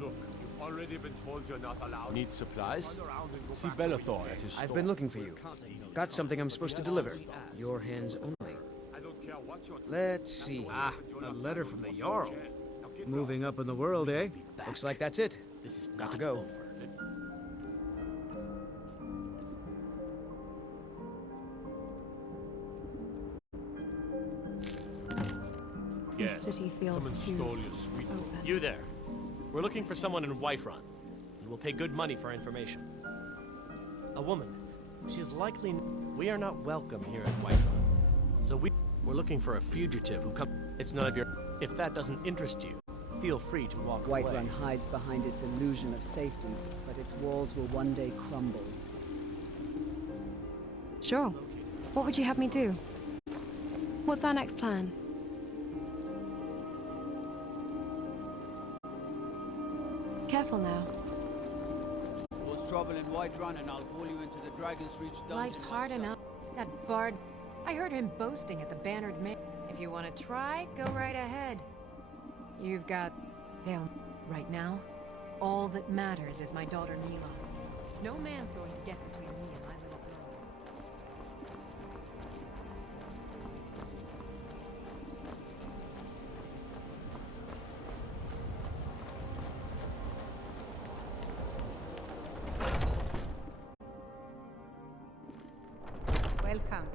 Look, you've already been told you're not allowed. Need supplies? See Bellathor at his store. I've been looking for you. Got something I'm supposed to deliver. Your hands only. I don't care what you're Let's see. Ah, a letter from the Jarl. Moving up in the world, eh? Looks like that's it. This is Got to go. This city feels someone too stole your sweet open. You there. We're looking for someone in Whiterun. And we'll pay good money for information. A woman. She's likely... We are not welcome here at Whiterun. So we're looking for a fugitive who comes... It's none of your... If that doesn't interest you, feel free to walk away. Whiterun hides behind its illusion of safety, but its walls will one day crumble. Sure. What would you have me do? What's our next plan? Careful now. Those trouble in Whiterun and I'll pull you into the Dragon's Reach dungeon. Life's hard enough. That bard... I heard him boasting at the Bannered Man. If you want to try, go right ahead. You've got... They'll... Right now, all that matters is my daughter Mila. No man's going to get between me and my little girl. Welcome.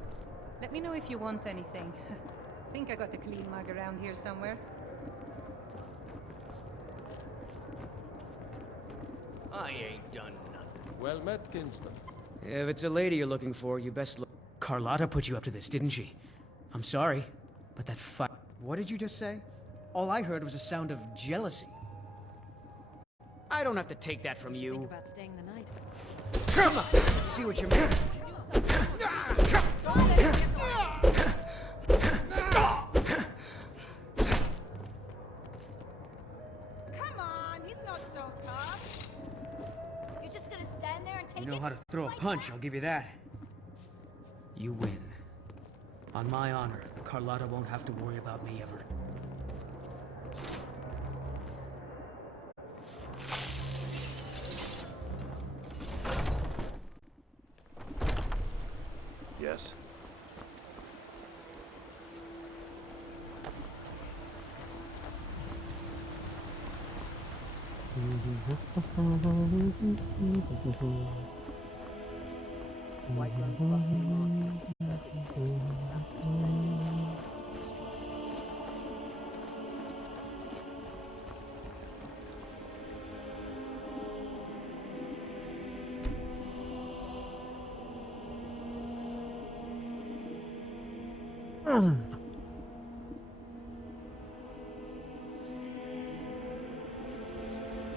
Let me know if you want anything. Think I got a clean mug around here somewhere. I ain't done nothing. Well met, kinsman. If it's a lady you're looking for, you best look. Carlotta put you up to this, didn't she? I'm sorry, but that What did you just say? All I heard was a sound of jealousy. I don't have to take that from you. Think about staying the night. Come on, let's see what you're made of. Come on, he's not so tough. You're just gonna stand there and take You know it? how to throw a punch, I'll give you that. You win. On my honor, Carlotta won't have to worry about me ever. Yes. Whiterun's bustling market.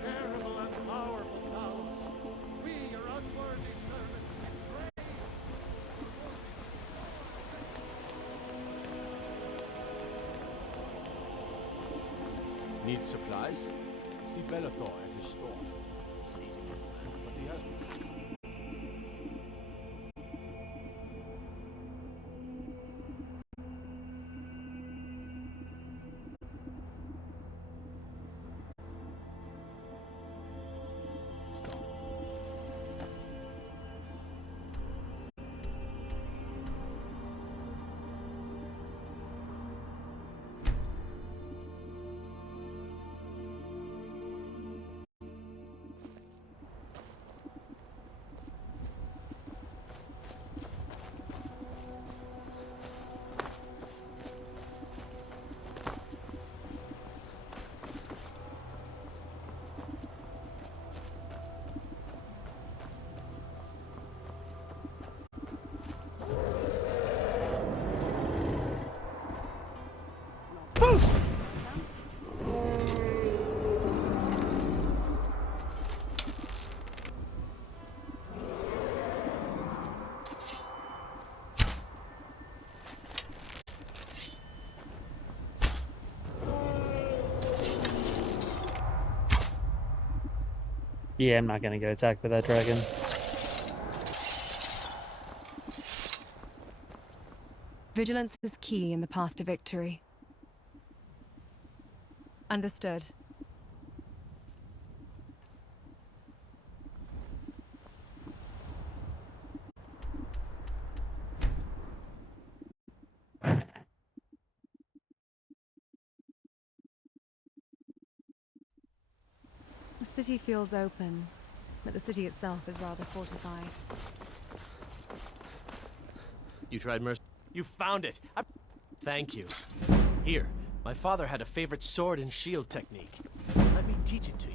Terrible and powerful gods, we, your unworthy servants, pray. Need supplies? See Bellathor at his store. Sneezing everywhere, but he has one. Yeah, I'm not gonna go attack with that dragon. Vigilance is key in the path to victory. Understood. The city feels open, but the city itself is rather fortified. You tried mercy. You found it. Thank you. Here, my father had a favorite sword and shield technique. Let me teach it to you.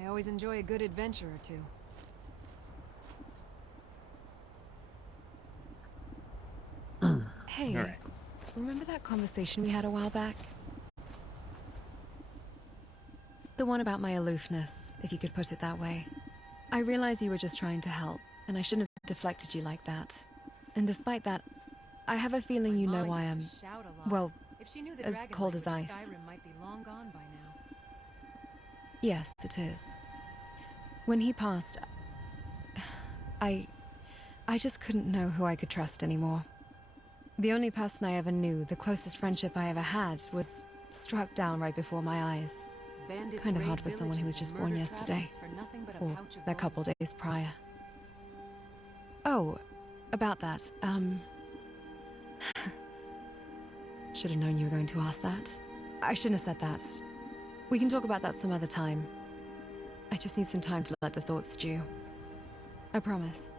I always enjoy a good adventure or two. that conversation we had a while back? The one about my aloofness, if you could put it that way. I realize you were just trying to help, and I shouldn't have deflected you like that. And despite that, I have a feeling you know why I'm, well, as cold as ice. Skyrim might be long gone by now. Yes, it is. When he passed, I just couldn't know who I could trust anymore. The only person I ever knew, the closest friendship I ever had, was struck down right before my eyes. Kind of hard for someone who was just born yesterday. Or a couple days prior. Oh, about that, should have known you were going to ask that. I shouldn't have said that. We can talk about that some other time. I just need some time to let the thoughts stew. I promise.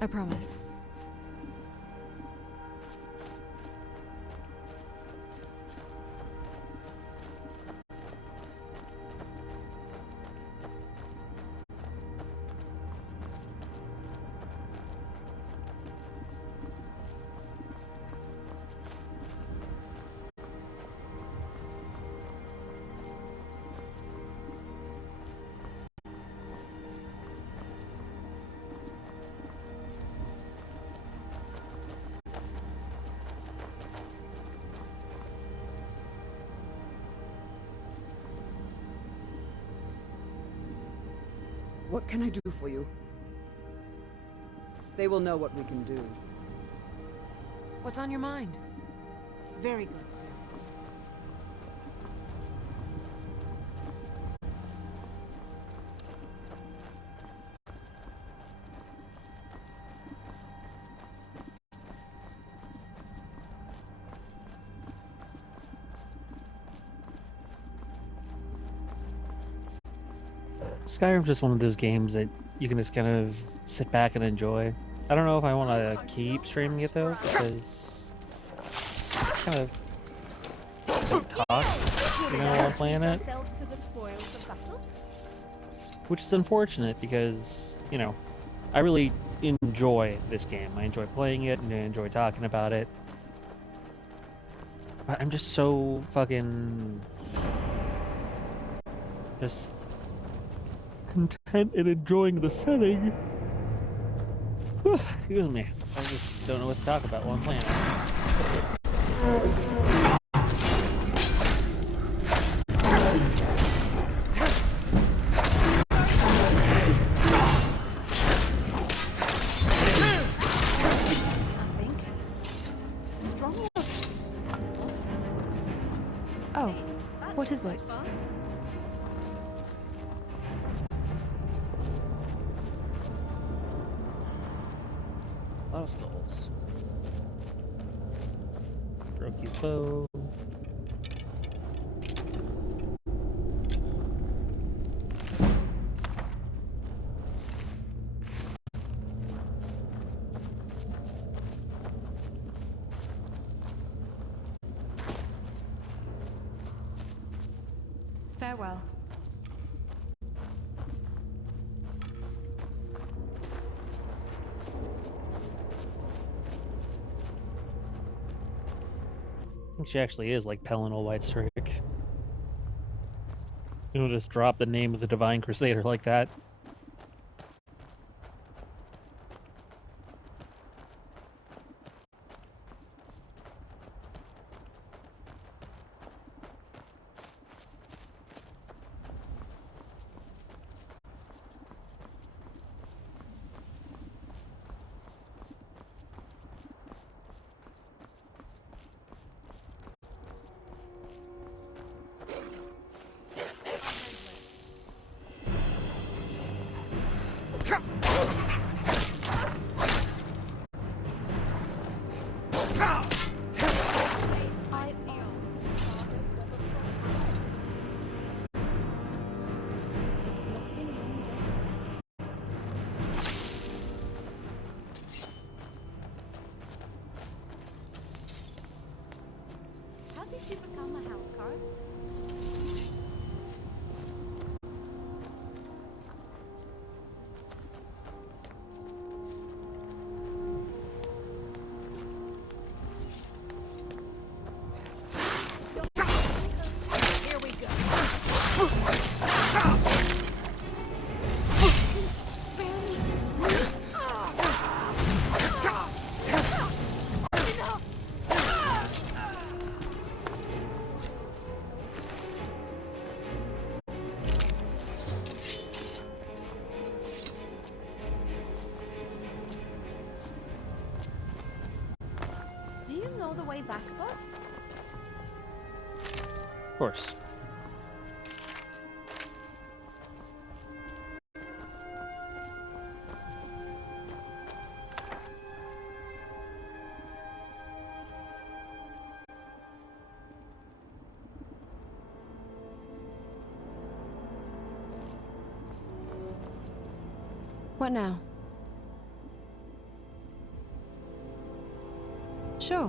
I promise. What can I do for you? They will know what we can do. What's on your mind? Very good, sir. Skyrim's just one of those games that you can just kind of sit back and enjoy. I don't know if I want to keep streaming it though, because it's kind of talk, while I'm playing it. Which is unfortunate because, I really enjoy this game. I enjoy playing it and I enjoy talking about it. But I'm just so fucking just content and enjoying the setting. Excuse me. I just don't know what to talk about while I'm playing Oh, what is it? A lot of skulls. Roki's bow. Farewell. I think she actually is like Pelennor Whitestrike. You'll just drop the name of the Divine Crusader like that. did you become a housecarl? Here we go. Do you know the way back, boss? Of course. What now? Sure.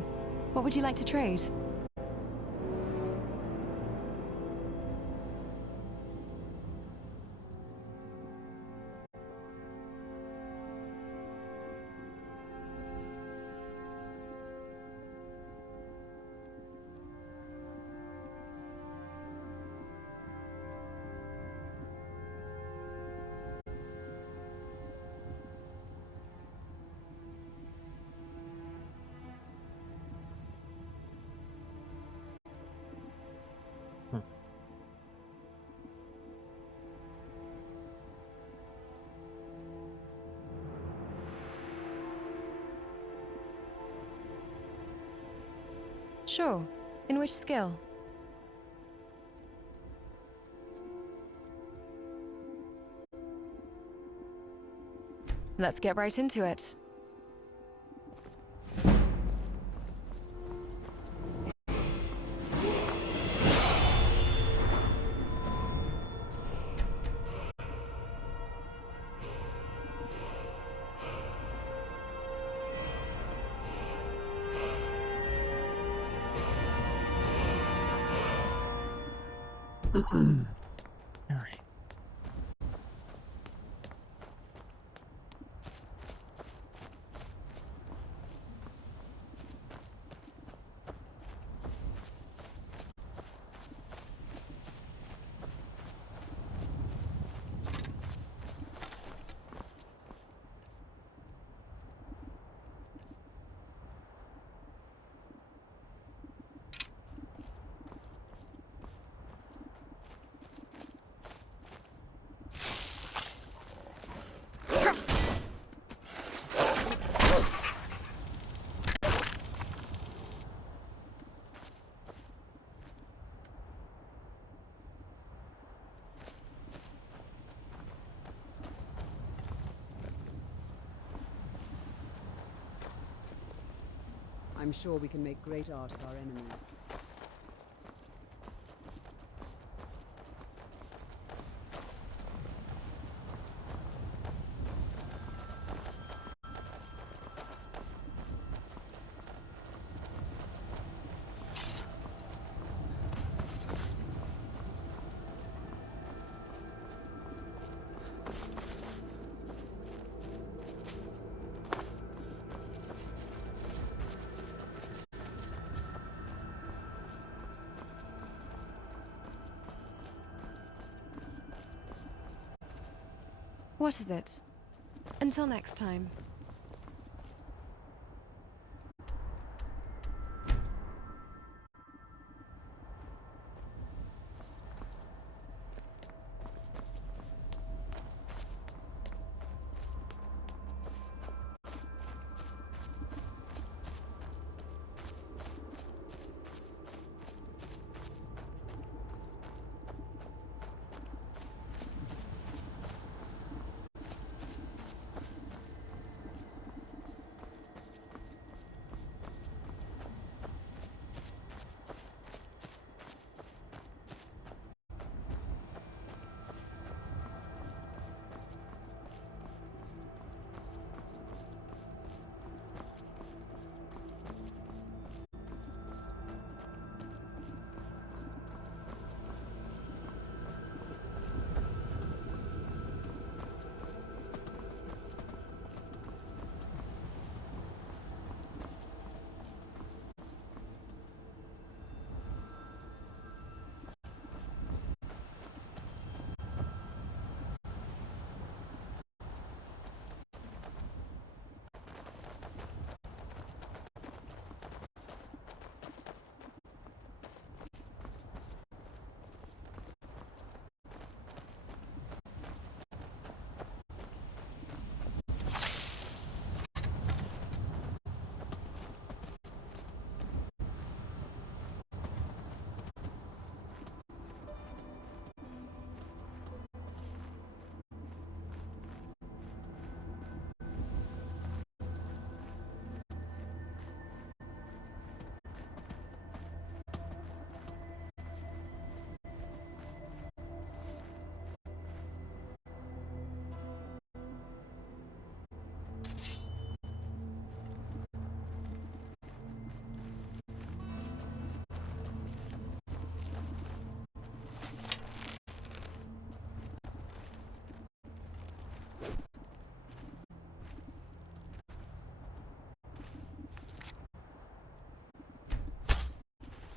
What would you like to trade? Sure. In which skill? Let's get right into it. All right. I'm sure we can make great art of our enemies. What is it? Until next time.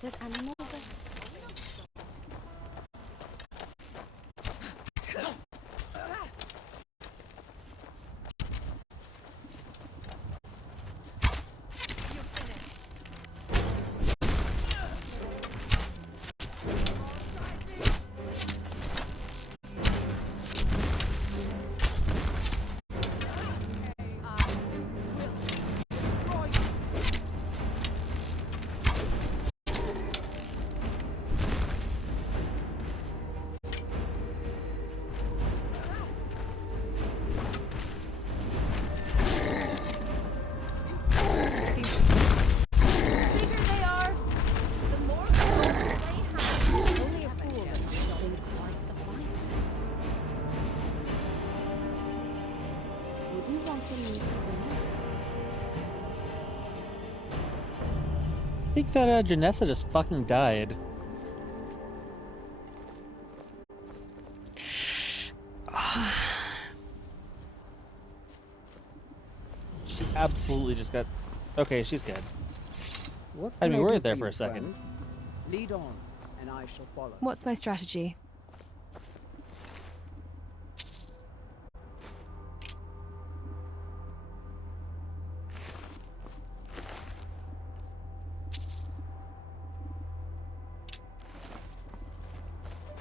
Did animal this? I think that Janessa just fucking died. She absolutely just got... Okay, she's good. What I'd can be I do worried there for for you, a second. friend? Lead on, and I shall follow. What's my strategy?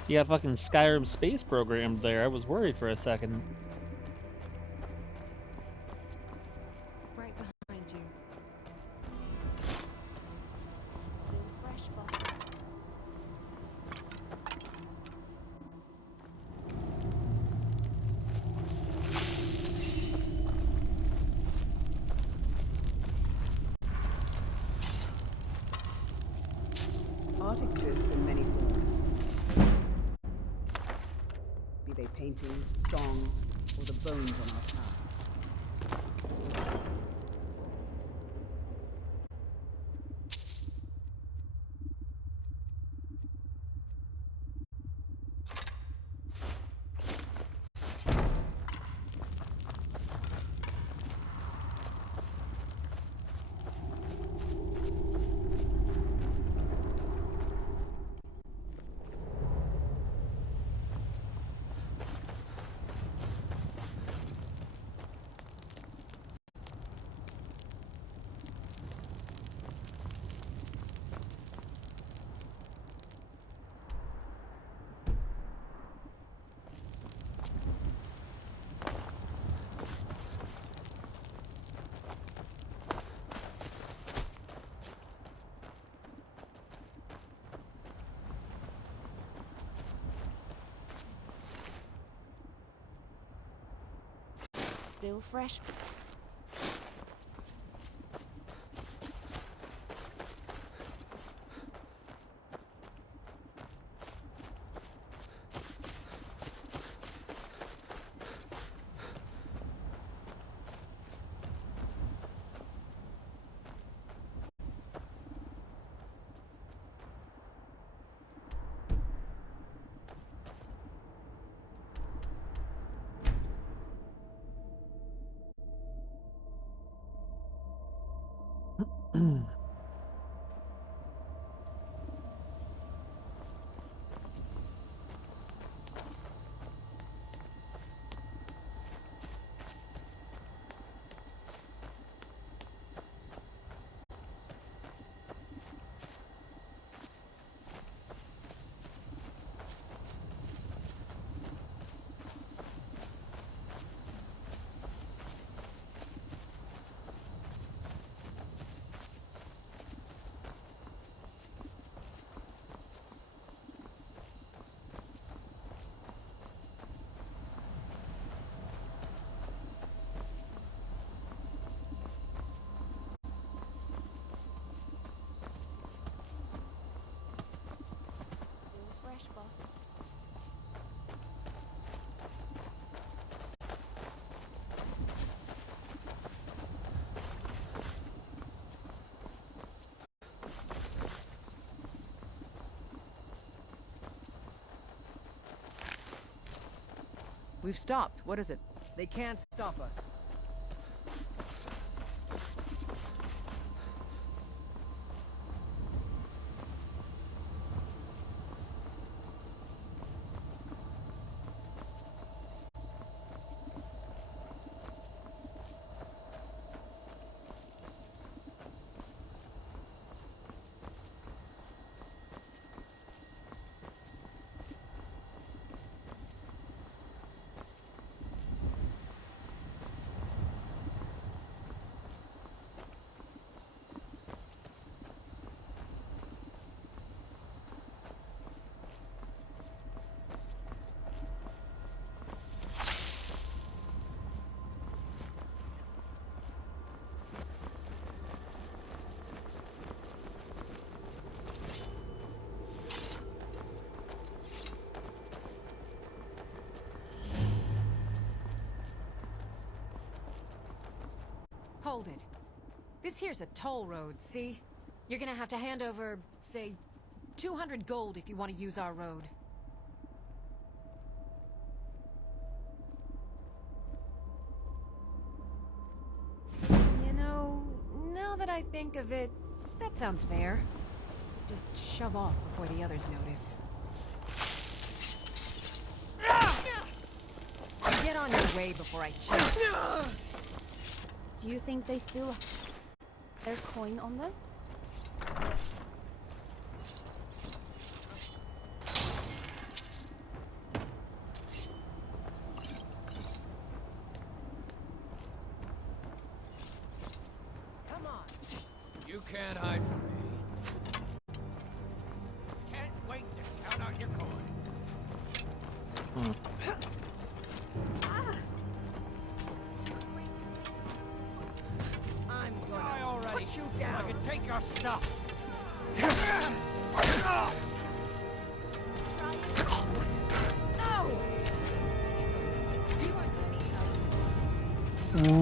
You got fucking Skyrim space programmed there. I was worried for a second. Right behind you. Still fresh, boss. Art exists in many forms. Be they paintings, songs, or the bones on our path. Still fresh. We've stopped. What is it? They can't stop us. Hold it. This here's a toll road, see? You're gonna have to hand over, say, 200 gold if you want to use our road. You know, now that I think of it, that sounds fair. Just shove off before the others notice. Get on your way before I choke. Do you think they still have their coin on them? Come on. You can't hide from me. Can't wait to count out your coin. I'm gonna put you down. I can take your stuff.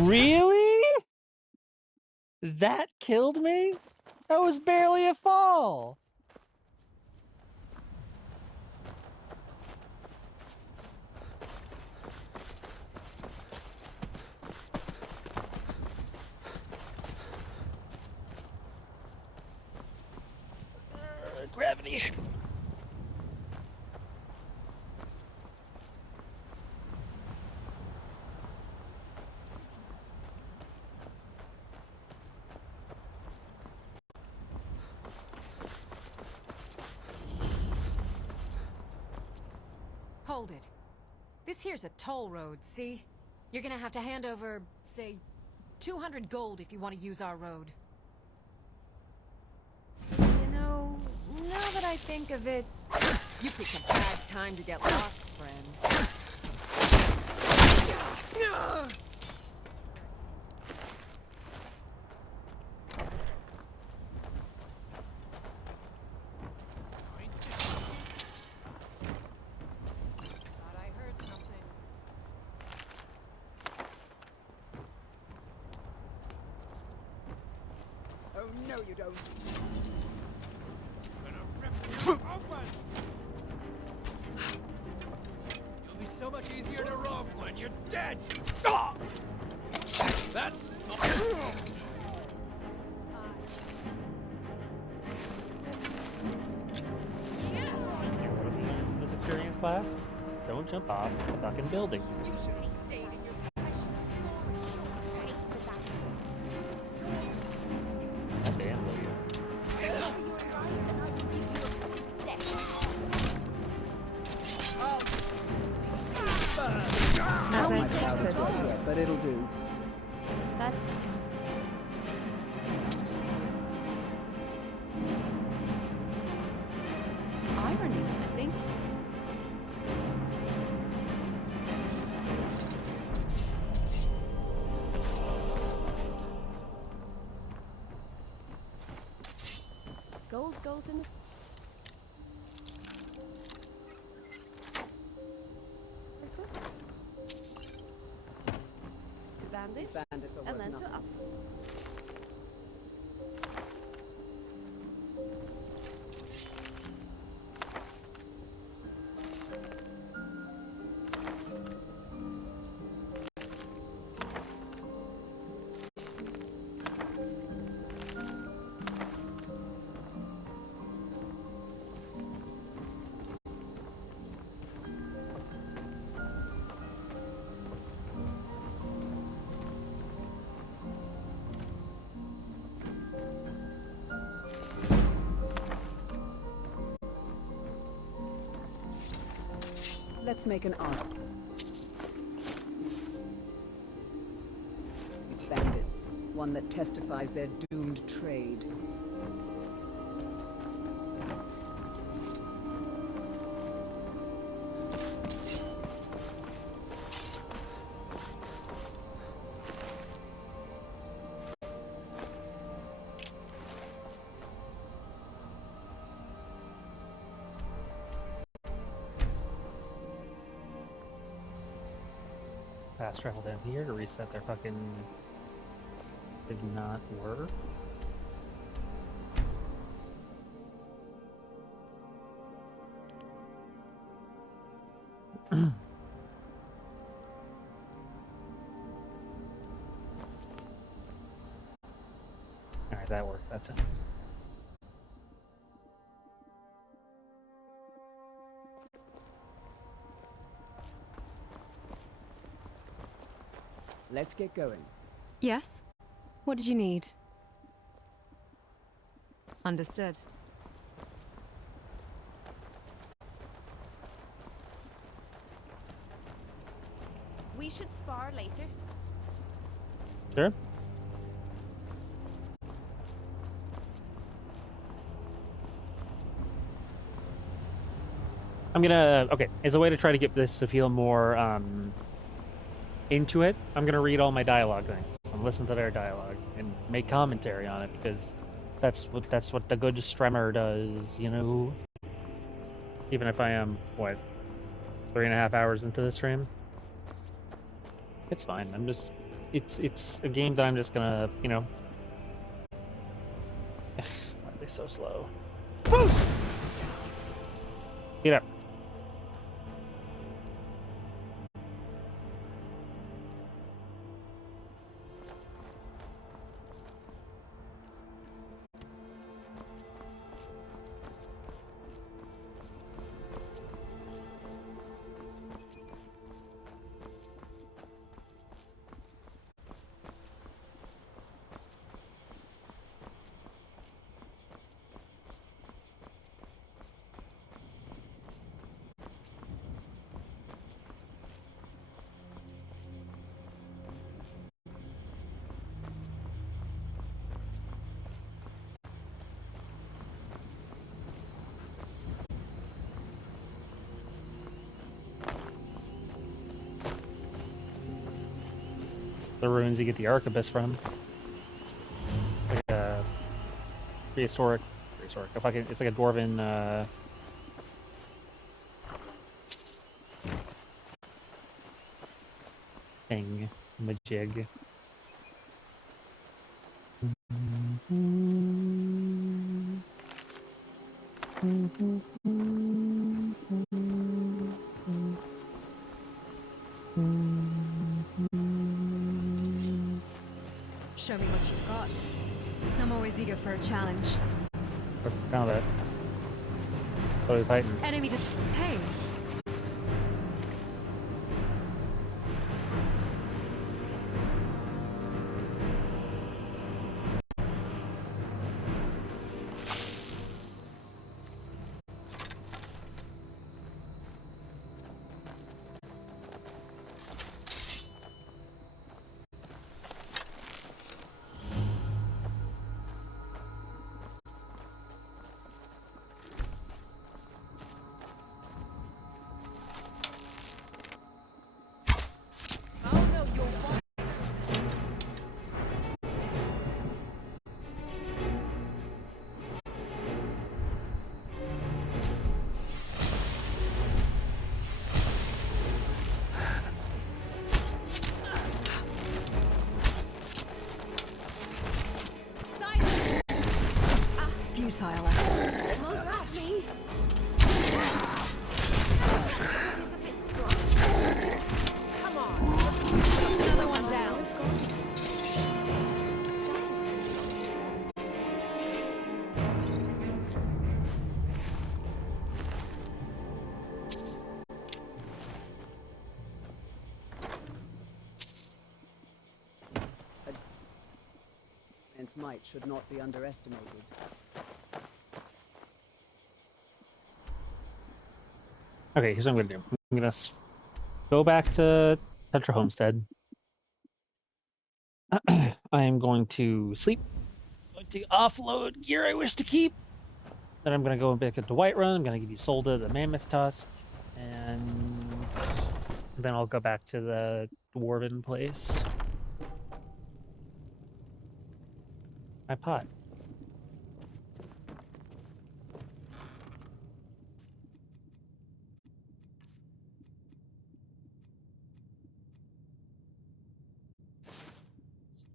Really? That killed me? That was barely a fall. Gravity. Hold it. This here's a toll road, see? You're gonna have to hand over, say, 200 gold if you want to use our road. You know, now that I think of it, you picked a bad time to get lost, friend. Oh, no, you don't. You'll be so much easier to rob when you're dead. That. This experience class? Don't jump off the fucking building. You should have stayed in your precious God damn, Lydia. Not my proudest idea, but it'll do. That... irony, I think. Gold goes in the... Bandits are and worth then to nothing. us. Let's make an art. These bandits, one that testifies their doomed trade. Fast travel down here to reset their fucking Did not work. Alright, that worked. That's it. Let's get going. Yes? What did you need? Understood. We should spar later. Sure. I'm gonna, okay, as a way to try to get this to feel more into it, I'm gonna read all my dialogue things and listen to their dialogue and make commentary on it, because that's what the good streamer does, you know? Even if I am, what, 3.5 hours into the stream? It's fine. I'm just, it's a game that I'm just gonna, you know. Why are they so slow? Get up. The ruins you get the arquebus from. Like a prehistoric, it's like a dwarven thing, majig. Show me what you've got. I'm always eager for a challenge. What's the count of that? Oh, the Titan. Enemy to... Hey! Futile efforts. Look at me! Come on. Another one down. Its might should not be underestimated. Okay, here's what I'm gonna do. I'm gonna go back to Petra Homestead. I am going to sleep. I'm going to offload gear I wish to keep. Then I'm gonna go back into Whiterun. I'm gonna give you Solda the Mammoth Tusk, and then I'll go back to the Dwarven place. My pot.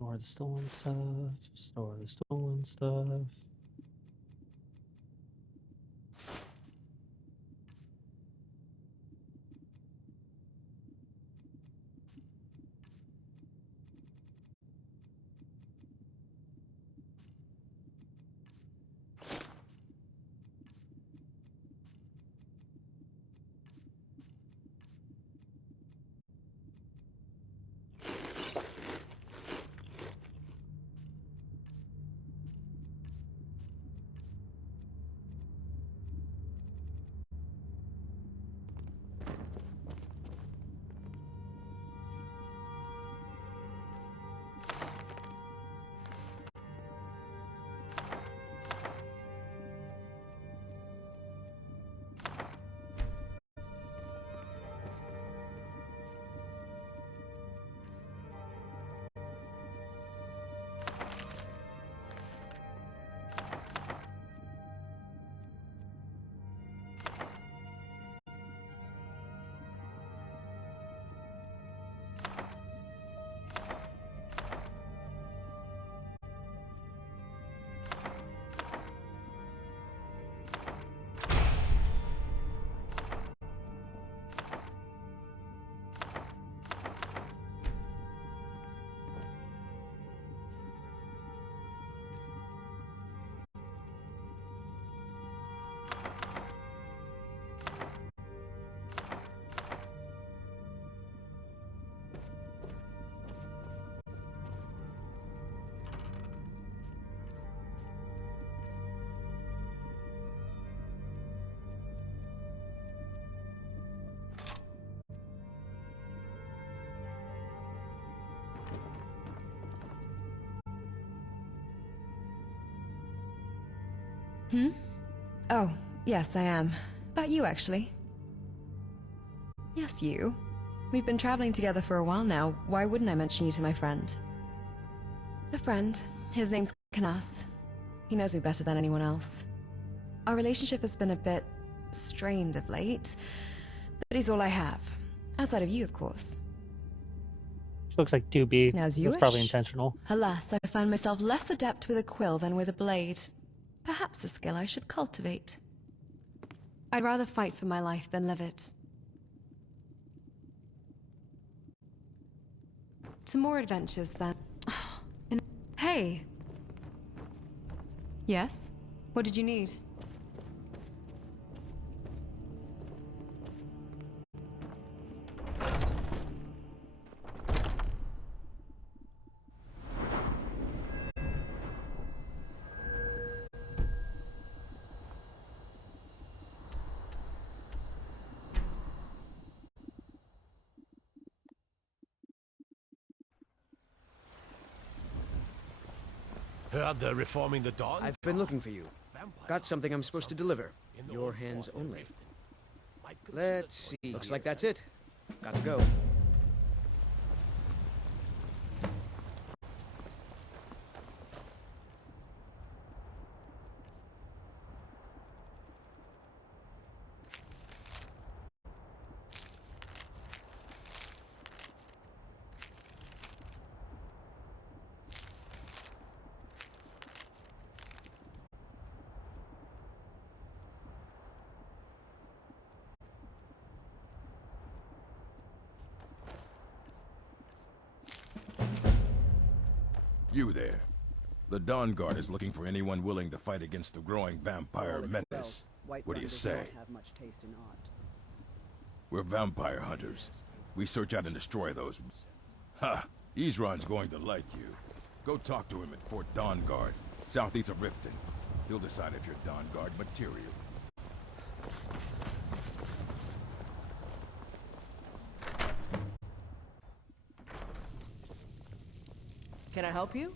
Store the stolen stuff. Store the stolen stuff. Oh, yes, I am. About you, actually. Yes, you. We've been traveling together for a while now. Why wouldn't I mention you to my friend? A friend. His name's Canas. He knows me better than anyone else. Our relationship has been a bit strained of late, but he's all I have. Outside of you, of course. She looks like 2B. As you That's probably wish. intentional. Alas, I find myself less adept with a quill than with a blade. Perhaps a skill I should cultivate. I'd rather fight for my life than live it. To more adventures, then. Hey! Yes? What did you need? Heard they're reforming the Dawn? I've been looking for you. Got something I'm supposed to deliver. Your hands only. Let's see. Looks like that's it. Got to go. You there. The Dawn Guard is looking for anyone willing to fight against the growing vampire menace. What do you say? Have much taste in art. We're vampire hunters. We search out and destroy those. Ha! Ezron's going to like you. Go talk to him at Fort Dawn Guard, southeast of Riften. He'll decide if you're Dawn Guard material. Can I help you?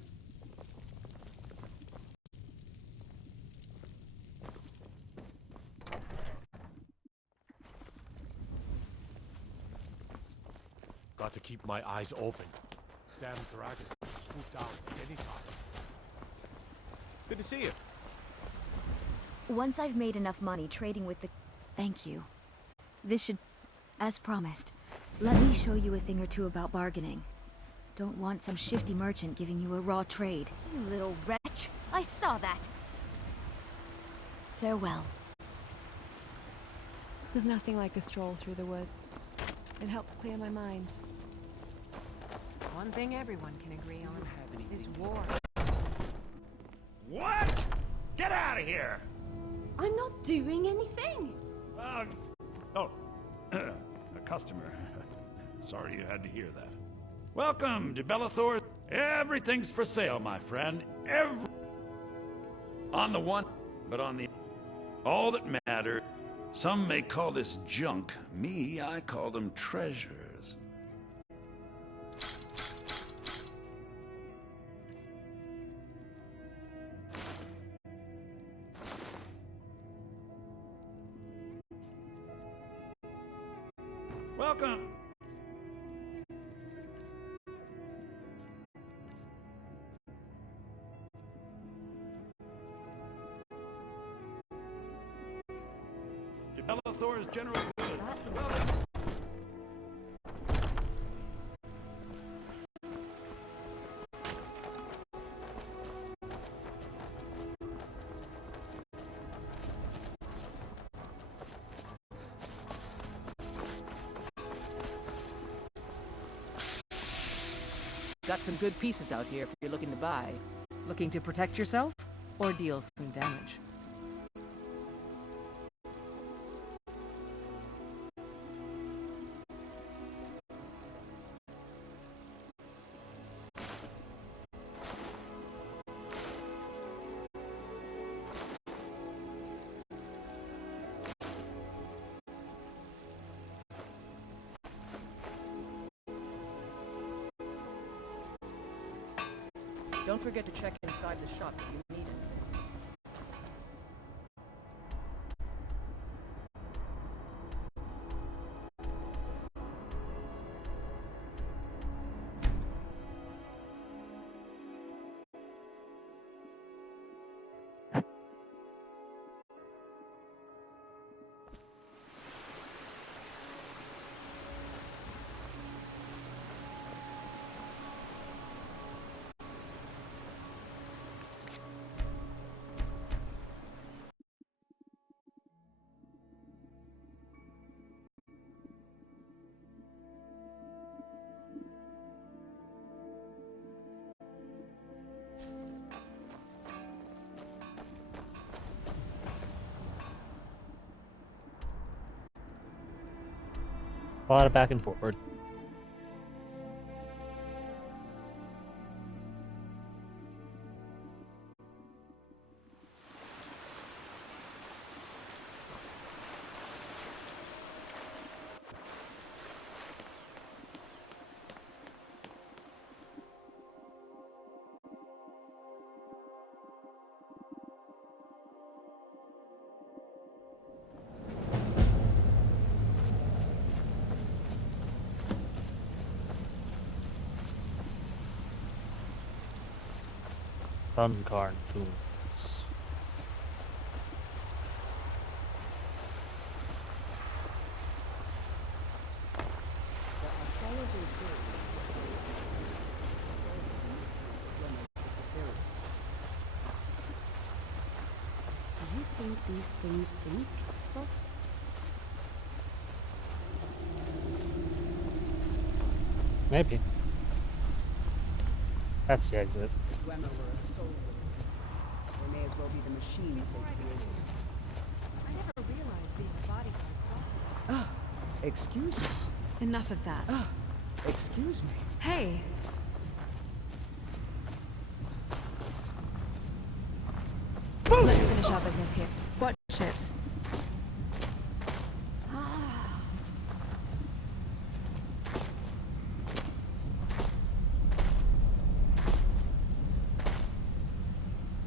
Got to keep my eyes open. Damn dragon will swoop down at any time. Good to see you. Once I've made enough money trading with the... Thank you. This should... As promised, let me show you a thing or two about bargaining. Don't want some shifty merchant giving you a raw trade. You little wretch! I saw that! Farewell. There's nothing like a stroll through the woods. It helps clear my mind. One thing everyone can agree on. This war. What? Get out of here! I'm not doing anything! Oh, a customer. Sorry you had to hear that. Welcome to Bellathor. Everything's for sale, my friend. On the one, but on the... All that matters. Some may call this junk. Me, I call them treasures. Welcome. To Bellathor's General Goods. Welcome. Got some good pieces out here if you're looking to buy. Looking to protect yourself or deal some damage? Don't forget to check inside the shop if you need anything. A lot of back and forward. Fun cartoons. Do you think these things ink, boss? Maybe. That's the exit. Dwemer were a soul whisperer. They may as well be the machines they created. I never realized being a bodyguard crosses. Ah, excuse me. Enough of that. Ah, excuse me. Hey! Let's finish our business here. Watch it.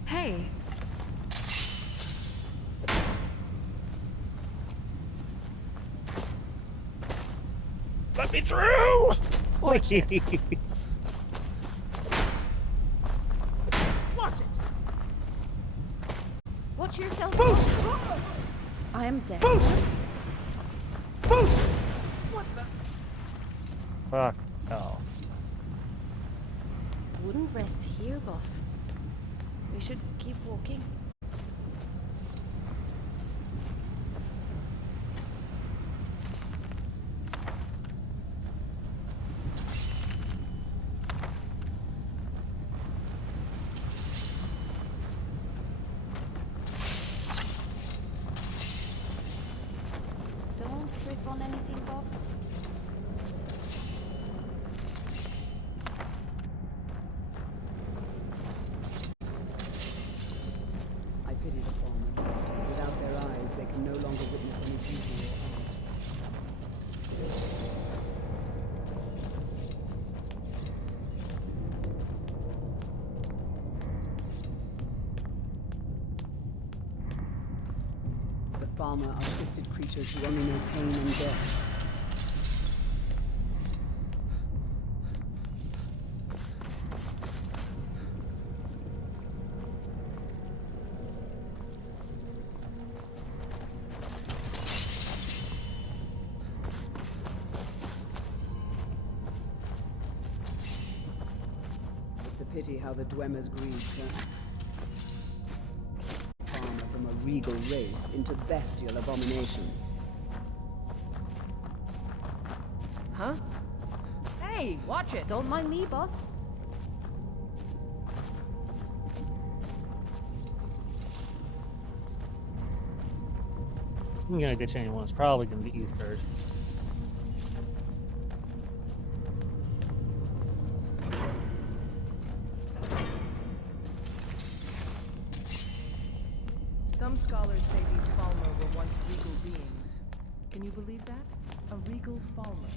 Hey! Let me through! Please. Watch it! Watch yourself. Boost! I am dead. Boost! Boost! Fuck. Oh. wouldn't rest here, boss. We should keep walking. Don't trip on anything, boss. I pity the foremen. Without their eyes, they can no longer witness any beauty or art. The farmer are twisted creatures who only know pain and death. It's a pity how the Dwemer's greed turned farmer from a regal race into bestial abominations. Huh? Hey, watch it! Don't mind me, boss. I'm gonna ditch anyone. It's probably gonna be Eastbird. Some scholars say these Falmer were once regal beings. Can you believe that? A regal Falmer.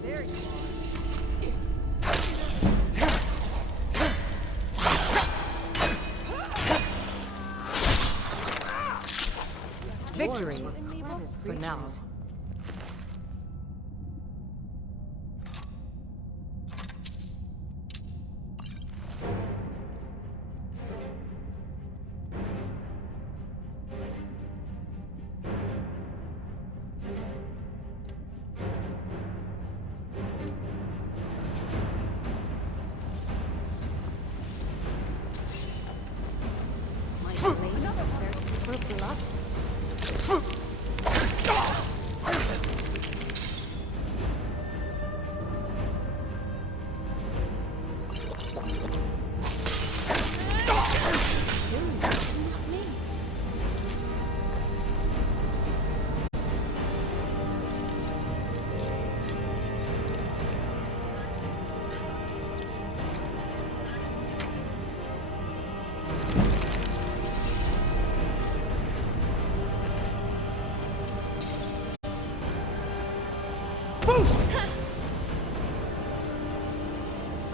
There you are. It's victory for now. My blade is thirsty for blood.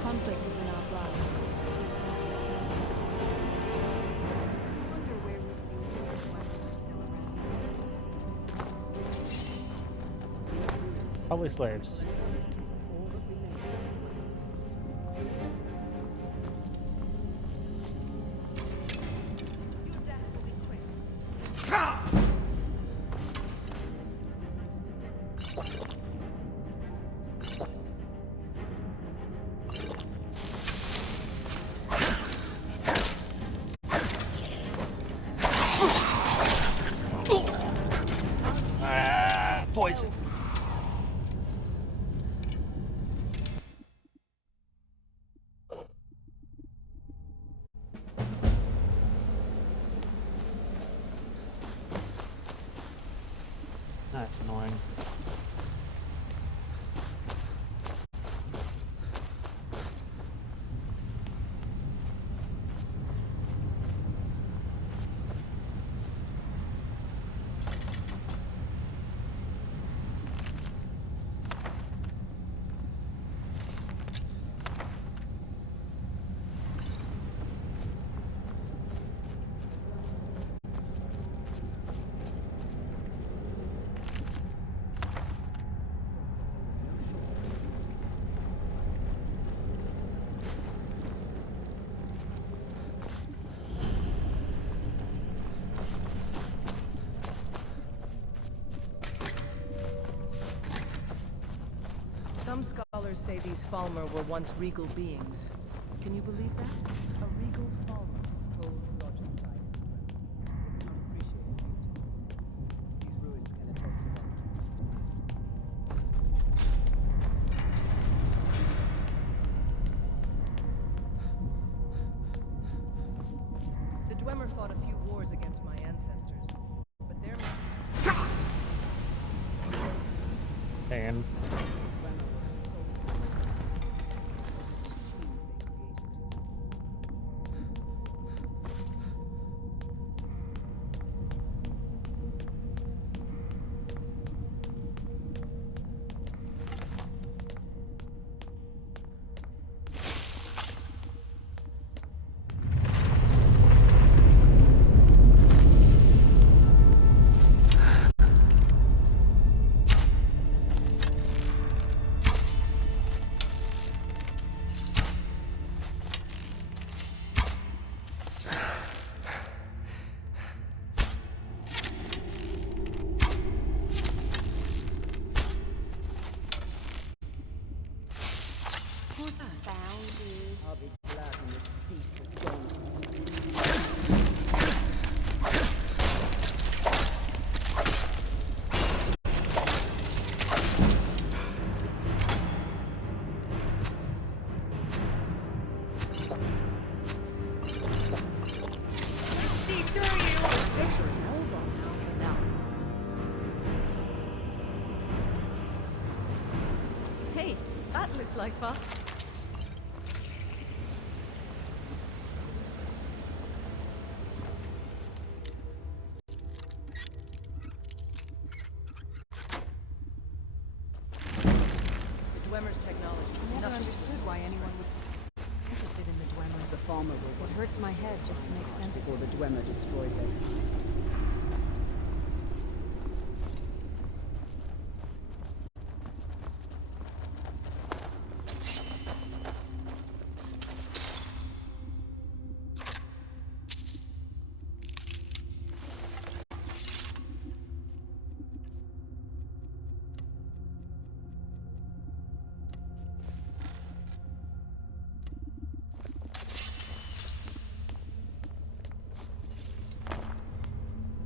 Conflict is in our blood. Wonder where we'd be if we're still around. Probably slaves. Your death will be quick. Poison. That's annoying. say these Falmer were once regal beings. Can you believe that? A regal Falmer. Told Roger Clyde. They do not appreciate beauty. These ruins can attest to that. The Dwemer fought a few wars against my ancestors, but they're... And I'll be glad when this beast is gone. Hey, that looks like fun. Dwemer's technology. I never understood why anyone would be interested in the Dwemer. The farmer will. It hurts my head just to make sense of before the Dwemer destroyed their kind.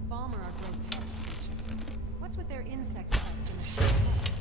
Falmer are grotesque creatures. What's with their insect cuts and the short cuts?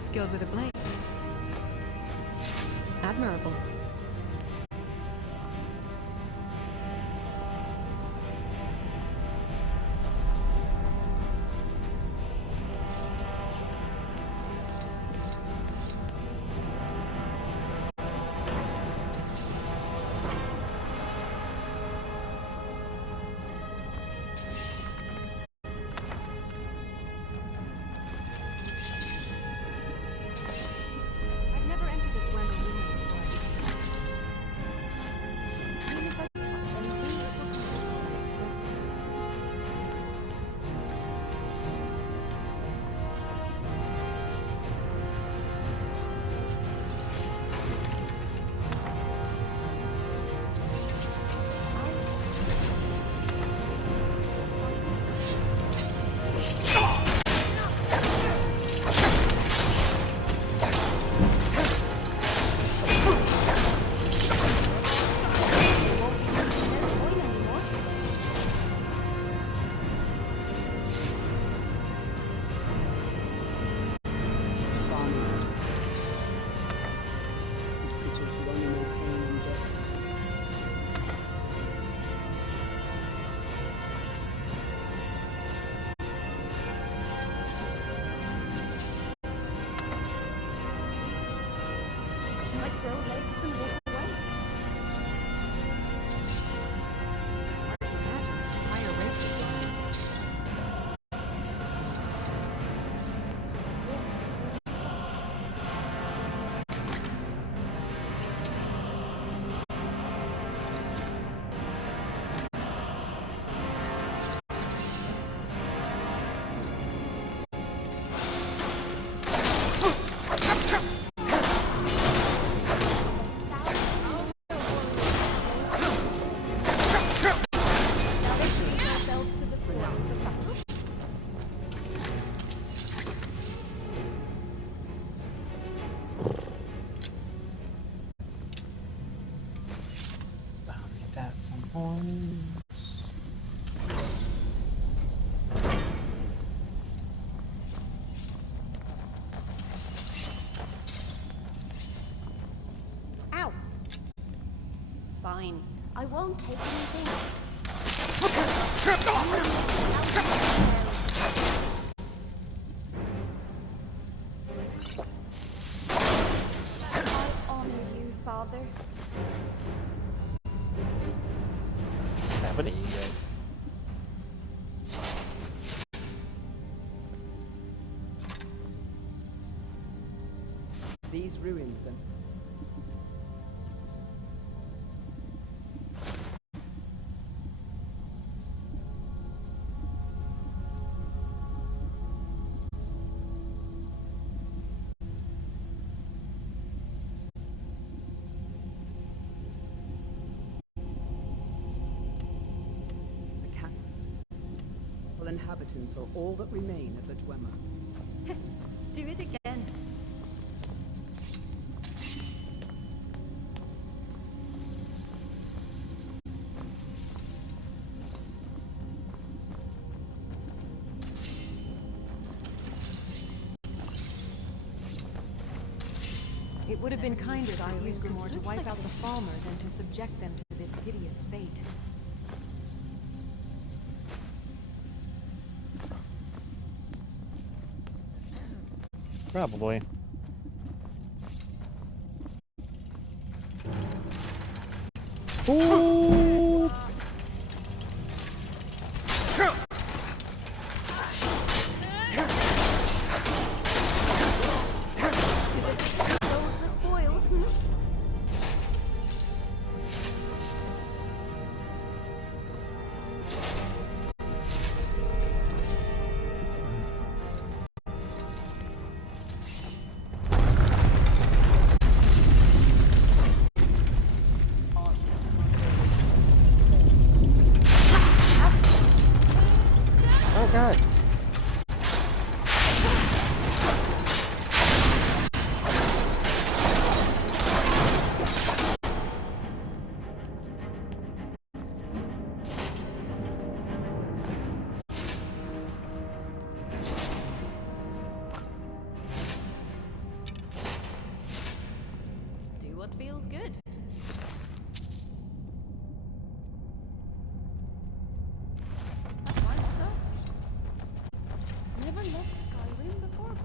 skilled with a blade. Admirable. I've never entered a Dwemer ruin before. Even if I touch anything, it will come Unexpected. Creatures who only know pain and death. like grow legs and walk away. Hard to imagine an entire race of Dwemer. Ourselves to the spoils of battle. Need that some points. Ow! Fine. I won't take anything. I honor you, Father. What's happening, you guys? These ruins and the cat. Well, inhabitants are all that remain of the Dwemer. Do it again. It would have been kinder to use Grimoire to wipe out the Falmer than to subject them to this hideous fate. Probably. Ooh! The spoils. Oh god. feels good. That's my motto. Never left Skyrim before, boss.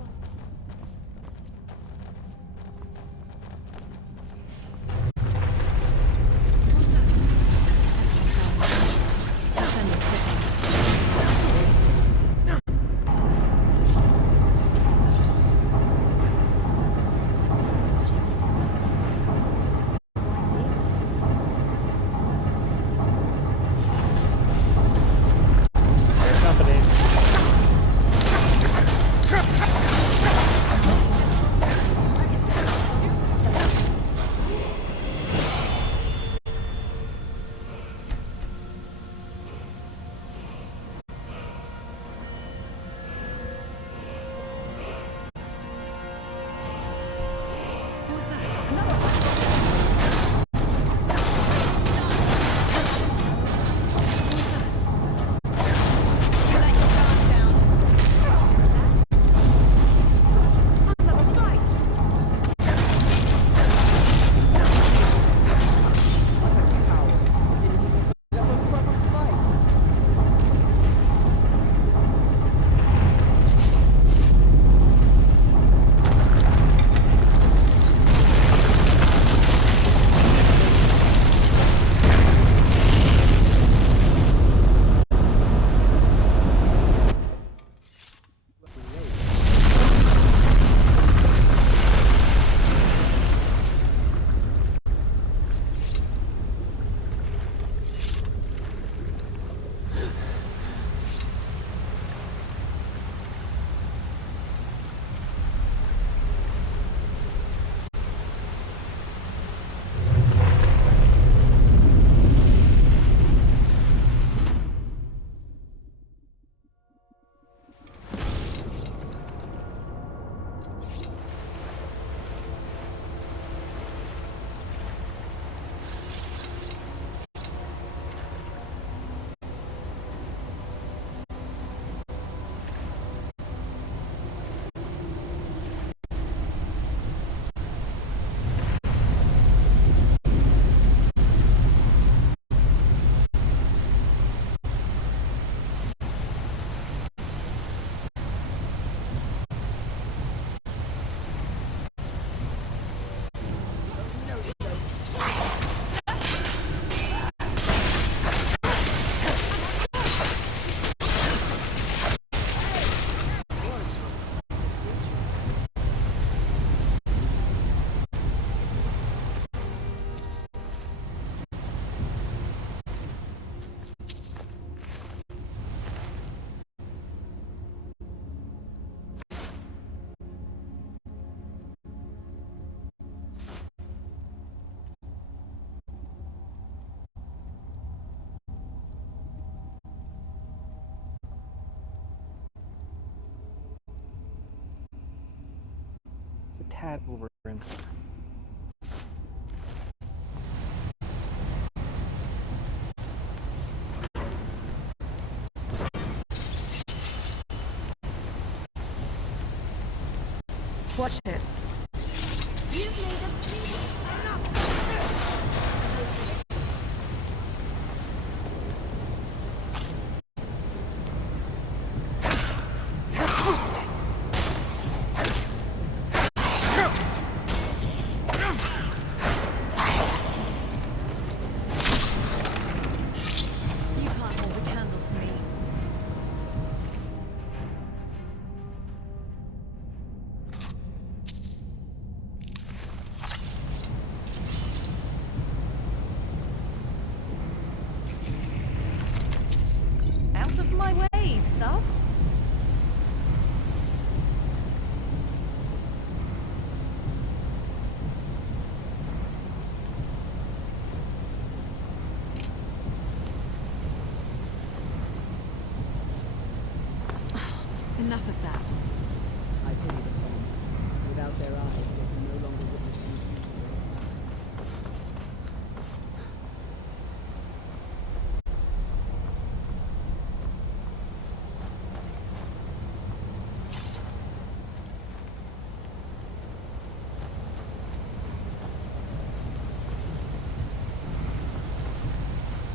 It's a tad over in here. Watch this. You can't hold the candle to me. Out of my way, stuff. Enough of that. I pity the pain. Without their eyes, they can no longer witness any beauty.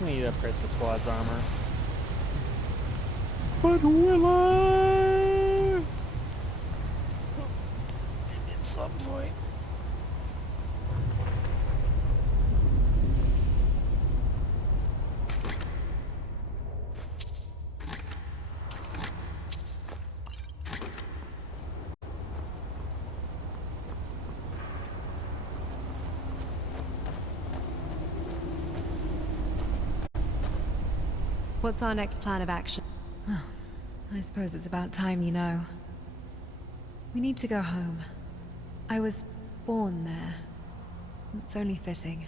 We need to upgrade the squad's armor. But will I? At some point. What's our next plan of action? Well, I suppose it's about time you know. We need to go home. I was born there. It's only fitting.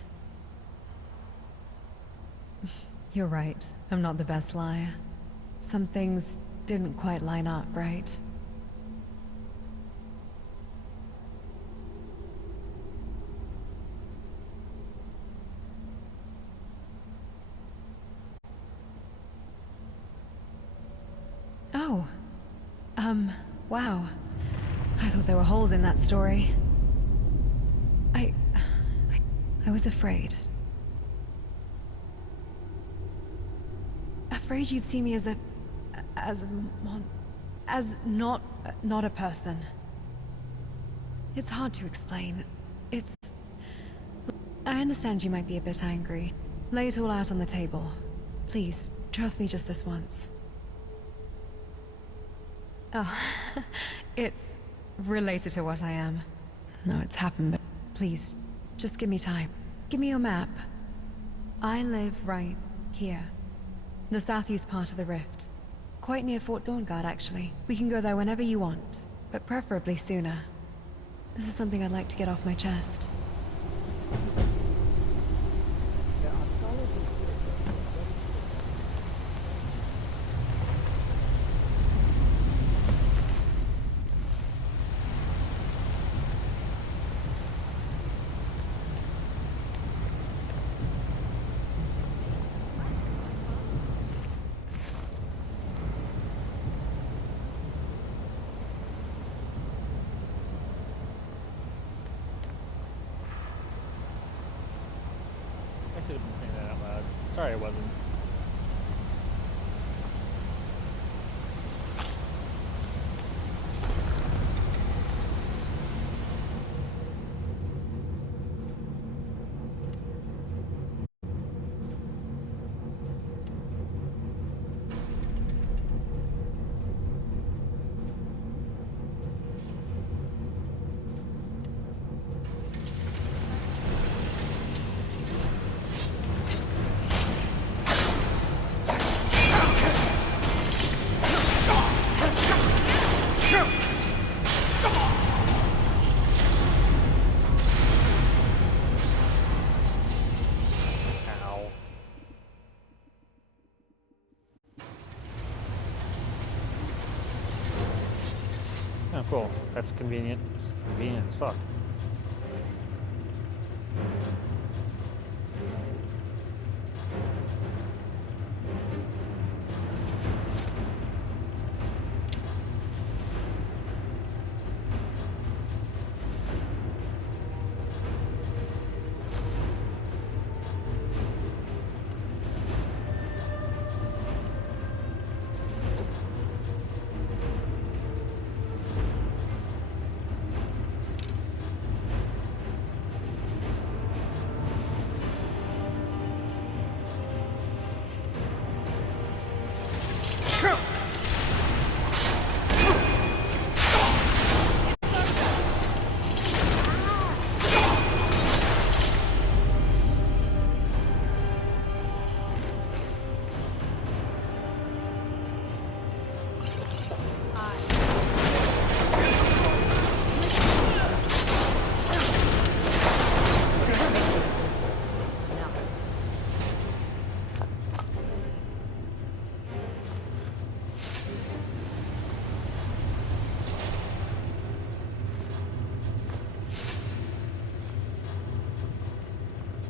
You're right. I'm not the best liar. Some things didn't quite line up, right? Oh. Wow. I thought there were holes in that story. I was afraid. Afraid you'd see me as not a person. It's hard to explain. I understand you might be a bit angry. Lay it all out on the table. Please, trust me just this once. Oh, it's related to what I am. No, it's happened, but please, just give me time. Give me your map. I live right here. The southeast part of the rift. Quite near Fort Dawnguard, actually. We can go there whenever you want, but preferably sooner. This is something I'd like to get off my chest. There are scholars in Syracuse. I should have been saying that out loud. Sorry I wasn't. Oh, cool. That's convenient. It's convenient as fuck.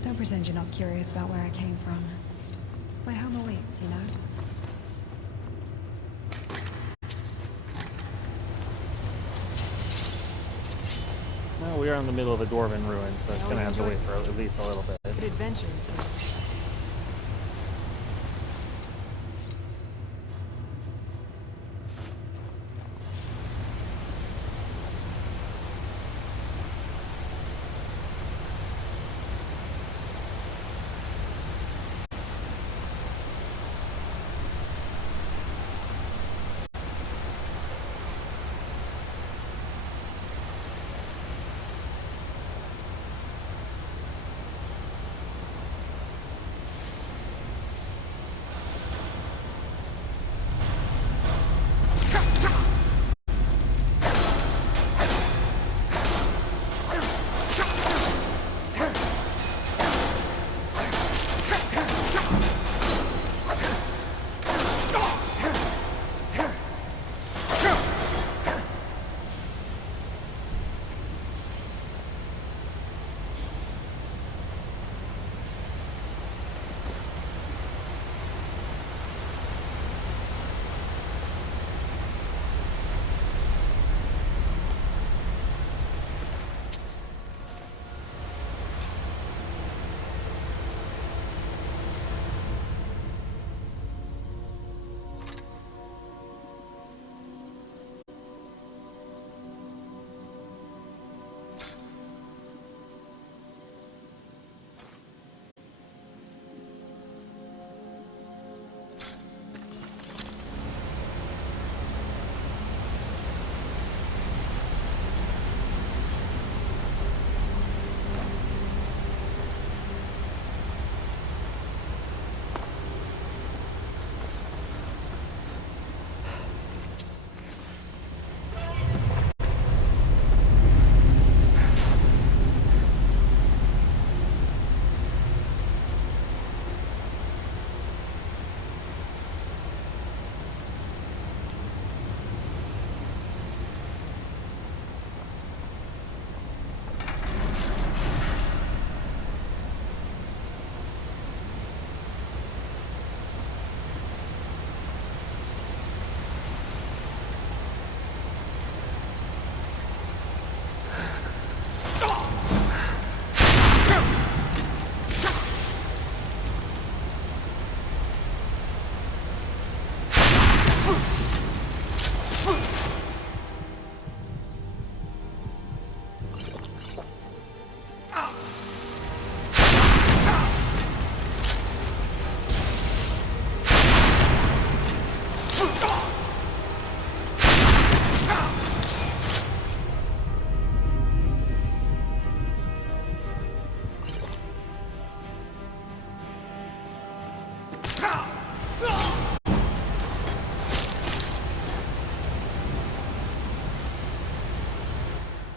Don't pretend you're not curious about where I came from. My home awaits, you know? Well, we are in the middle of a dwarven ruin, so it's gonna have to wait for at least a little bit. Good adventure, too.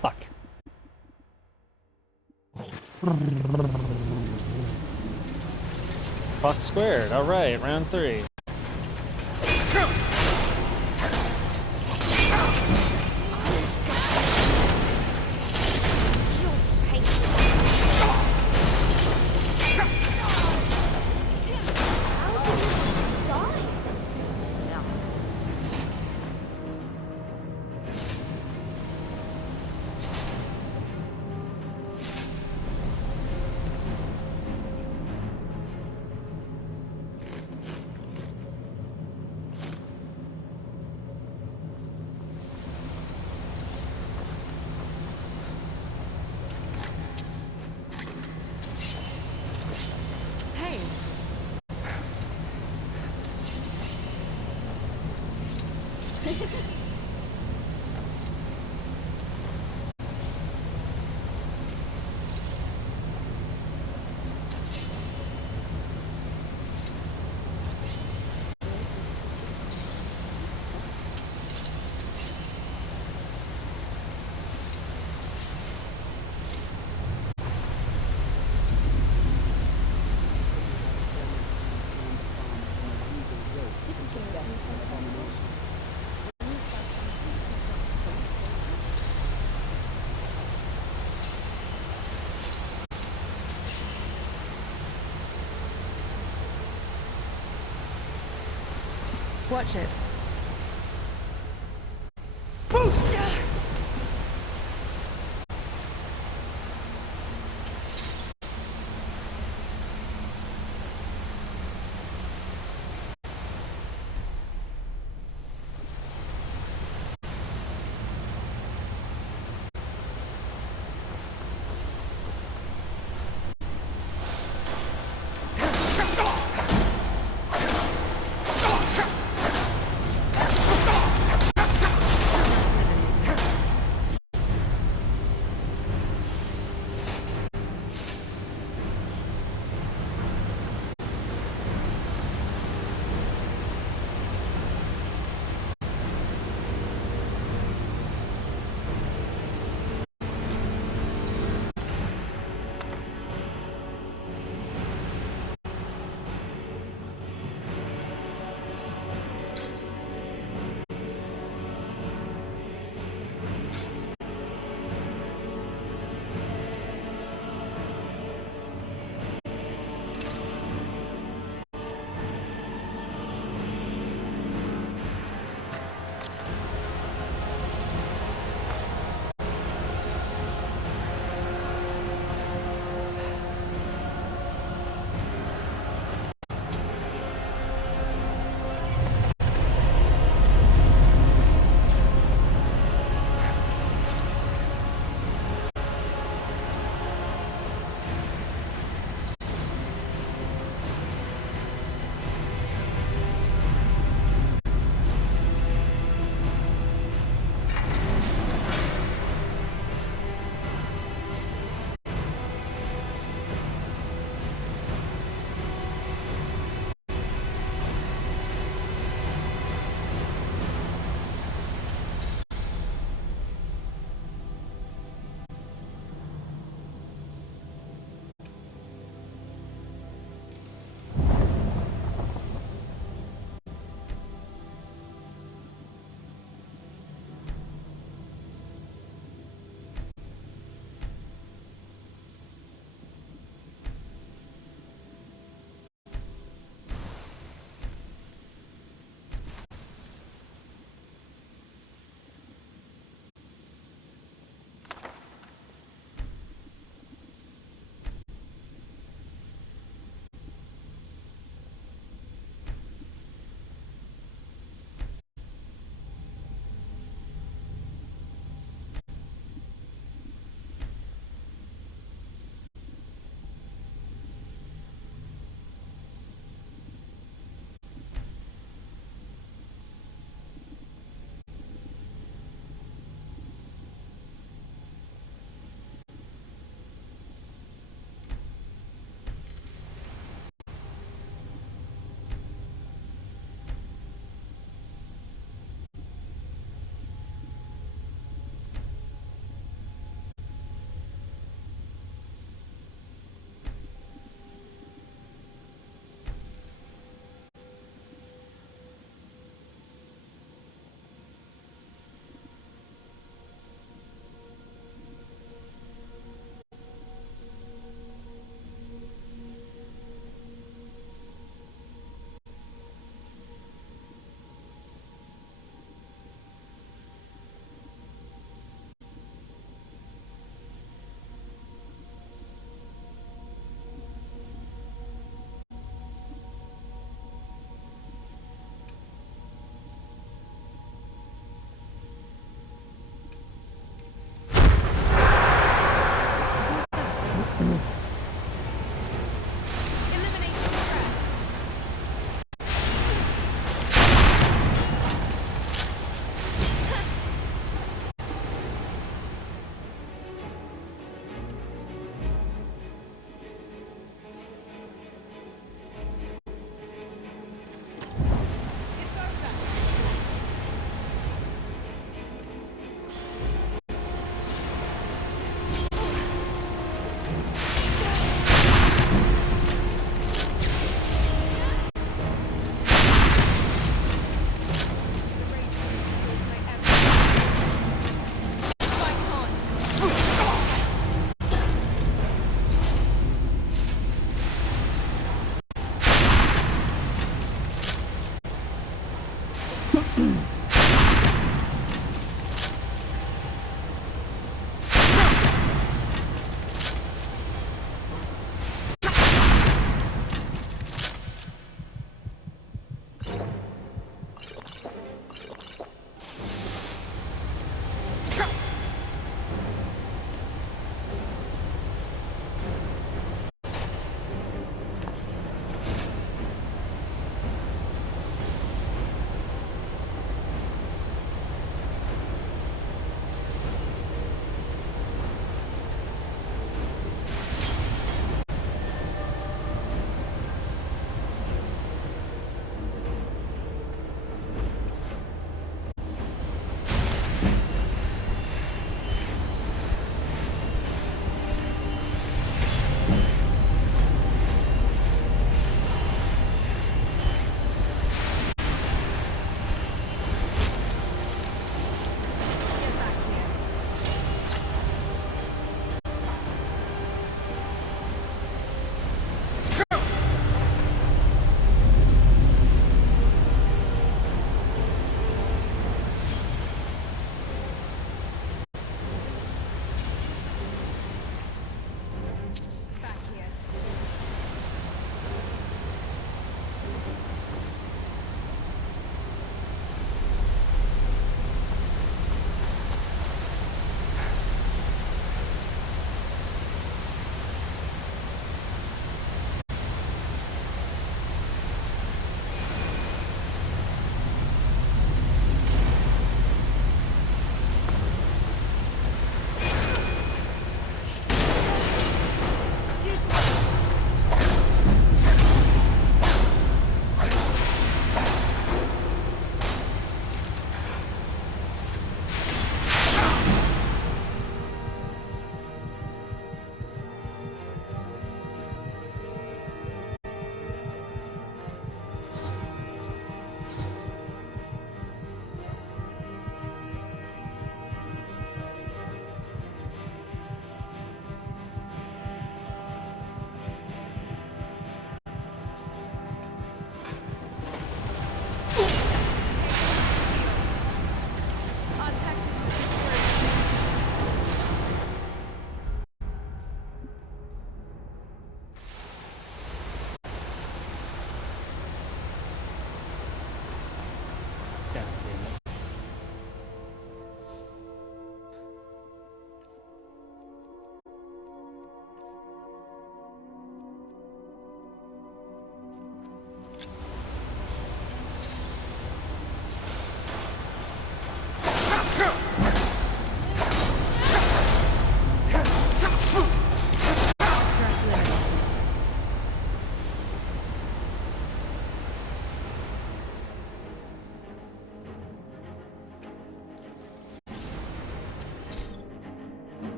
Fuck. Fuck squared. Alright, round 3. Watch it.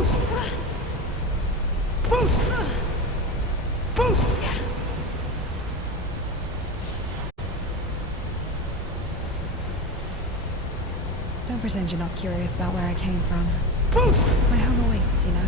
Don't pretend you're not curious about where I came from. My home awaits, you know?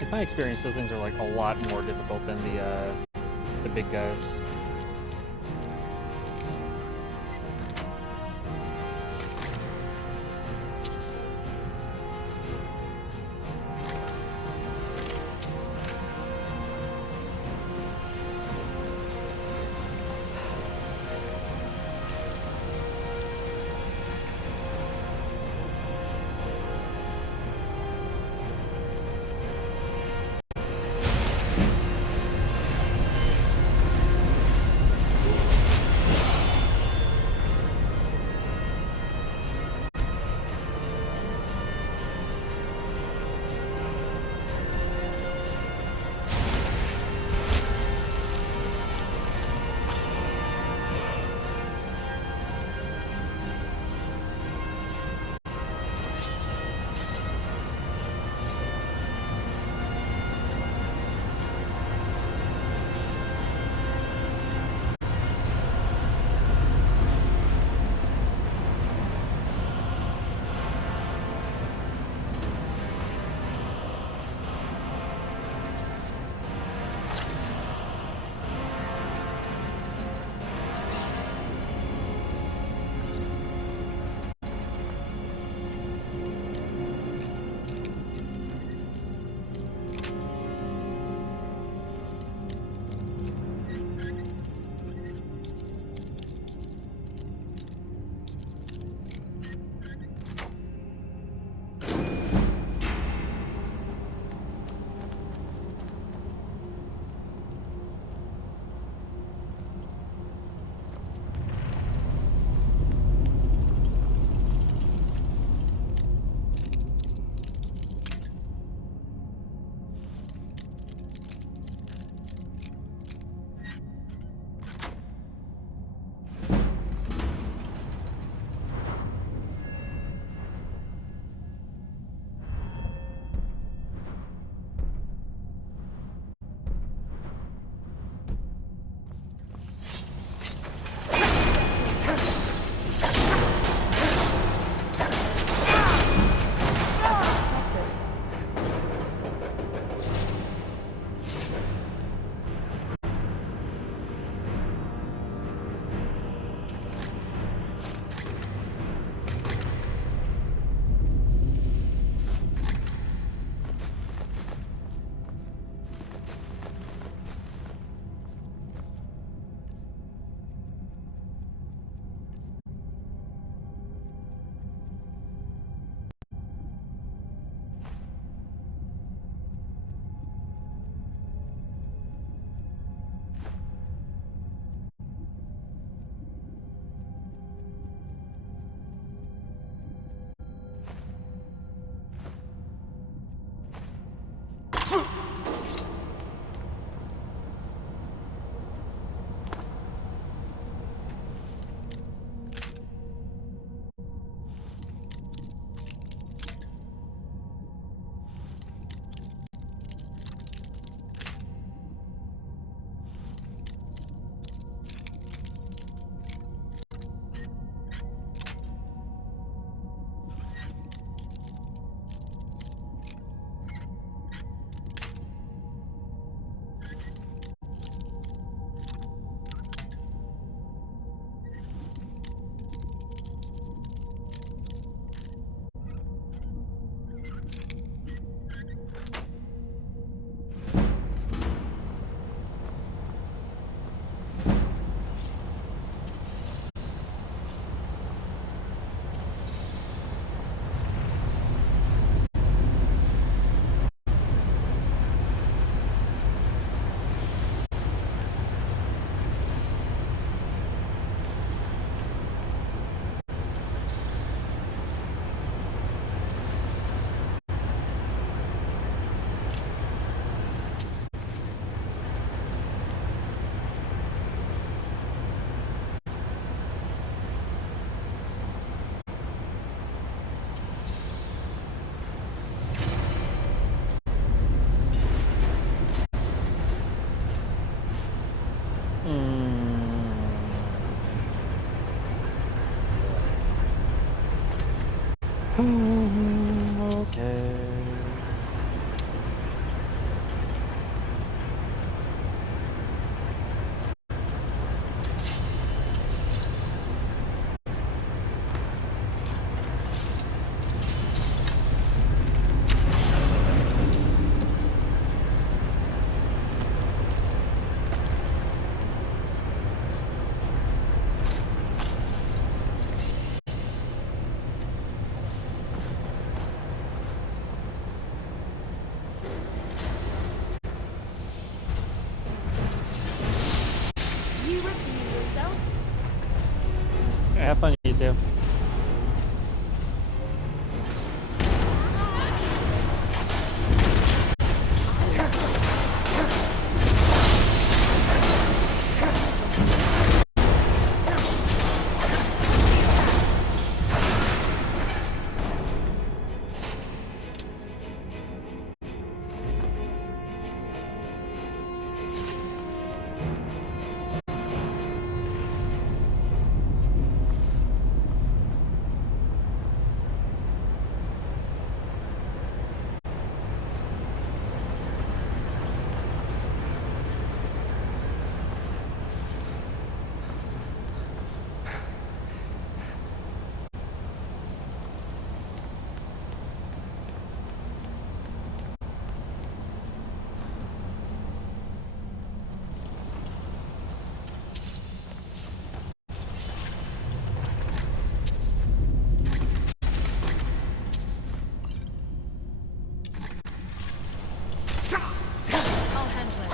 In my experience, those things are like a lot more difficult than the big guys. Okay. You repeat yourself? Have fun, you two. I'll handle it.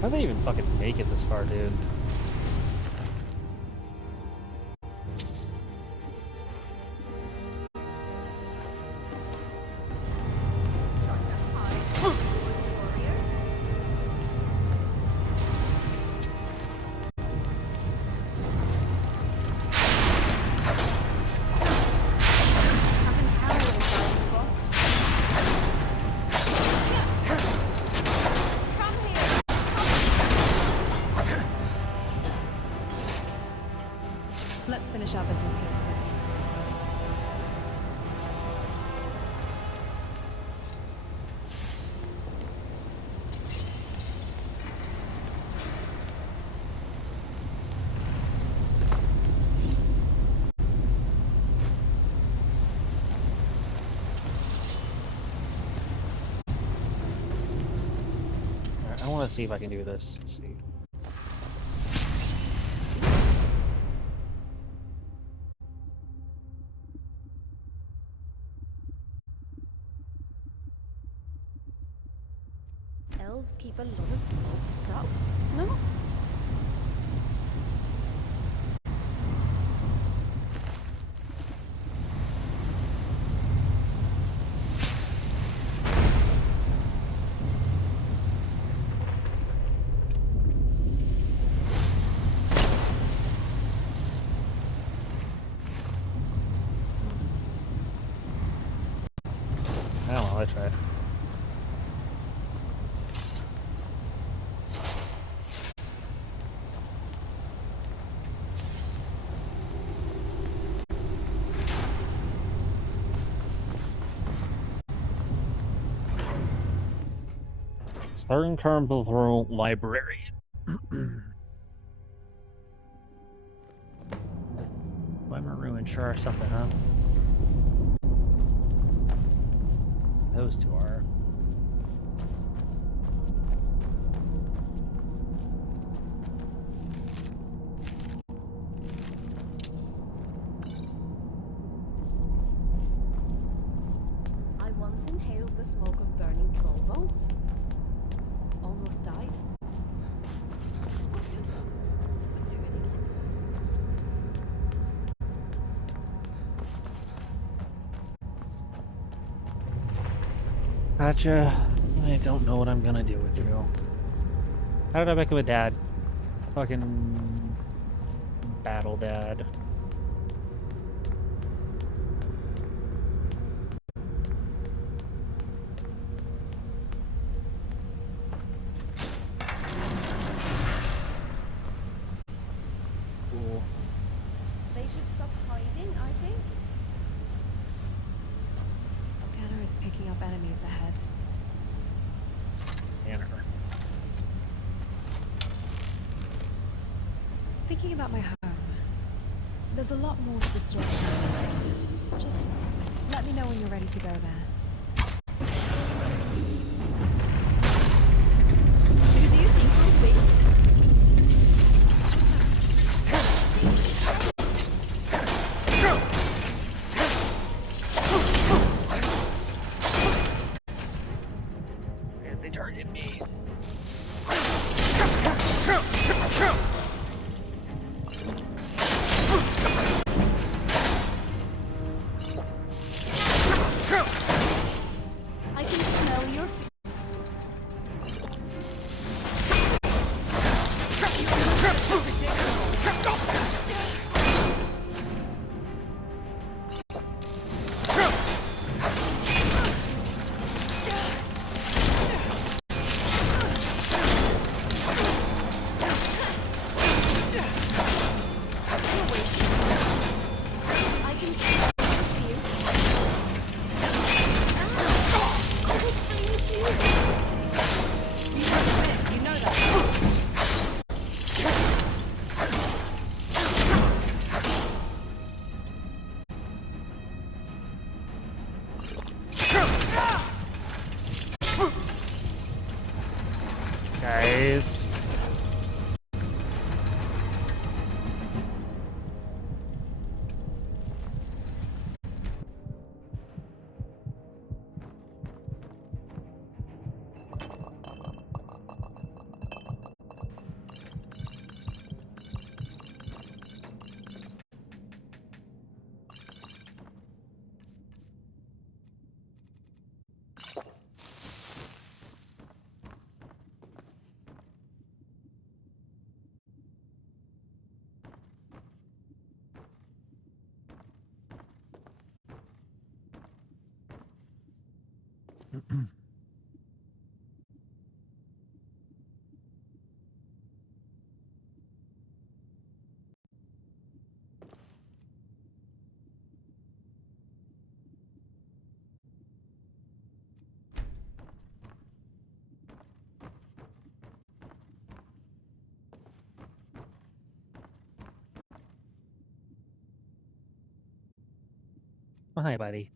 How'd they even fucking make it this far, dude? Let's finish our business here. Let's see if I can do this. Let's see. Elves keep a lot of old stuff, no? Oh well, I tried. Southern Carnival Library. Weimar Ruin, sure, or something, huh? Those two are. I once inhaled the smoke of burning troll bones. Almost died. Gotcha. I don't know what I'm gonna do with you. How did I become a dad? Fucking battle dad. Cool. They should stop hiding, I think. Scanner is picking up enemies ahead. Banner. Thinking about my home. There's a lot more to the story than painting. Just let me know when you're ready to go there. Who do you think will win? And they target me. I can smell your I can smell your fear. You know that. Guys. Oh, hi, buddy.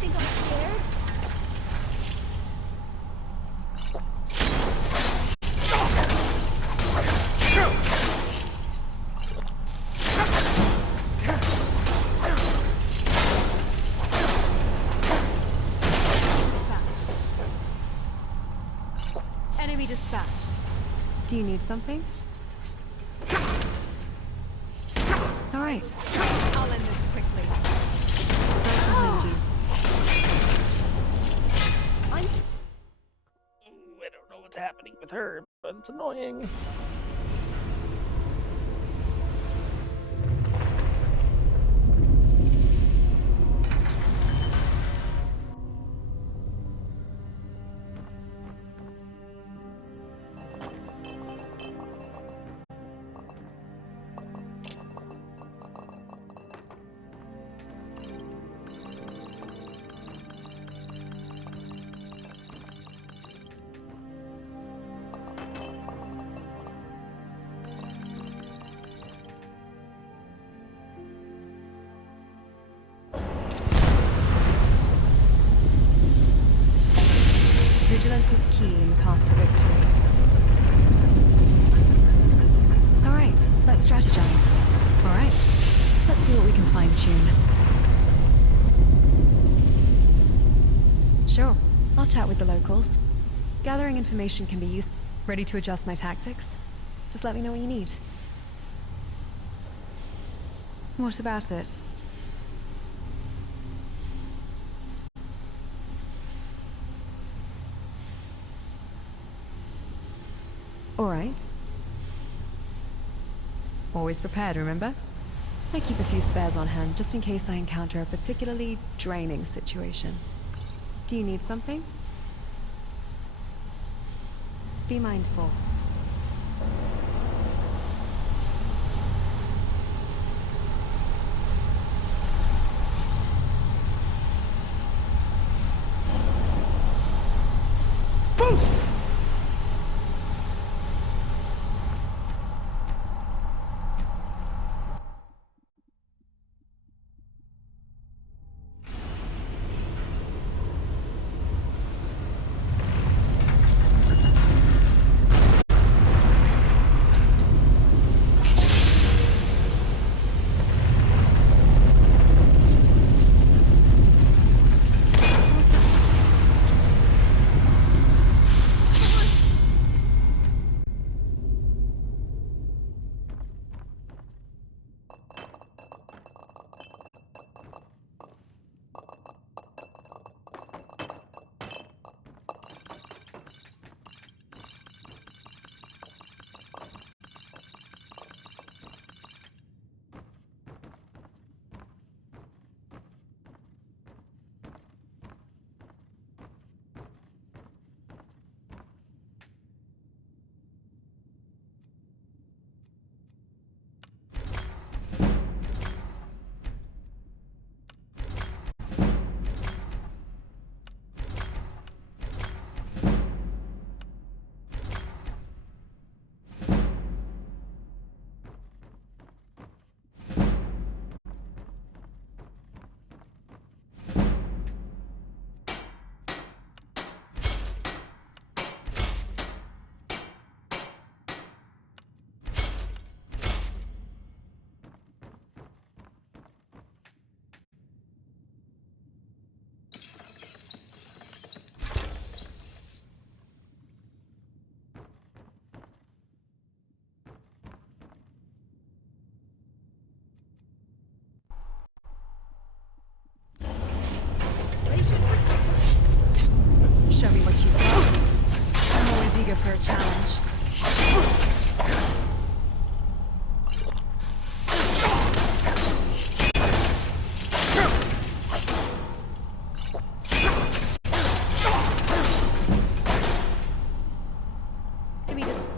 think I'm scared? Enemy dispatched. Do you need something? All right. I'll end this quickly. Behind you. I don't know what's happening with her, but it's annoying. Vigilance is key in the path to victory. All right, let's strategize. All right, let's see what we can fine-tune. Sure, I'll chat with the locals. Gathering information can be useful. Ready to adjust my tactics? Just let me know what you need. What about it? All right. Always prepared, remember? I keep a few spares on hand just in case I encounter a particularly draining situation. Do you need something? Be mindful. Show me what you've got. I'm always eager for a challenge. Maybe just...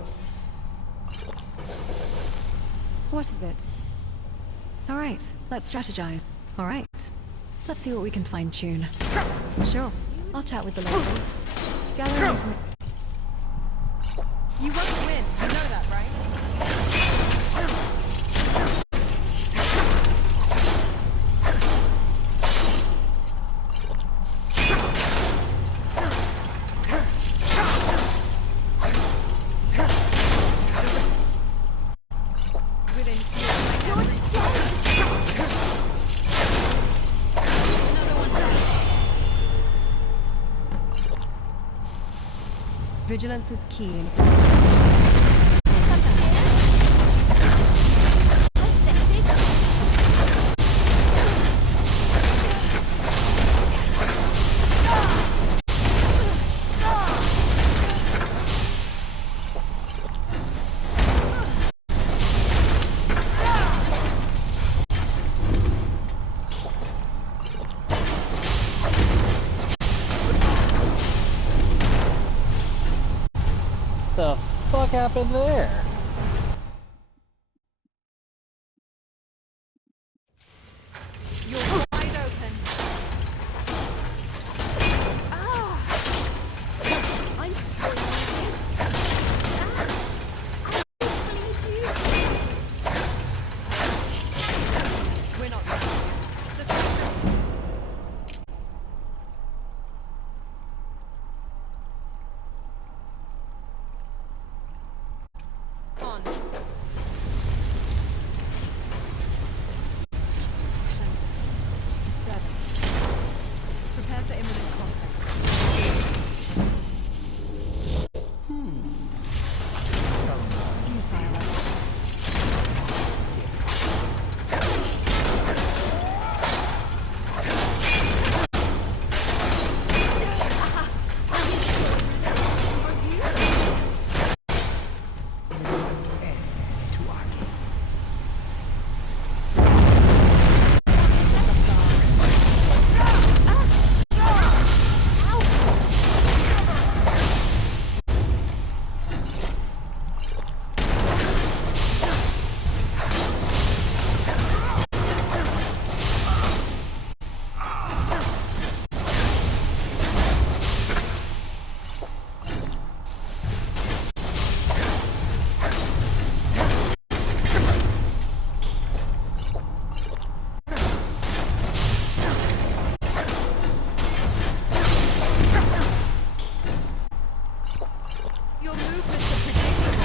What is it? All right, let's strategize. All right, let's see what we can fine-tune. Sure. I'll chat with the locals. Gather information. You won't win, you know that, right? Vigilance is key in... The fuck happened there? You're wide open. I'm sorry. I need you. We're not... On. Prepare for imminent contact. Futile. Your movements are predictable.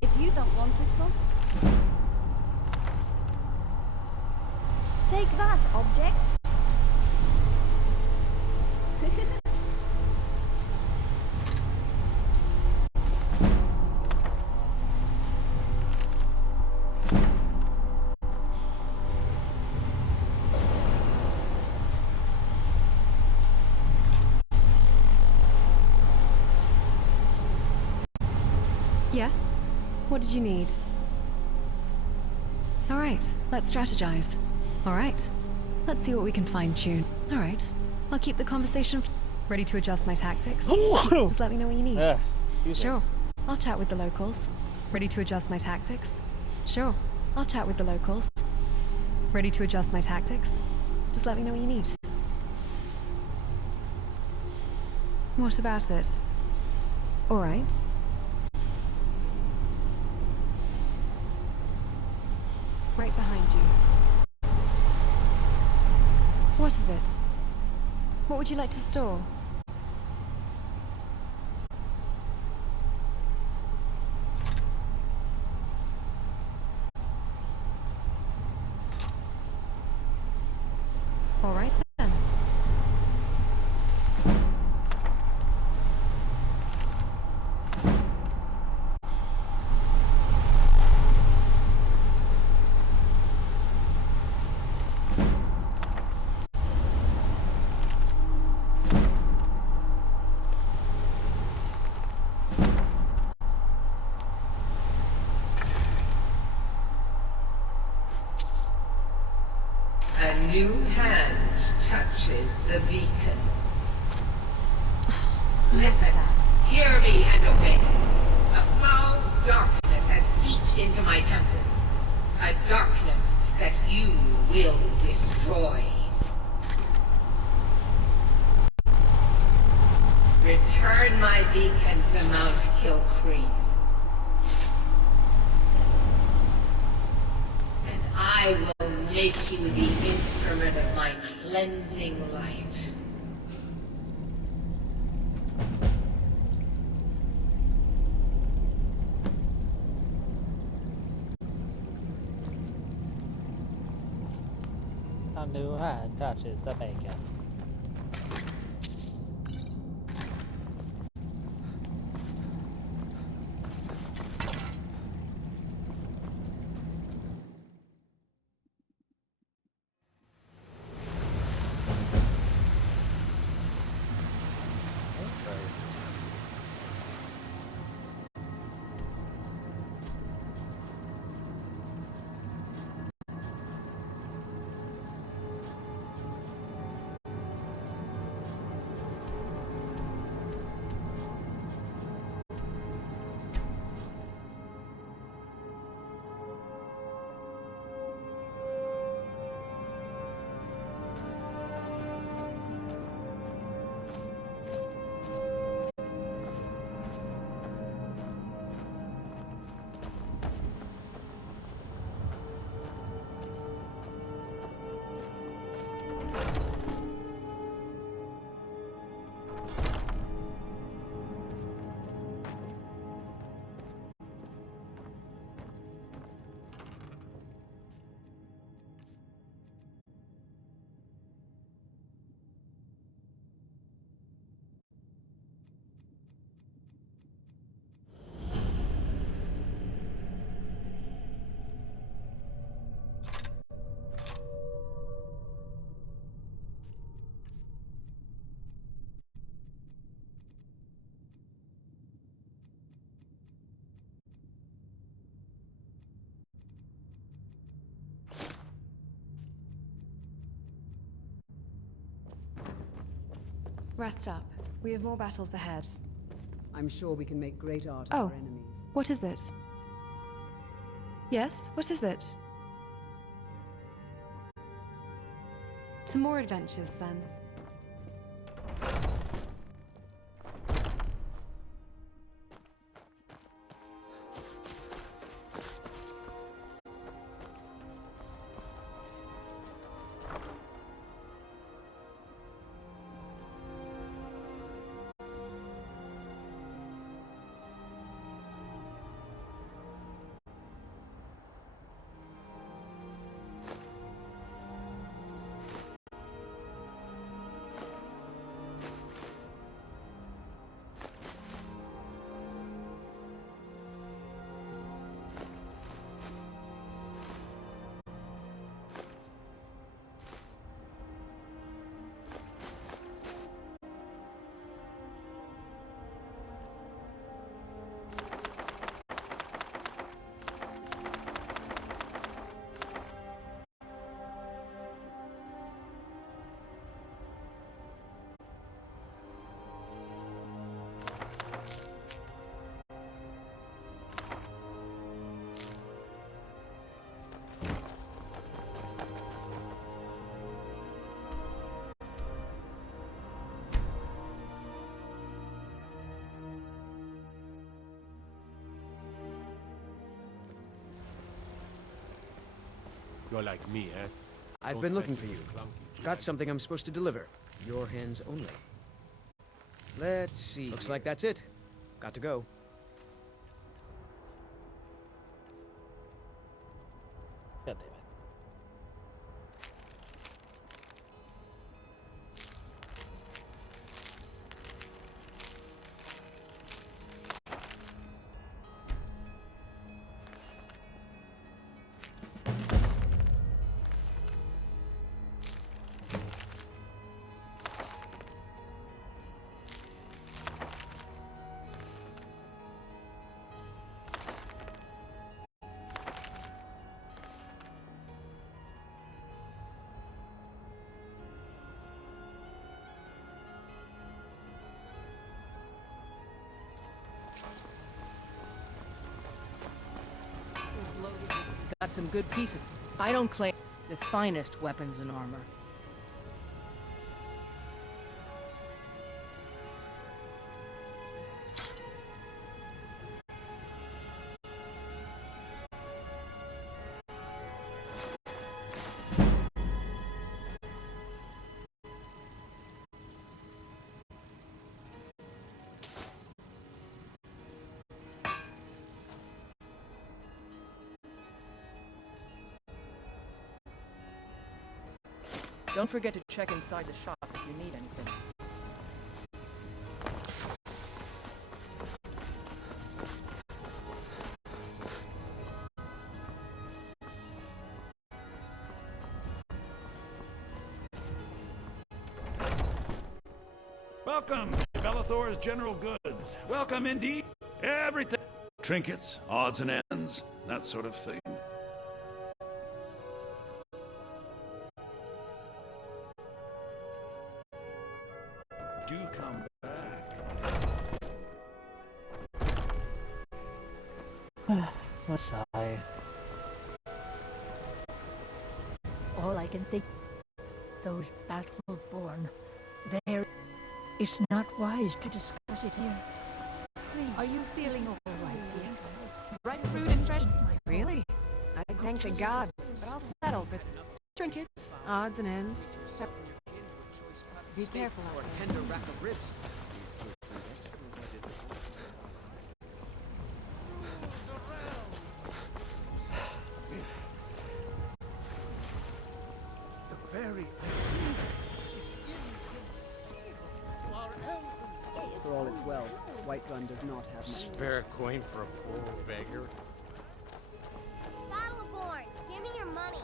If you don't want it, then take that, object. Yes? What did you need? Alright, let's strategize. Alright, let's see what we can fine-tune. Alright, I'll keep the conversation... Ready to adjust my tactics? Just let me know what you need. Sure, I'll chat with the locals. Ready to adjust my tactics? Sure, I'll chat with the locals. Ready to adjust my tactics? Just let me know what you need. What about it? Alright. Right behind you. What is it? What would you like to store? All right then. new hand touches the beacon. Listen, hear me and obey. A foul darkness has seeped into my temple. A darkness that you will destroy. Return my beacon to Mount Kilcreath. And I will make you the instrument of my cleansing light. A new hand touches the bacon. Rest up. We have more battles ahead. I'm sure we can make great art of Oh, our enemies. what is it? Yes, what is it? To more adventures, then. You're like me, eh? I've been looking for you. Got something I'm supposed to deliver. Your hands only. Let's see. Looks like that's it. Got to go. God damn it. Got some good pieces. I don't claim the finest weapons and armor. Don't forget to check inside the shop if you need anything. Welcome to Bellathor's General Goods. Welcome indeed. Everything. Trinkets, odds and ends, that sort of thing. Do come back. A sigh. All I can think, those battle-born, there. It's not wise to discuss it here. Please. Are you feeling all right, dear? Ripe fruit and treasure. Really? I thank the gods, but I'll settle for trinkets, odds and ends. Be careful Or out a there. tender rack of ribs. The very For all its wealth, Whiterun does not have much. Spare a coin for a poor beggar. Battleborn, give me your money.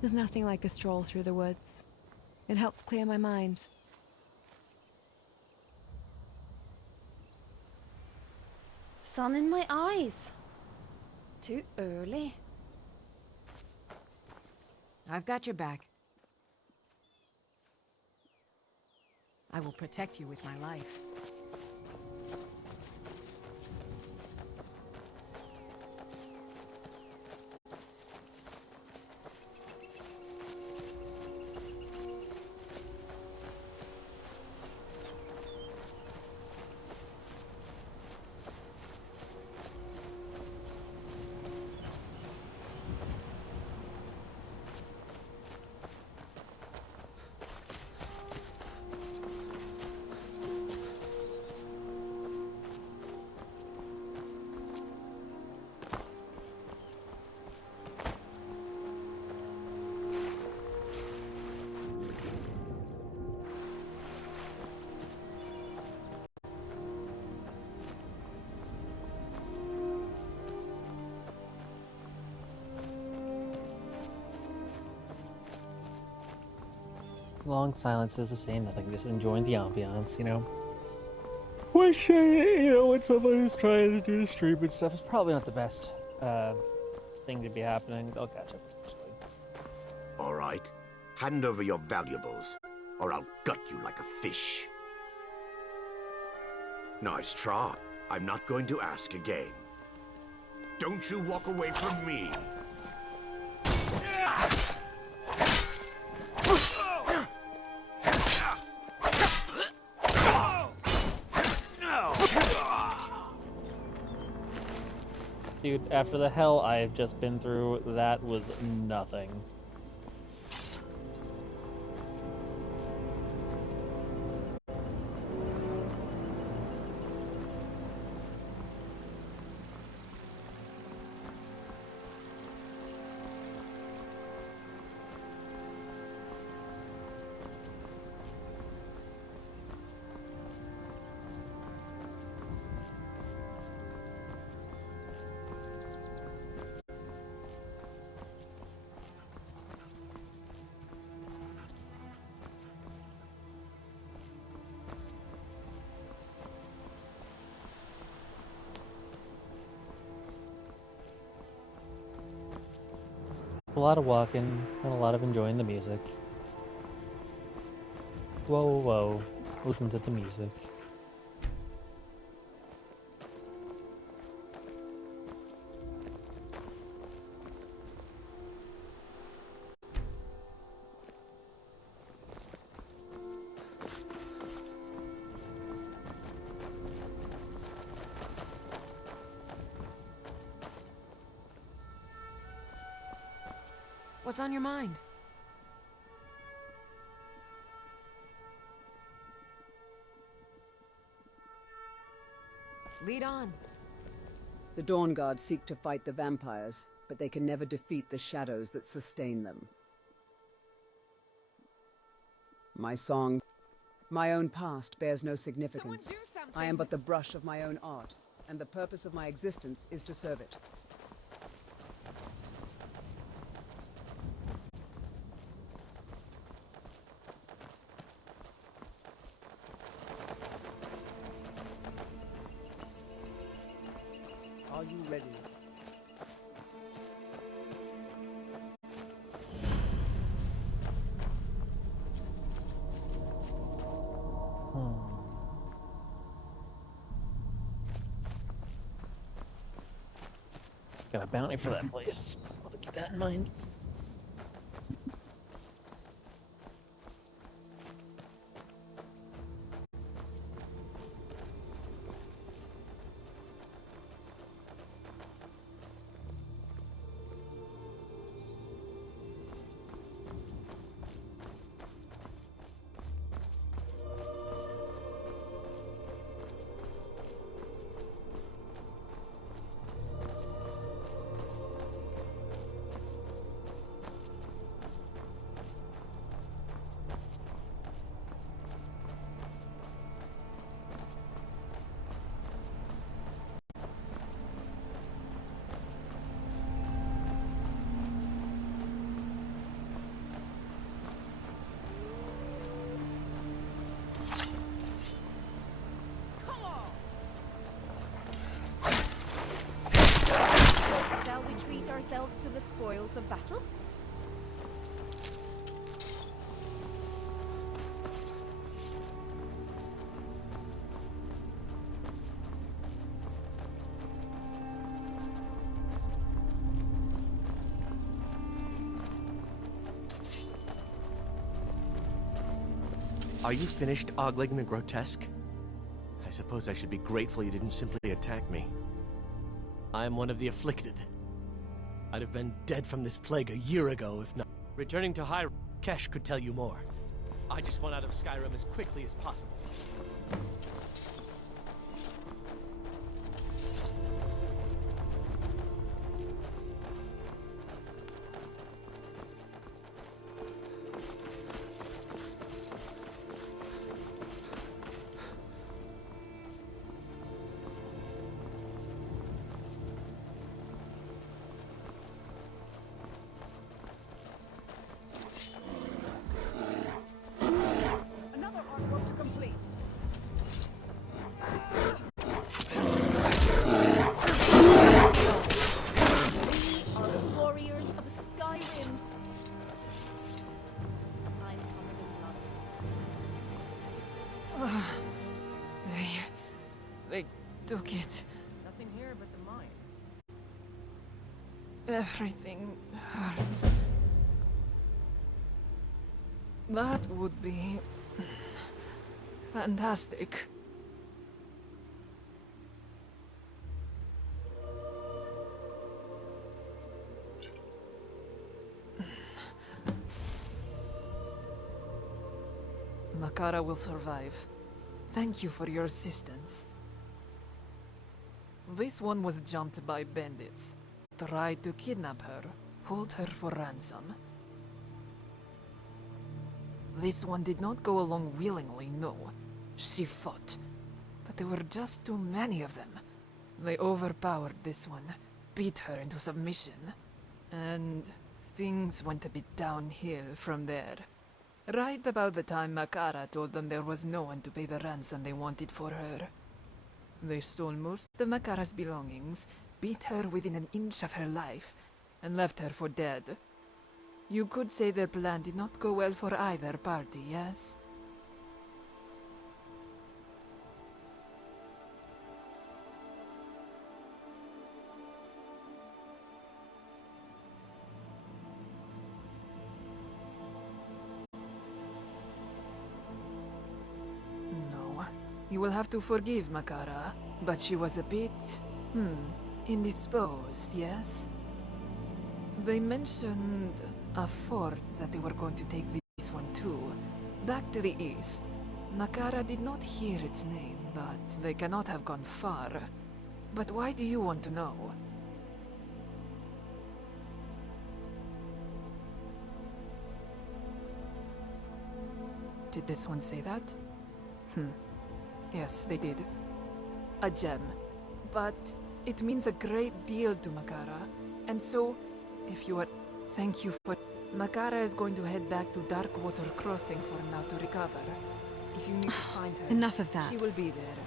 There's nothing like a stroll through the woods. It helps clear my mind. Sun in my eyes. Too early. I've got your back. I will protect you with my life. Long silences of saying nothing, just enjoying the ambiance, you know. Which, when someone who's trying to do the stream and stuff is probably not the best thing to be happening. They'll catch up eventually. All right. Hand over your valuables, or I'll gut you like a fish. Nice try. I'm not going to ask again. Don't you walk away from me. Dude, after the hell I have just been through, that was nothing. A lot of walking and a lot of enjoying the music. Whoa, whoa, whoa. Listen to the music. What's on your mind? Lead on. The Dawn Guard seek to fight the vampires, but they can never defeat the shadows that sustain them. My song, my own past, bears no significance. I am but the brush of my own art, and the purpose of my existence is to serve it. Are you ready? Got a bounty for that place. I'll keep that in mind. Shall we treat ourselves to the spoils of battle? Are you finished ogling the grotesque? I suppose I should be grateful you didn't simply attack me. I am one of the afflicted. I'd have been dead from this plague a year ago if not. Returning to High, Kesh could tell you more. I just want out of Skyrim as quickly as possible. Another artwork complete. We are the warriors of Skyrim. I'm covered in blood. They took it. Nothing here but the mine. Everything hurts. That would be fantastic. Makara will survive. Thank you for your assistance. This one was jumped by bandits. Tried to kidnap her, hold her for ransom. This one did not go along willingly, no. She fought. But there were just too many of them. They overpowered this one, beat her into submission. And things went a bit downhill from there. Right about the time Makara told them there was no one to pay the ransom they wanted for her. They stole most of Makara's belongings, beat her within an inch of her life, and left her for dead. You could say their plan did not go well for either party, yes? No. You will have to forgive Makara, but she was a bit... indisposed, yes? They mentioned a fort that they were going to take this one to, back to the east. Makara did not hear its name, but they cannot have gone far. But why do you want to know? Did this one say that? Yes, they did. A gem. But it means a great deal to Makara. And so, if you are... Thank you for... Makara is going to head back to Darkwater Crossing for now to recover. If you need to find her... Enough of that. She will be there.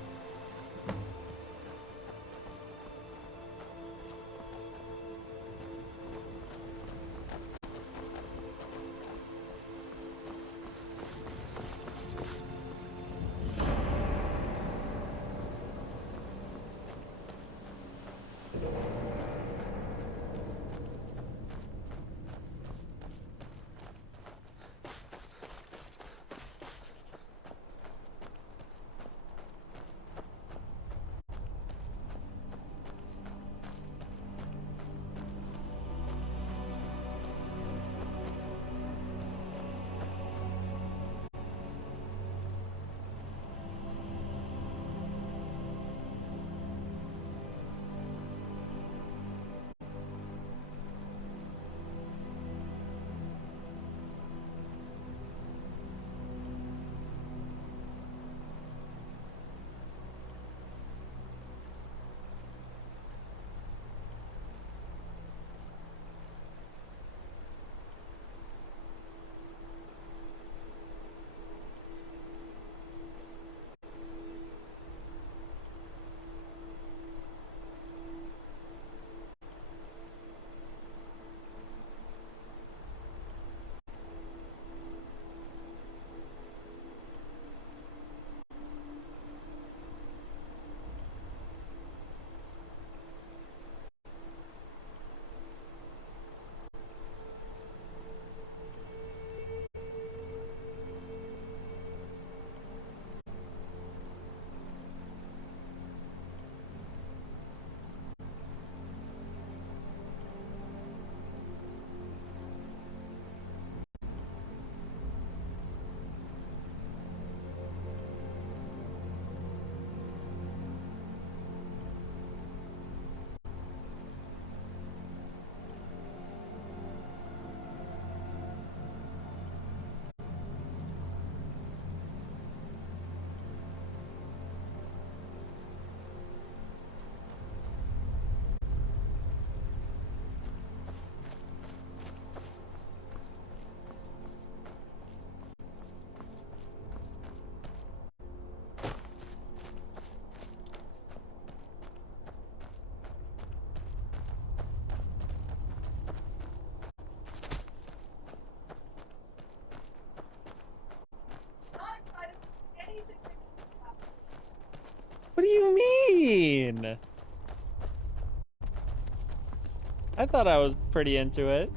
What do you mean? I thought I was pretty into it.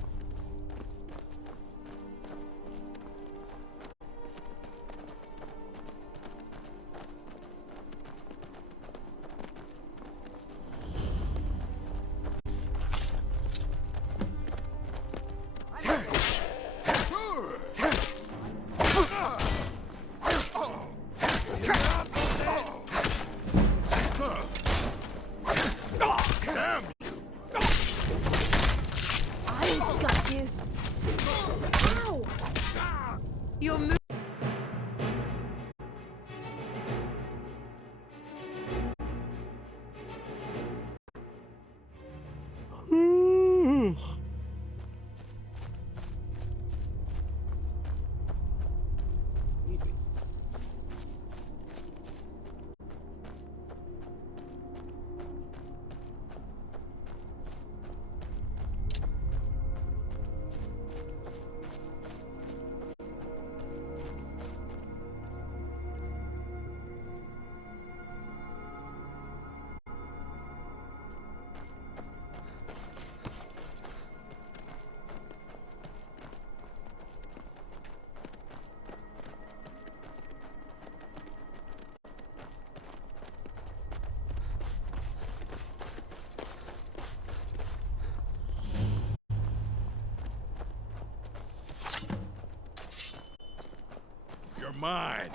You're mine.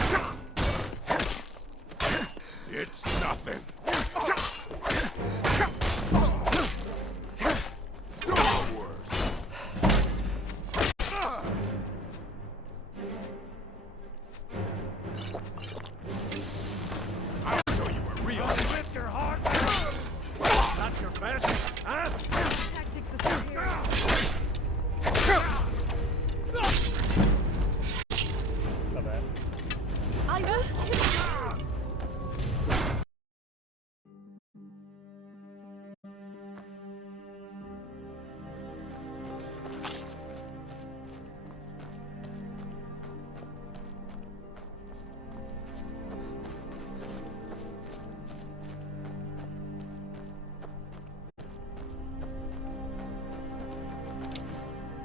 It's nothing. I'll show you a real Rip your heart. Not your best, huh? Tactics the superior. Not bad. I will kill you.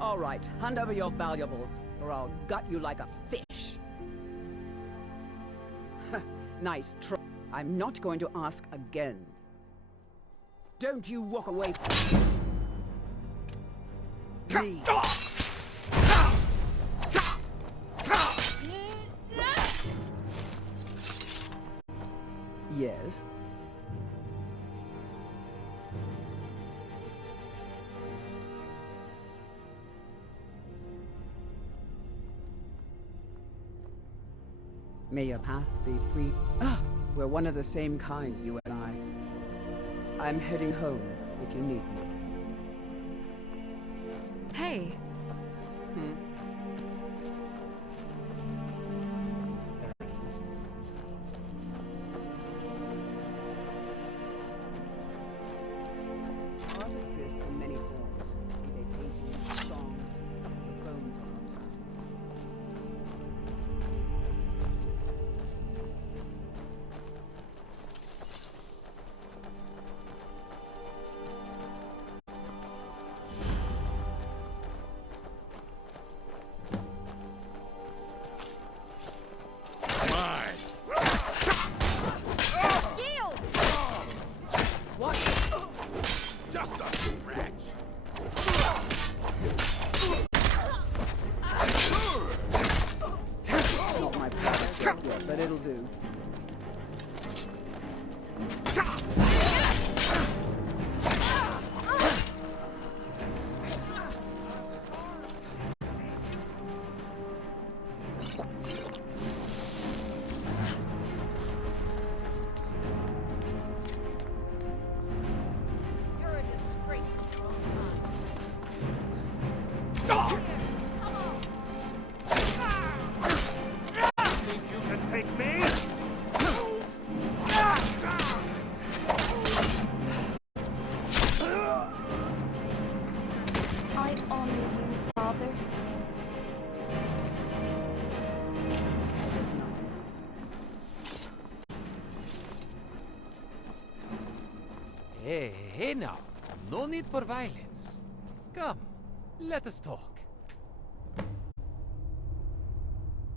All right, hand over your valuables, or I'll gut you like a fish. Nice try. I'm not going to ask again. Don't you walk away from me. Yes? May your path be free. Ah, we're one of the same kind, you and I. I'm heading home if you need me. Hey. Art exists in many forms, be they paintings, songs, or bones on the path. Just a scratch. Not my preference yet, but it'll do. You're a disgrace to your own Think you can take me? I honor you, Father. Hey, hey now. No need for violence. Come, let us talk.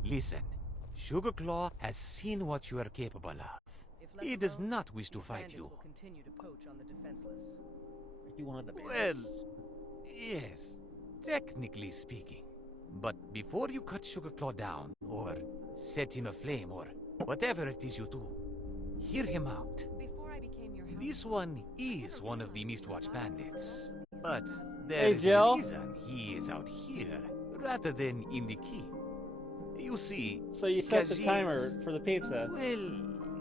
Listen, Sugarclaw has seen what you are capable of. He does not wish to fight you. Will continue to poach on the defenseless. You wanted the Well, yes, technically speaking. But before you cut Sugarclaw down, or set him aflame, or whatever it is you do, hear him out. Before I became your This one is one of the Mistwatch bandits. But there Hey, is Jill. a reason he is out here, rather than in the keep. You see, So you set the Khajiit- timer for the pizza. Well,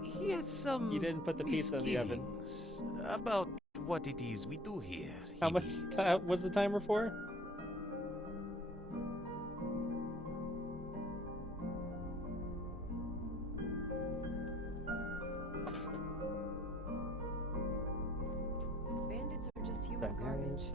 he has some You didn't put the pizza in the oven. misgivings about what it is we do here. How much? What's the timer for? Bandits are just human garbage.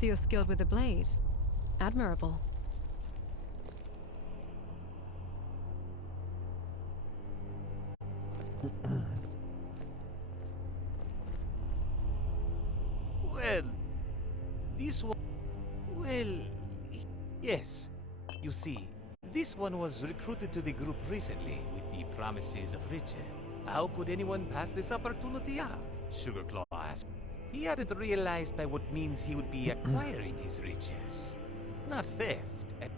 So you're skilled with a blade. Admirable. Well, this one... Well, yes. You see, this one was recruited to the group recently with the promises of riches. How could anyone pass this opportunity up? Sugarclaw asked. He hadn't realized by what means he would be acquiring his riches. Not theft. And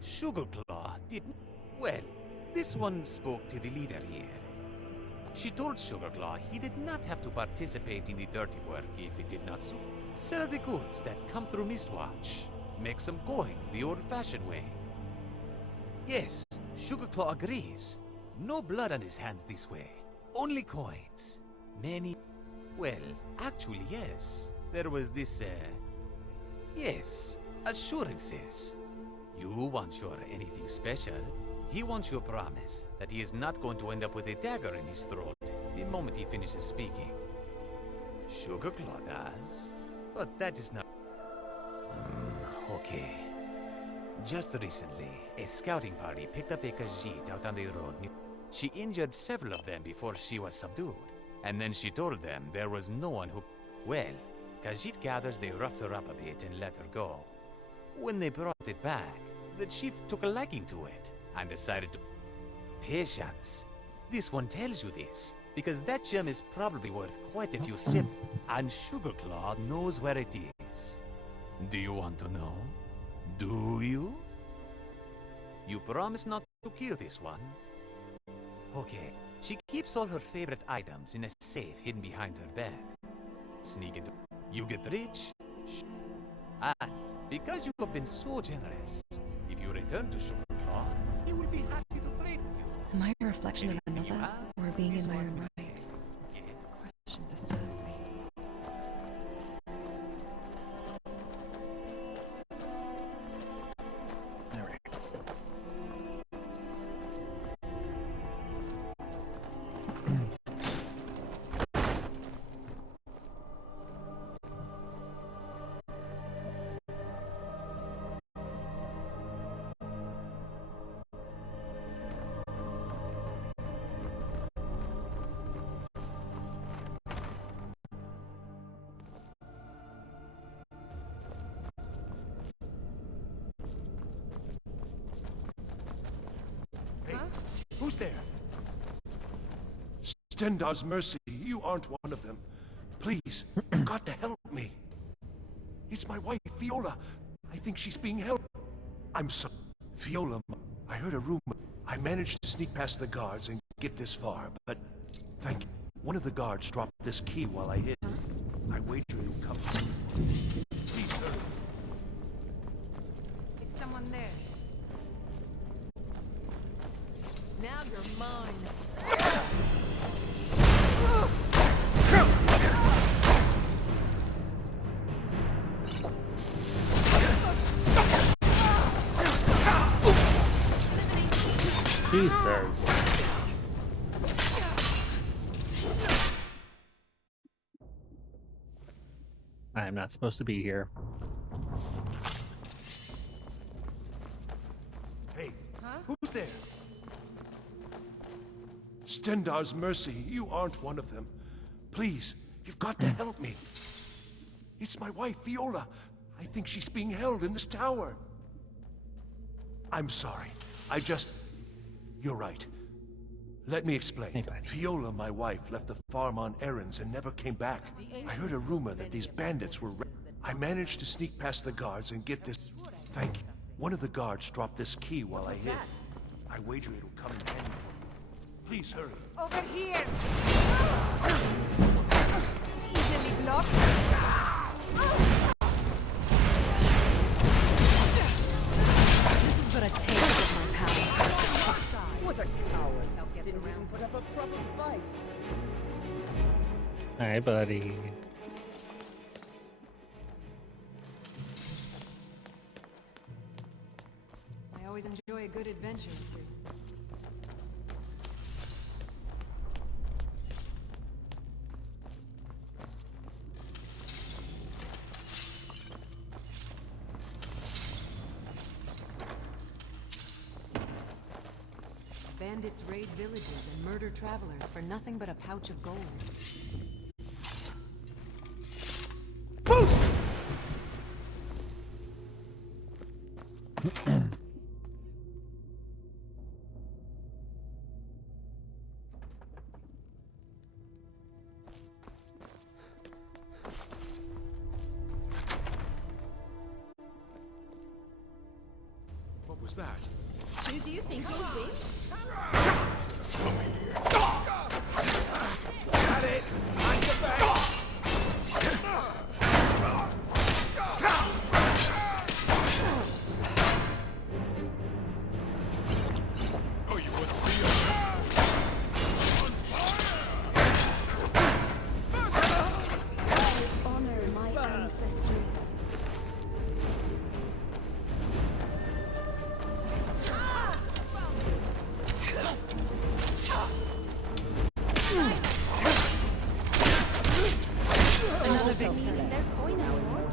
Sugarclaw didn't... Well, this one spoke to the leader here. She told Sugarclaw he did not have to participate in the dirty work if it did not suit. Sell the goods that come through Mistwatch. Make some coin the old-fashioned way. Yes, Sugarclaw agrees. No blood on his hands this way. Only coins. Many... Well, actually, yes. There was this, yes, assurances. You want your anything special. He wants your promise that he is not going to end up with a dagger in his throat the moment he finishes speaking. Sugarclaw does. But that is not... Okay. Just recently, a scouting party picked up a Khajiit out on the road. She injured several of them before she was subdued. And then she told them there was no one who... Well, Khajiit gathers they roughed her up a bit and let her go. When they brought it back, the chief took a liking to it and decided to... Patience. This one tells you this, because that gem is probably worth quite a few sips, and Sugarclaw knows where it is. Do you want to know? Do you? You promise not to kill this one? Okay. She keeps all her favorite items in a safe hidden behind her bed. Sneak into... You get rich. And because you have been so generous, if you return to Sugarclaw, he will be happy to trade with you. Am I a reflection of Anything you another, have or being is in my what own we right? take. Yes. Question disturbs me. Who's there? Stendar's mercy, you aren't one of them. Please, you've got to help me. It's my wife, Viola. I think she's being held. I'm so... Viola, I heard a rumor. I managed to sneak past the guards and get this far, but... Thank you. One of the guards dropped this key while I hid. I wager it'll come. Please hurry. Is someone there? Now you're mine. Jesus. I'm not supposed to be here. Hey, who's there? Stendar's mercy, you aren't one of them. Please, you've got to help me. It's my wife, Viola. I think she's being held in this tower. I'm sorry. You're right. Let me explain. Viola, my wife, left the farm on errands and never came back. I heard a rumor that these bandits were... I managed to sneak past the guards and get this... Thank you. One of the guards dropped this key while I hid. I wager it'll come in handy for you. Please hurry. Over here! Easily blocked. This is but a taste of my power. Was a coward. Didn't even put up a proper fight. Hi, buddy. I always enjoy a good adventure or two. Bandits raid villages and murder travelers for nothing but a pouch of gold. What was that? Who do you think you would be? Got it! On your back! Oh, you wouldn't be I honor my ancestors. Another victory. There's coin anymore.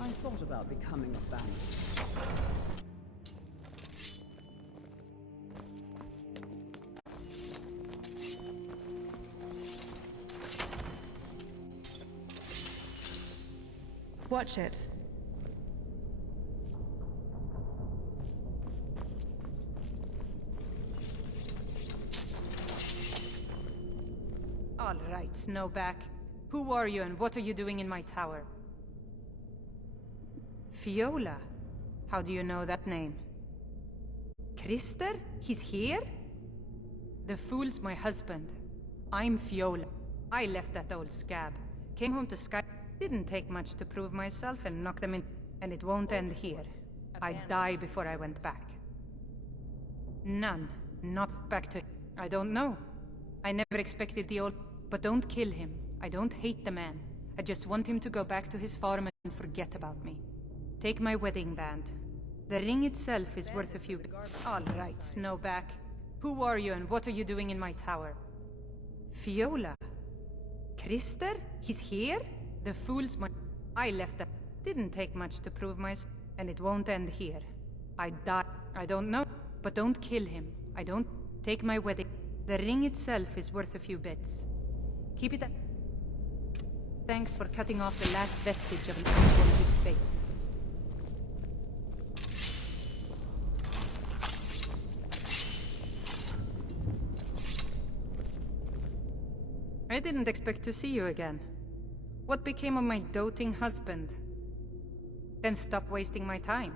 I thought about becoming a bandit. Watch it. All right, Snowback. Who are you and what are you doing in my tower? Fiola? How do you know that name? Krister? He's here? The fool's my husband. I'm Fiola. I left that old scab. Came home to Sky. Didn't take much to prove myself and knock them in. And it won't end here. I'd die before I went back. None. Not back to... I don't know. I never expected the old... But don't kill him. I don't hate the man. I just want him to go back to his farm and forget about me. Take my wedding band. The ring itself is worth a few... All right, Snowback. Who are you and what are you doing in my tower? Fiola? Krister? He's here? The fool's my... I left that... Didn't take much to prove myself. And it won't end here. I'd die... I don't know. But don't kill him. I don't... Take my wedding... The ring itself is worth a few bits. Keep it at... Thanks for cutting off the last vestige of an unwanted fate. I didn't expect to see you again. What became of my doting husband? Then stop wasting my time.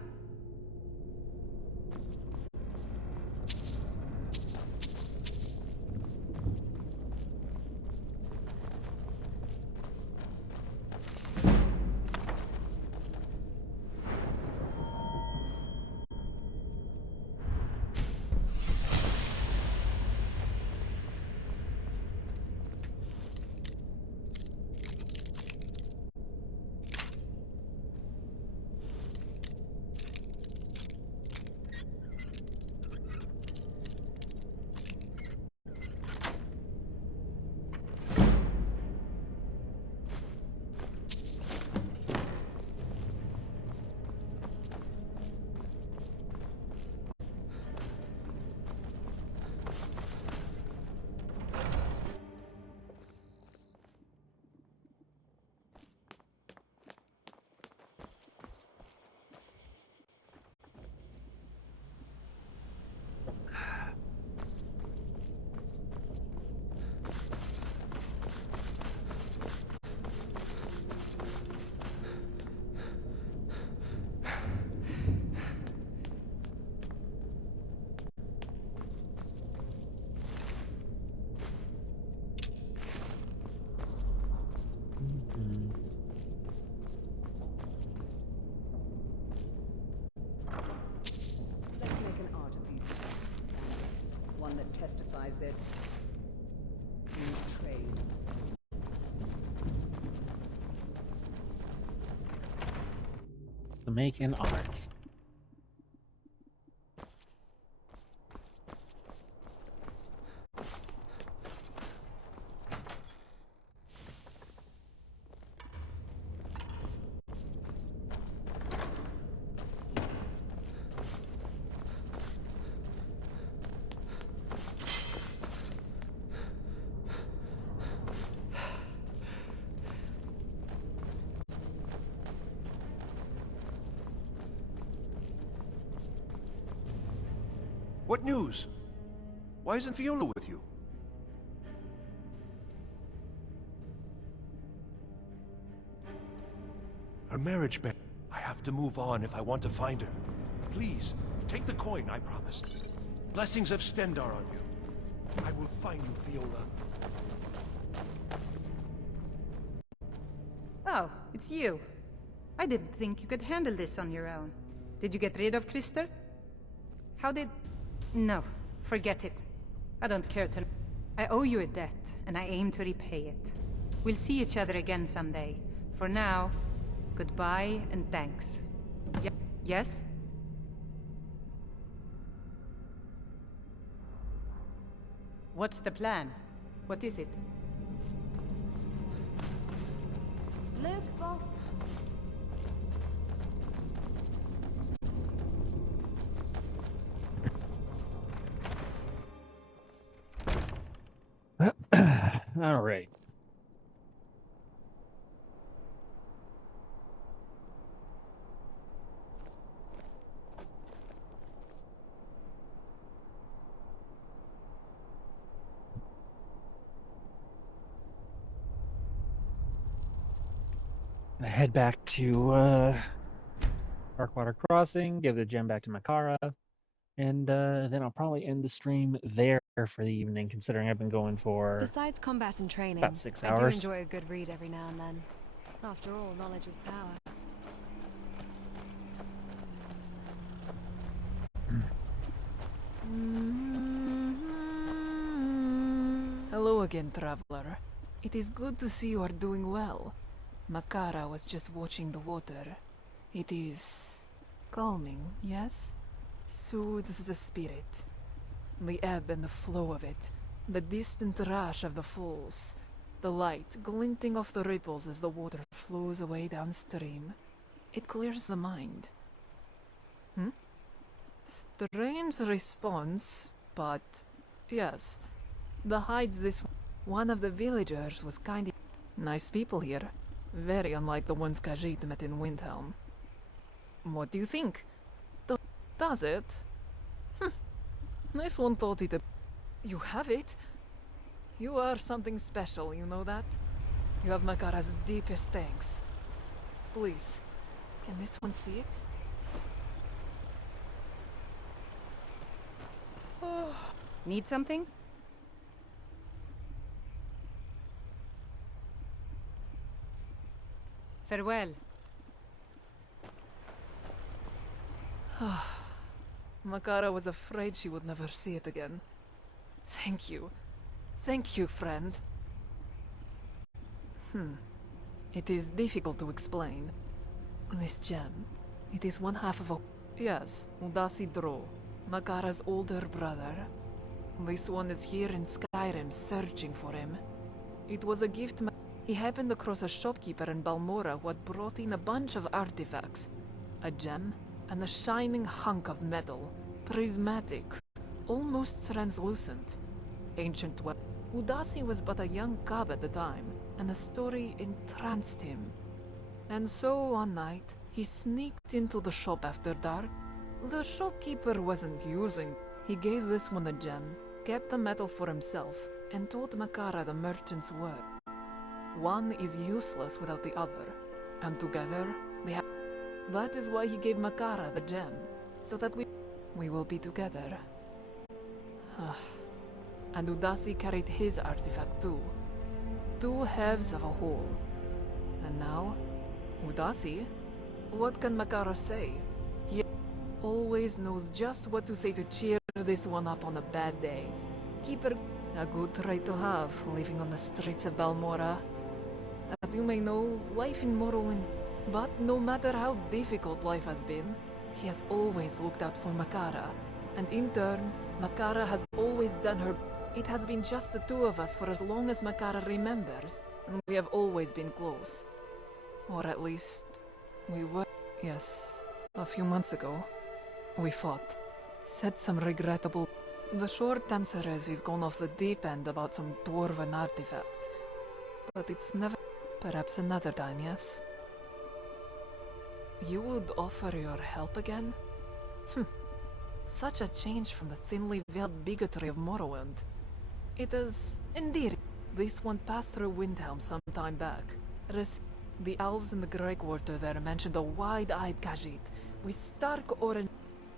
realize that in trade. To make an art. What news? Why isn't Fiona with you? Her marriage bed. I have to move on if I want to find her. Please, take the coin I promised. Blessings of Stendar on you. I will find you, Viola. Oh, it's you. I didn't think you could handle this on your own. Did you get rid of Krister? How did... No, forget it. I don't care to... I owe you a debt, and I aim to repay it. We'll see each other again someday. For now, goodbye and thanks. Yes? What's the plan? What is it? Look, boss. All right. I head back to Darkwater Crossing, give the gem back to Makara, and then I'll probably end the stream there for the evening, considering I've been going for Besides combat and training, about 6 I do hours. enjoy a good read every now and then. After all, knowledge is power. Hello again, traveler. It is good to see you are doing well. Makara was just watching the water. It is calming, yes? Soothes the spirit. The ebb and the flow of it, the distant rush of the falls, the light glinting off the ripples as the water flows away downstream. It clears the mind. Strange response, but yes. Besides this, one of the villagers was kind of nice people here. Very unlike the ones Khajiit met in Windhelm. What do you think? Does it? This one thought it. You have it? You are something special, you know that? You have Makara's deepest thanks. Please, can this one see it? Need something? Farewell. Makara was afraid she would never see it again. Thank you. Thank you, friend. It is difficult to explain. This gem, it is one half of a... Yes, Udasi Dro, Makara's older brother. This one is here in Skyrim searching for him. It was a gift. He happened across a shopkeeper in Balmora who had brought in a bunch of artifacts. A gem and a shining hunk of metal, prismatic, almost translucent. Ancient weapon. Udasi was but a young cub at the time, and the story entranced him. And so one night, he sneaked into the shop after dark. The shopkeeper wasn't using. He gave this one a gem, kept the metal for himself, and told Makara the merchant's word. One is useless without the other, and together they have... That is why he gave Makara the gem, so that we will be together. And Udasi carried his artifact too. Two halves of a whole. And now, Udasi? What can Makara say? He always knows just what to say to cheer this one up on a bad day. Keep a good trait to have, living on the streets of Balmora. As you may know, life in Morrowind. But no matter how difficult life has been, he has always looked out for Makara. And in turn, Makara has always done her. It has been just the two of us for as long as Makara remembers, and we have always been close. Or at least, we were. Yes, a few months ago, we fought. Said some regrettable. The short answer is he's gone off the deep end about some dwarven artifact. But it's never. Perhaps another time, yes? You would offer your help again? Such a change from the thinly veiled bigotry of Morrowind. It is, indeed, this one passed through Windhelm some time back. The elves in the Grey Quarter there mentioned a wide-eyed Khajiit with stark orange.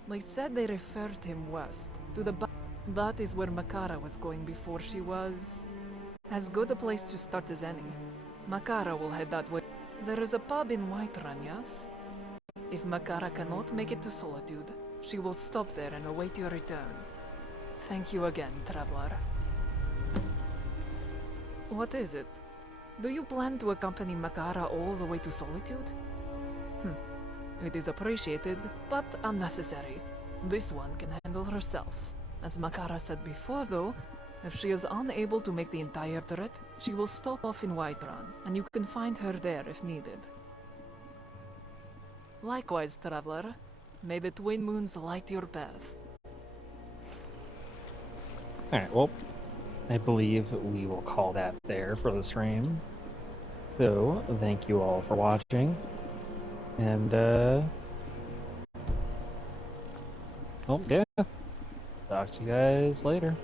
They said they referred him west, to the that is where Makara was going before she was. As good a place to start as any. Makara will head that way. There is a pub in Whiterun, yes? If Makara cannot make it to Solitude, she will stop there and await your return. Thank you again, traveler. What is it? Do you plan to accompany Makara all the way to Solitude? It is appreciated, but unnecessary. This one can handle herself. As Makara said before, though, if she is unable to make the entire trip, she will stop off in Whiterun, and you can find her there if needed. Likewise, traveler. May the twin moons light your path. Alright, well, I believe we will call that there for the stream. So, thank you all for watching. And, oh, yeah. Talk to you guys later.